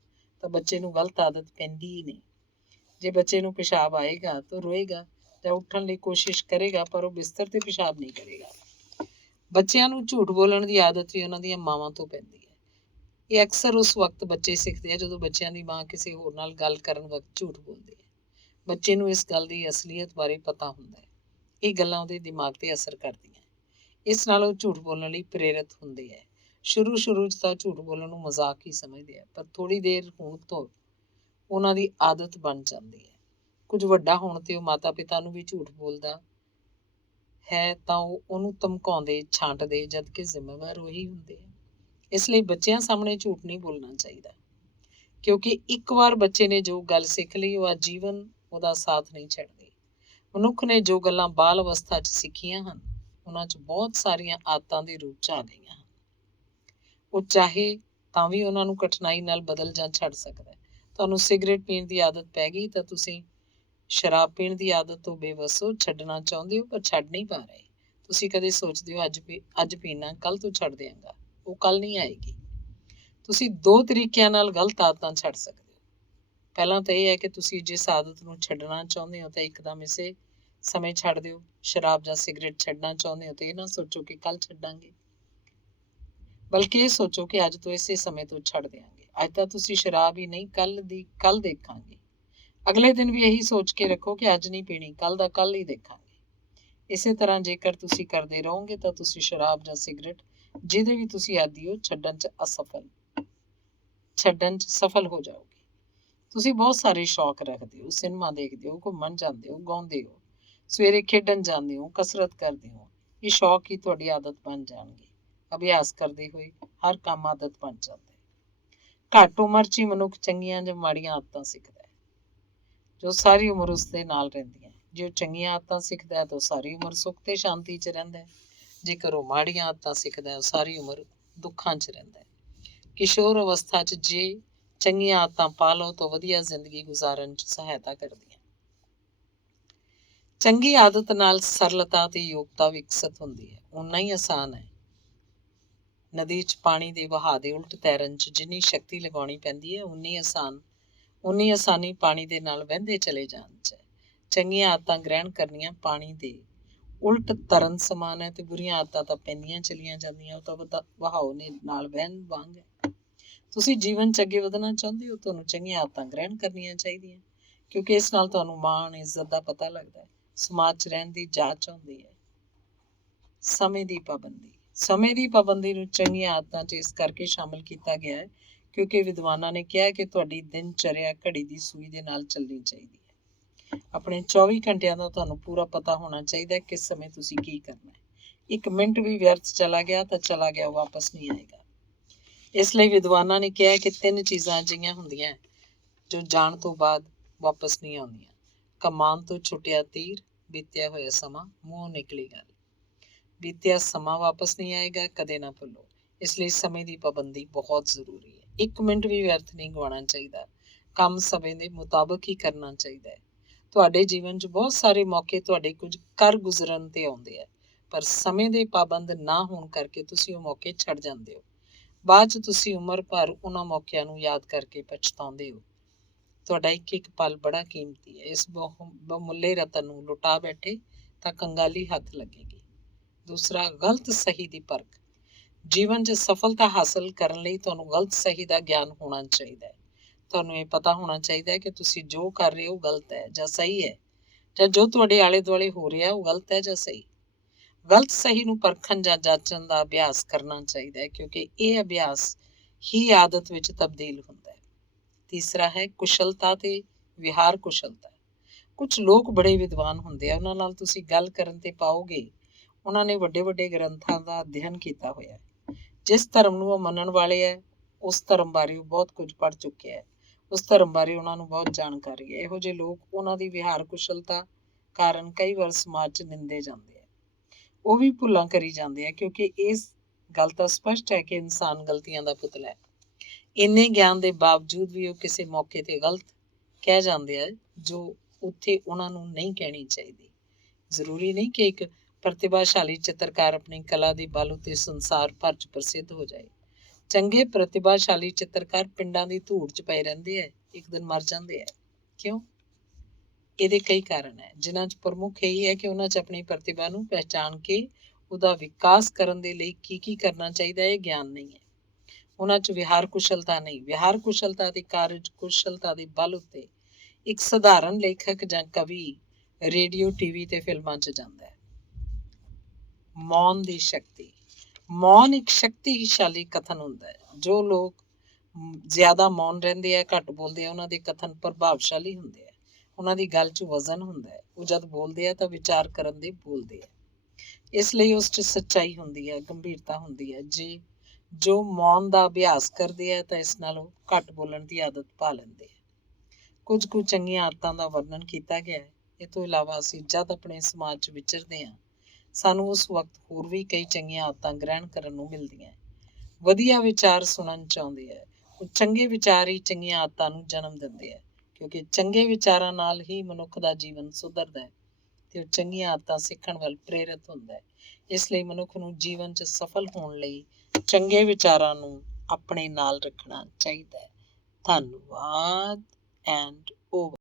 ਤਾਂ ਬੱਚੇ ਨੂੰ ਗਲਤ ਆਦਤ ਪੈਂਦੀ ਹੀ ਨਹੀਂ। ਜੇ ਬੱਚੇ ਨੂੰ ਪਿਸ਼ਾਬ ਆਏਗਾ ਤਾਂ ਰੋਏਗਾ ਜਾਂ ਉੱਠਣ ਲਈ ਕੋਸ਼ਿਸ਼ ਕਰੇਗਾ, ਪਰ ਉਹ ਬਿਸਤਰ ਤੇ ਪਿਸ਼ਾਬ ਨਹੀਂ ਕਰੇਗਾ। ਬੱਚਿਆਂ ਨੂੰ ਝੂਠ ਬੋਲਣ ਦੀ ਆਦਤ ਵੀ ਉਹਨਾਂ ਦੀਆਂ ਮਾਵਾਂ ਤੋਂ ਪੈਂਦੀ ਹੈ। ਇਹ ਅਕਸਰ ਉਸ ਵਕਤ ਬੱਚੇ ਸਿੱਖਦੇ ਆ ਜਦੋਂ ਬੱਚਿਆਂ ਦੀ ਮਾਂ ਕਿਸੇ ਹੋਰ ਨਾਲ ਗੱਲ ਕਰਨ ਵਕਤ ਝੂਠ ਬੋਲਦੀ ਹੈ। ਬੱਚੇ ਨੂੰ ਇਸ ਗੱਲ ਦੀ ਅਸਲੀਅਤ ਬਾਰੇ ਪਤਾ ਹੁੰਦਾ ਹੈ। ਇਹ ਗੱਲਾਂ ਉਹਦੇ ਦਿਮਾਗ ਤੇ ਅਸਰ ਕਰਦੀਆਂ। ਇਸ ਨਾਲ ਉਹ ਝੂਠ ਬੋਲਣ ਲਈ ਪ੍ਰੇਰਿਤ ਹੁੰਦੇ ਹੈ। ਸ਼ੁਰੂ 'ਚ ਤਾਂ ਝੂਠ ਬੋਲਣ ਨੂੰ ਮਜ਼ਾਕ ਹੀ ਸਮਝਦੇ ਆ, ਪਰ ਥੋੜ੍ਹੀ ਦੇਰ ਹੋਣ ਤੋਂ ਉਹਨਾਂ ਦੀ ਆਦਤ ਬਣ ਜਾਂਦੀ ਹੈ। ਕੁਝ ਵੱਡਾ ਹੋਣ ਤੇ ਉਹ ਮਾਤਾ ਪਿਤਾ ਨੂੰ ਵੀ ਝੂਠ ਬੋਲਦਾ ਹੈ ਤਾਂ ਉਹ ਉਹਨੂੰ ਧਮਕਾਉਂਦੇ ਛਾਂਟਦੇ, ਜਦ ਕਿ ਜ਼ਿੰਮੇਵਾਰ ਉਹੀ ਹੁੰਦੇ ਆ। ਇਸ ਲਈ ਬੱਚਿਆਂ ਸਾਹਮਣੇ ਝੂਠ ਨਹੀਂ ਬੋਲਣਾ ਚਾਹੀਦਾ, ਕਿਉਂਕਿ ਇੱਕ ਵਾਰ ਬੱਚੇ ਨੇ ਜੋ ਗੱਲ ਸਿੱਖ ਲਈ ਉਹ ਆਜੀਵਨ ਉਹਦਾ ਸਾਥ ਨਹੀਂ ਛੱਡਦੀ। ਮਨੁੱਖ ਨੇ ਜੋ ਗੱਲਾਂ ਬਾਲ ਅਵਸਥਾ 'ਚ ਸਿੱਖੀਆਂ ਹਨ, ਉਹਨਾਂ 'ਚ ਬਹੁਤ ਸਾਰੀਆਂ ਆਦਤਾਂ ਦੇ ਰੂਪ 'ਚ ਆ ਗਈਆਂ ਹਨ। ਉਹ ਚਾਹੇ ਤਾਂ ਵੀ ਉਹਨਾਂ ਨੂੰ ਕਠਿਨਾਈ ਨਾਲ ਬਦਲ ਜਾਂ ਛੱਡ ਸਕਦਾ ਹੈ। ਤੁਹਾਨੂੰ ਸਿਗਰਟ ਪੀਣ ਦੀ ਆਦਤ ਪੈ ਗਈ ਤਾਂ ਤੁਸੀਂ ਸ਼ਰਾਬ ਪੀਣ ਦੀ ਆਦਤ ਤੋਂ ਬੇਵੱਸ ਹੋ, ਛੱਡਣਾ ਚਾਹੁੰਦੇ ਹੋ ਪਰ ਛੱਡ ਨਹੀਂ ਪਾ ਰਹੇ। ਤੁਸੀਂ ਕਦੇ ਸੋਚਦੇ ਹੋ ਅੱਜ ਪੀਣਾ, ਕੱਲ ਤੋਂ ਛੱਡ ਦਿਆਂਗਾ। ਉਹ ਕੱਲ ਨਹੀਂ ਆਏਗੀ। ਤੁਸੀਂ ਦੋ ਤਰੀਕਿਆਂ ਨਾਲ ਗਲਤ ਆਦਤਾਂ ਛੱਡ ਸਕਦੇ ਹੋ। ਪਹਿਲਾਂ ਤਾਂ ਇਹ ਹੈ ਕਿ ਤੁਸੀਂ ਜਿਸ ਆਦਤ ਨੂੰ ਛੱਡਣਾ ਚਾਹੁੰਦੇ ਹੋ ਤਾਂ ਇੱਕਦਮ ਇਸੇ ਸਮੇਂ ਛੱਡ ਦਿਓ। ਸ਼ਰਾਬ ਜਾਂ ਸਿਗਰਟ ਛੱਡਣਾ ਚਾਹੁੰਦੇ ਹੋ ਤਾਂ ਇਹ ਨਾ ਸੋਚੋ ਕਿ ਕੱਲ ਛੱਡਾਂਗੇ, ਬਲਕਿ ਇਹ ਸੋਚੋ ਕਿ ਅੱਜ ਤੋਂ ਇਸੇ ਸਮੇਂ ਤੋਂ ਛੱਡ ਦਿਆਂਗੇ। ਅੱਜ ਤਾਂ ਤੁਸੀਂ ਸ਼ਰਾਬ ਹੀ ਨਹੀਂ, ਕੱਲ ਦੇਖਾਂਗੇ। ਅਗਲੇ ਦਿਨ ਵੀ ਇਹੀ ਸੋਚ ਕੇ ਰੱਖੋ ਕਿ ਅੱਜ ਨਹੀਂ ਪੀਣੀ, ਕੱਲ ਦਾ ਕੱਲ ਹੀ ਦੇਖਾਂਗੇ। ਇਸੇ ਤਰ੍ਹਾਂ ਜੇਕਰ ਤੁਸੀਂ ਕਰਦੇ ਰਹੋਗੇ ਤਾਂ ਤੁਸੀਂ ਸ਼ਰਾਬ ਜਾਂ ਸਿਗਰਟ ਜਿਹਦੇ ਵੀ ਤੁਸੀਂ ਆਦੀ ਹੋ ਛੱਡਣ 'ਚ ਸਫਲ ਹੋ ਜਾਓਗੇ। ਤੁਸੀਂ ਬਹੁਤ ਸਾਰੇ ਸ਼ੌਕ ਰੱਖਦੇ ਹੋ, ਸਿਨੇਮਾ ਦੇਖਦੇ ਹੋ, ਘੁੰਮਣ ਜਾਂਦੇ ਹੋ, ਗਾਉਂਦੇ ਹੋ, ਸਵੇਰੇ ਖੇਡਣ ਜਾਂਦੇ ਹੋ, ਕਸਰਤ ਕਰਦੇ ਹੋ। ਇਹ ਸ਼ੌਕ ਹੀ ਤੁਹਾਡੀ ਆਦਤ ਬਣ ਜਾਣਗੇ। ਅਭਿਆਸ ਕਰਦੇ ਹੋਏ ਹਰ ਕੰਮ ਆਦਤ ਬਣ ਜਾਂਦਾ ਹੈ। ਘੱਟ ਉਮਰ 'ਚ ਹੀ ਮਨੁੱਖ ਚੰਗੀਆਂ ਜਾਂ ਮਾੜੀਆਂ ਆਦਤਾਂ ਸਿੱਖਦਾ ਹੈ, ਜੋ ਸਾਰੀ ਉਮਰ ਉਸਦੇ ਨਾਲ ਰਹਿੰਦੀਆਂ। ਜੇ ਉਹ ਚੰਗੀਆਂ ਆਦਤਾਂ ਸਿੱਖਦਾ ਹੈ ਤਾਂ ਉਹ ਸਾਰੀ ਉਮਰ ਸੁੱਖ ਤੇ ਸ਼ਾਂਤੀ 'ਚ ਰਹਿੰਦਾ ਹੈ। ਜੇਕਰ ਉਹ ਮਾੜੀਆਂ ਆਦਤਾਂ ਸਿੱਖਦਾ ਹੈ, ਉਹ ਸਾਰੀ ਉਮਰ ਦੁੱਖਾਂ 'ਚ ਰਹਿੰਦਾ ਹੈ। ਕਿਸ਼ੋਰ ਅਵਸਥਾ 'ਚ ਜੇ ਚੰਗੀਆਂ ਆਦਤਾਂ ਪਾ ਲਓ ਤਾਂ ਵਧੀਆ ਜ਼ਿੰਦਗੀ ਗੁਜ਼ਾਰਨ 'ਚ ਸਹਾਇਤਾ ਕਰਦੀਆਂ। ਚੰਗੀ ਆਦਤ ਨਾਲ ਸਰਲਤਾ ਤੇ ਯੋਗਤਾ ਵਿਕਸਿਤ ਹੁੰਦੀ ਹੈ। ਓਨਾ ਹੀ ਆਸਾਨ ਹੈ ਨਦੀ 'ਚ ਪਾਣੀ ਦੇ ਵਹਾਅ ਦੇ ਉਲਟ ਤੈਰਨ 'ਚ ਜਿੰਨੀ ਸ਼ਕਤੀ ਲਗਾਉਣੀ ਪੈਂਦੀ ਹੈ, ਉਨੀ ਆਸਾਨੀ ਪਾਣੀ ਦੇ ਨਾਲ ਵਹਿੰਦੇ ਚਲੇ ਜਾਣ 'ਚ ਹੈ। ਚੰਗੀਆਂ ਆਦਤਾਂ ਗ੍ਰਹਿਣ ਕਰਨੀਆਂ ਪਾਣੀ ਦੇ ਉਲਟ ਤਰਨ ਸਮਾਨ ਹੈ ਤੇ ਬੁਰੀਆਂ ਆਦਤਾਂ ਤਾਂ ਪੈਂਦੀਆਂ ਚਲੀਆਂ ਜਾਂਦੀਆਂ, ਉਹ ਤਾਂ ਵਹਾਓ ਨੇ ਨਾਲ ਵਹਿਣ ਵਾਂਗ ਹੈ। ਤੁਸੀਂ ਜੀਵਨ 'ਚ ਅੱਗੇ ਵਧਣਾ ਚਾਹੁੰਦੇ ਹੋ, ਤੁਹਾਨੂੰ ਚੰਗੀਆਂ ਆਦਤਾਂ ਗ੍ਰਹਿਣ ਕਰਨੀਆਂ ਚਾਹੀਦੀਆਂ, ਕਿਉਂਕਿ ਇਸ ਨਾਲ ਤੁਹਾਨੂੰ ਮਾਣ ਇੱਜ਼ਤ ਦਾ ਪਤਾ ਲੱਗਦਾ ਹੈ, ਸਮਾਜ 'ਚ ਰਹਿਣ ਦੀ ਜਾਚ ਆਉਂਦੀ ਹੈ। ਸਮੇਂ ਦੀ ਪਾਬੰਦੀ ਨੂੰ ਚੰਗੀਆਂ ਆਦਤਾਂ 'ਚ ਇਸ ਕਰਕੇ ਸ਼ਾਮਲ ਕੀਤਾ ਗਿਆ ਹੈ ਕਿਉਂਕਿ ਵਿਦਵਾਨਾਂ ਨੇ ਕਿਹਾ ਕਿ ਤੁਹਾਡੀ ਦਿਨਚਰਿਆ ਘੜੀ ਦੀ ਸੂਈ ਦੇ ਨਾਲ ਚੱਲਣੀ ਚਾਹੀਦੀ ਹੈ। ਆਪਣੇ 24 ਘੰਟਿਆਂ ਦਾ ਤੁਹਾਨੂੰ ਪੂਰਾ ਪਤਾ ਹੋਣਾ ਚਾਹੀਦਾ ਹੈ ਕਿਸ ਸਮੇਂ ਤੁਸੀਂ ਕੀ ਕਰਨਾ ਹੈ। ਇੱਕ ਮਿੰਟ ਵੀ ਵਿਅਰਥ ਚਲਾ ਗਿਆ ਤਾਂ ਚਲਾ ਗਿਆ, ਵਾਪਸ ਨਹੀਂ ਆਏਗਾ। ਇਸ ਲਈ ਵਿਦਵਾਨਾਂ ਨੇ ਕਿਹਾ ਕਿ 3 ਚੀਜ਼ਾਂ ਅਜਿਹੀਆਂ ਹੁੰਦੀਆਂ ਜੋ ਜਾਣ ਤੋਂ ਬਾਅਦ ਵਾਪਸ ਨਹੀਂ ਆਉਂਦੀਆਂ: ਕਮਾਨ ਤੋਂ ਛੁੱਟਿਆ ਤੀਰ, ਬੀਤਿਆ ਹੋਇਆ ਸਮਾਂ, ਮੂੰਹੋਂ ਨਿਕਲੀ ਗੱਲ। ਬੀਤਿਆ ਸਮਾਂ ਵਾਪਸ ਨਹੀਂ ਆਏਗਾ, ਕਦੇ ਨਾ ਭੁੱਲੋ। ਇਸ ਲਈ ਸਮੇਂ ਦੀ ਪਾਬੰਦੀ ਬਹੁਤ ਜ਼ਰੂਰੀ ਹੈ। 1 ਮਿੰਟ ਵੀ ਵਿਅਰਥ ਨਹੀਂ ਗਵਾਉਣਾ ਚਾਹੀਦਾ। ਕੰਮ ਸਮੇਂ ਦੇ ਮੁਤਾਬਕ ਹੀ ਕਰਨਾ ਚਾਹੀਦਾ ਹੈ। ਤੁਹਾਡੇ ਜੀਵਨ 'ਚ ਬਹੁਤ ਸਾਰੇ ਮੌਕੇ ਤੁਹਾਡੇ ਕੁਝ ਕਰ ਗੁਜ਼ਰਨ ਤੇ ਆਉਂਦੇ ਆ, ਪਰ ਸਮੇਂ ਦੇ ਪਾਬੰਦ ਨਾ ਹੋਣ ਕਰਕੇ ਤੁਸੀਂ ਉਹ ਮੌਕੇ ਛੱਡ ਜਾਂਦੇ ਹੋ। ਬਾਅਦ 'ਚ ਤੁਸੀਂ ਉਮਰ ਭਰ ਉਹਨਾਂ ਮੌਕਿਆਂ ਨੂੰ ਯਾਦ ਕਰਕੇ ਪਛਤਾਉਂਦੇ ਹੋ। ਤੁਹਾਡਾ ਇੱਕ ਇੱਕ ਪਲ ਬੜਾ ਕੀਮਤੀ ਹੈ। ਇਸ ਬਹੁਮੁੱਲੇ ਰਤਨ ਨੂੰ ਲੁਟਾ ਬੈਠੇ ਤਾਂ ਕੰਗਾਲੀ ਹੱਥ ਲੱਗੇਗੀ। ਦੂਸਰਾ, ਗਲਤ ਸਹੀ ਦੀ ਪਰਖ। ਜੀਵਨ 'ਚ ਸਫਲਤਾ ਹਾਸਲ ਕਰਨ ਲਈ ਤੁਹਾਨੂੰ ਗਲਤ ਸਹੀ ਦਾ ਗਿਆਨ ਹੋਣਾ ਚਾਹੀਦਾ ਹੈ। ਤੁਹਾਨੂੰ ਇਹ ਪਤਾ ਹੋਣਾ ਚਾਹੀਦਾ ਹੈ ਕਿ ਤੁਸੀਂ ਜੋ ਕਰ ਰਹੇ ਹੋ ਗਲਤ ਹੈ ਜਾਂ ਸਹੀ ਹੈ, ਜਾਂ ਜੋ ਤੁਹਾਡੇ ਆਲੇ ਦੁਆਲੇ ਹੋ ਰਿਹਾ ਉਹ ਗਲਤ ਹੈ ਜਾਂ ਸਹੀ। ਗਲਤ ਸਹੀ ਨੂੰ ਪਰਖਣ ਜਾਂ ਜਾਂਚਣ ਦਾ ਅਭਿਆਸ ਕਰਨਾ ਚਾਹੀਦਾ ਹੈ, ਕਿਉਂਕਿ ਇਹ ਅਭਿਆਸ ਹੀ ਆਦਤ ਵਿੱਚ ਤਬਦੀਲ ਹੁੰਦਾ ਹੈ। ਤੀਸਰਾ ਹੈ ਕੁਸ਼ਲਤਾ ਤੇ ਵਿਹਾਰ ਕੁਸ਼ਲਤਾ। ਕੁਝ ਲੋਕ ਬੜੇ ਵਿਦਵਾਨ ਹੁੰਦੇ ਆ, ਉਹਨਾਂ ਨਾਲ ਤੁਸੀਂ ਗੱਲ ਕਰਨ ਤੇ ਪਾਓਗੇ ਉਹਨਾਂ ਨੇ ਵੱਡੇ ਵੱਡੇ ਗ੍ਰੰਥਾਂ ਦਾ ਅਧਿਐਨ ਕੀਤਾ ਹੋਇਆ ਹੈ। ਜਿਸ ਧਰਮ ਨੂੰ ਉਹ ਮੰਨਣ ਵਾਲੇ ਹੈ, ਉਸ ਧਰਮ ਬਾਰੇ ਉਹ ਬਹੁਤ ਕੁਝ ਪੜ੍ਹ ਚੁੱਕਿਆ ਹੈ, ਉਸ ਧਰਮ ਬਾਰੇ ਉਹਨਾਂ ਨੂੰ ਬਹੁਤ ਜਾਣਕਾਰੀ ਹੈ। ਇਹੋ ਜਿਹੇ ਲੋਕ ਉਹਨਾਂ ਦੀ ਵਿਹਾਰ ਕੁਸ਼ਲਤਾ ਕਾਰਨ ਕਈ ਵਾਰ ਸਮਾਜ 'ਚ ਨਿੰਦੇ ਜਾਂਦੇ ਆ। ਉਹ ਵੀ ਭੁੱਲਾਂ ਕਰੀ ਜਾਂਦੇ ਆ, ਕਿਉਂਕਿ ਇਸ ਗੱਲ ਤਾਂ ਸਪਸ਼ਟ ਹੈ ਕਿ ਇਨਸਾਨ ਗਲਤੀਆਂ ਦਾ ਪੁਤਲਾ ਹੈ। ਇੰਨੇ ਗਿਆਨ ਦੇ ਬਾਵਜੂਦ ਵੀ ਉਹ ਕਿਸੇ ਮੌਕੇ ਤੇ ਗਲਤ ਕਹਿ ਜਾਂਦੇ ਆ ਜੋ ਉੱਥੇ ਉਹਨਾਂ ਨੂੰ ਨਹੀਂ ਕਹਿਣੀ ਚਾਹੀਦੀ। ਜ਼ਰੂਰੀ ਨਹੀਂ ਕਿ ਇੱਕ ਪ੍ਰਤਿਭਾਸ਼ਾਲੀ ਚਿੱਤਰਕਾਰ ਆਪਣੀ ਕਲਾ ਦੀ ਬਲ ਉੱਤੇ ਸੰਸਾਰ ਭਰ 'ਚ ਪ੍ਰਸਿੱਧ ਹੋ ਜਾਏ। ਚੰਗੇ ਪ੍ਰਤਿਭਾਸ਼ਾਲੀ ਚਿੱਤਰਕਾਰ ਪਿੰਡਾਂ ਦੀ ਧੂੜ 'ਚ ਪਏ ਰਹਿੰਦੇ ਆ, ਇੱਕ ਦਿਨ ਮਰ ਜਾਂਦੇ ਆ। ਕਿਉਂ? ਇਹਦੇ ਕਈ ਕਾਰਨ ਹੈ, ਜਿਨ੍ਹਾਂ 'ਚ ਪ੍ਰਮੁੱਖ ਇਹੀ ਹੈ ਕਿ ਉਹਨਾਂ 'ਚ ਆਪਣੀ ਪ੍ਰਤਿਭਾ ਨੂੰ ਪਹਿਚਾਣ ਕੇ ਉਹਦਾ ਵਿਕਾਸ ਕਰਨ ਦੇ ਲਈ ਕੀ ਕਰਨਾ ਚਾਹੀਦਾ, ਇਹ ਗਿਆਨ ਨਹੀਂ ਹੈ। ਉਹਨਾਂ 'ਚ ਵਿਹਾਰ ਕੁਸ਼ਲਤਾ ਨਹੀਂ। ਵਿਹਾਰ ਕੁਸ਼ਲਤਾ ਦੀ ਕਾਰਜ ਕੁਸ਼ਲਤਾ ਦੇ ਬਲ ਉੱਤੇ ਇੱਕ ਸਧਾਰਨ ਲੇਖਕ ਜਾਂ ਕਵੀ ਰੇਡੀਓ, ਟੀਵੀ ਤੇ ਫਿਲਮਾਂ 'ਚ ਜਾਂਦਾ ਹੈ। ਮੌਨ ਦੀ ਸ਼ਕਤੀ। ਮੌਨ ਇੱਕ ਸ਼ਕਤੀਸ਼ਾਲੀ ਕਥਨ ਹੁੰਦਾ ਹੈ। ਜੋ ਲੋਕ ਜ਼ਿਆਦਾ ਮੌਨ ਰਹਿੰਦੇ ਆ, ਘੱਟ ਬੋਲਦੇ ਆ, ਉਹਨਾਂ ਦੇ ਕਥਨ ਪ੍ਰਭਾਵਸ਼ਾਲੀ ਹੁੰਦੇ ਆ। ਉਹਨਾਂ ਦੀ ਗੱਲ 'ਚ ਵਜ਼ਨ ਹੁੰਦਾ ਹੈ। ਉਹ ਜਦ ਬੋਲਦੇ ਆ ਤਾਂ ਵਿਚਾਰ ਕਰਨ ਦੇ ਬੋਲਦੇ ਆ। ਇਸ ਲਈ ਉਸ 'ਚ ਸੱਚਾਈ ਹੁੰਦੀ ਹੈ, ਗੰਭੀਰਤਾ ਹੁੰਦੀ ਹੈ। ਜੋ ਮੌਨ ਦਾ ਅਭਿਆਸ ਕਰਦੇ ਆ ਤਾਂ ਇਸ ਨਾਲੋਂ ਘੱਟ ਬੋਲਣ ਦੀ ਆਦਤ ਪਾ ਲੈਂਦੇ ਆ। ਕੁਝ ਕੁ ਚੰਗੀਆਂ ਆਦਤਾਂ ਦਾ ਵਰਣਨ ਕੀਤਾ ਗਿਆ ਹੈ। ਇਹ ਤੋਂ ਇਲਾਵਾ ਅਸੀਂ ਜਦ ਆਪਣੇ ਸਮਾਜ 'ਚ ਵਿਚਰਦੇ ਹਾਂ, ਸਾਨੂੰ ਉਸ ਵਕਤ ਹੋਰ ਵੀ ਕਈ ਚੰਗੀਆਂ ਆਦਤਾਂ ਗ੍ਰਹਿਣ ਕਰਨ ਨੂੰ ਮਿਲਦੀਆਂ। ਵਧੀਆ ਵਿਚਾਰ ਸੁਣਨ ਚਾਹੁੰਦੇ ਆ। ਉਹ ਚੰਗੇ ਵਿਚਾਰ ਹੀ ਚੰਗੀਆਂ ਆਦਤਾਂ ਨੂੰ ਜਨਮ ਦਿੰਦੇ ਆ, ਕਿਉਂਕਿ ਚੰਗੇ ਵਿਚਾਰਾਂ ਨਾਲ ਹੀ ਮਨੁੱਖ ਦਾ ਜੀਵਨ ਸੁਧਰਦਾ ਹੈ ਤੇ ਉਹ ਚੰਗੀਆਂ ਆਦਤਾਂ ਸਿੱਖਣ ਵੱਲ ਪ੍ਰੇਰਿਤ ਹੁੰਦਾ ਹੈ। ਇਸ ਲਈ ਮਨੁੱਖ ਨੂੰ ਜੀਵਨ 'ਚ ਸਫਲ ਹੋਣ ਲਈ ਚੰਗੇ ਵਿਚਾਰਾਂ ਨੂੰ ਆਪਣੇ ਨਾਲ ਰੱਖਣਾ ਚਾਹੀਦਾ ਹੈ। ਧੰਨਵਾਦ ਐਂਡ ਓਵਰ।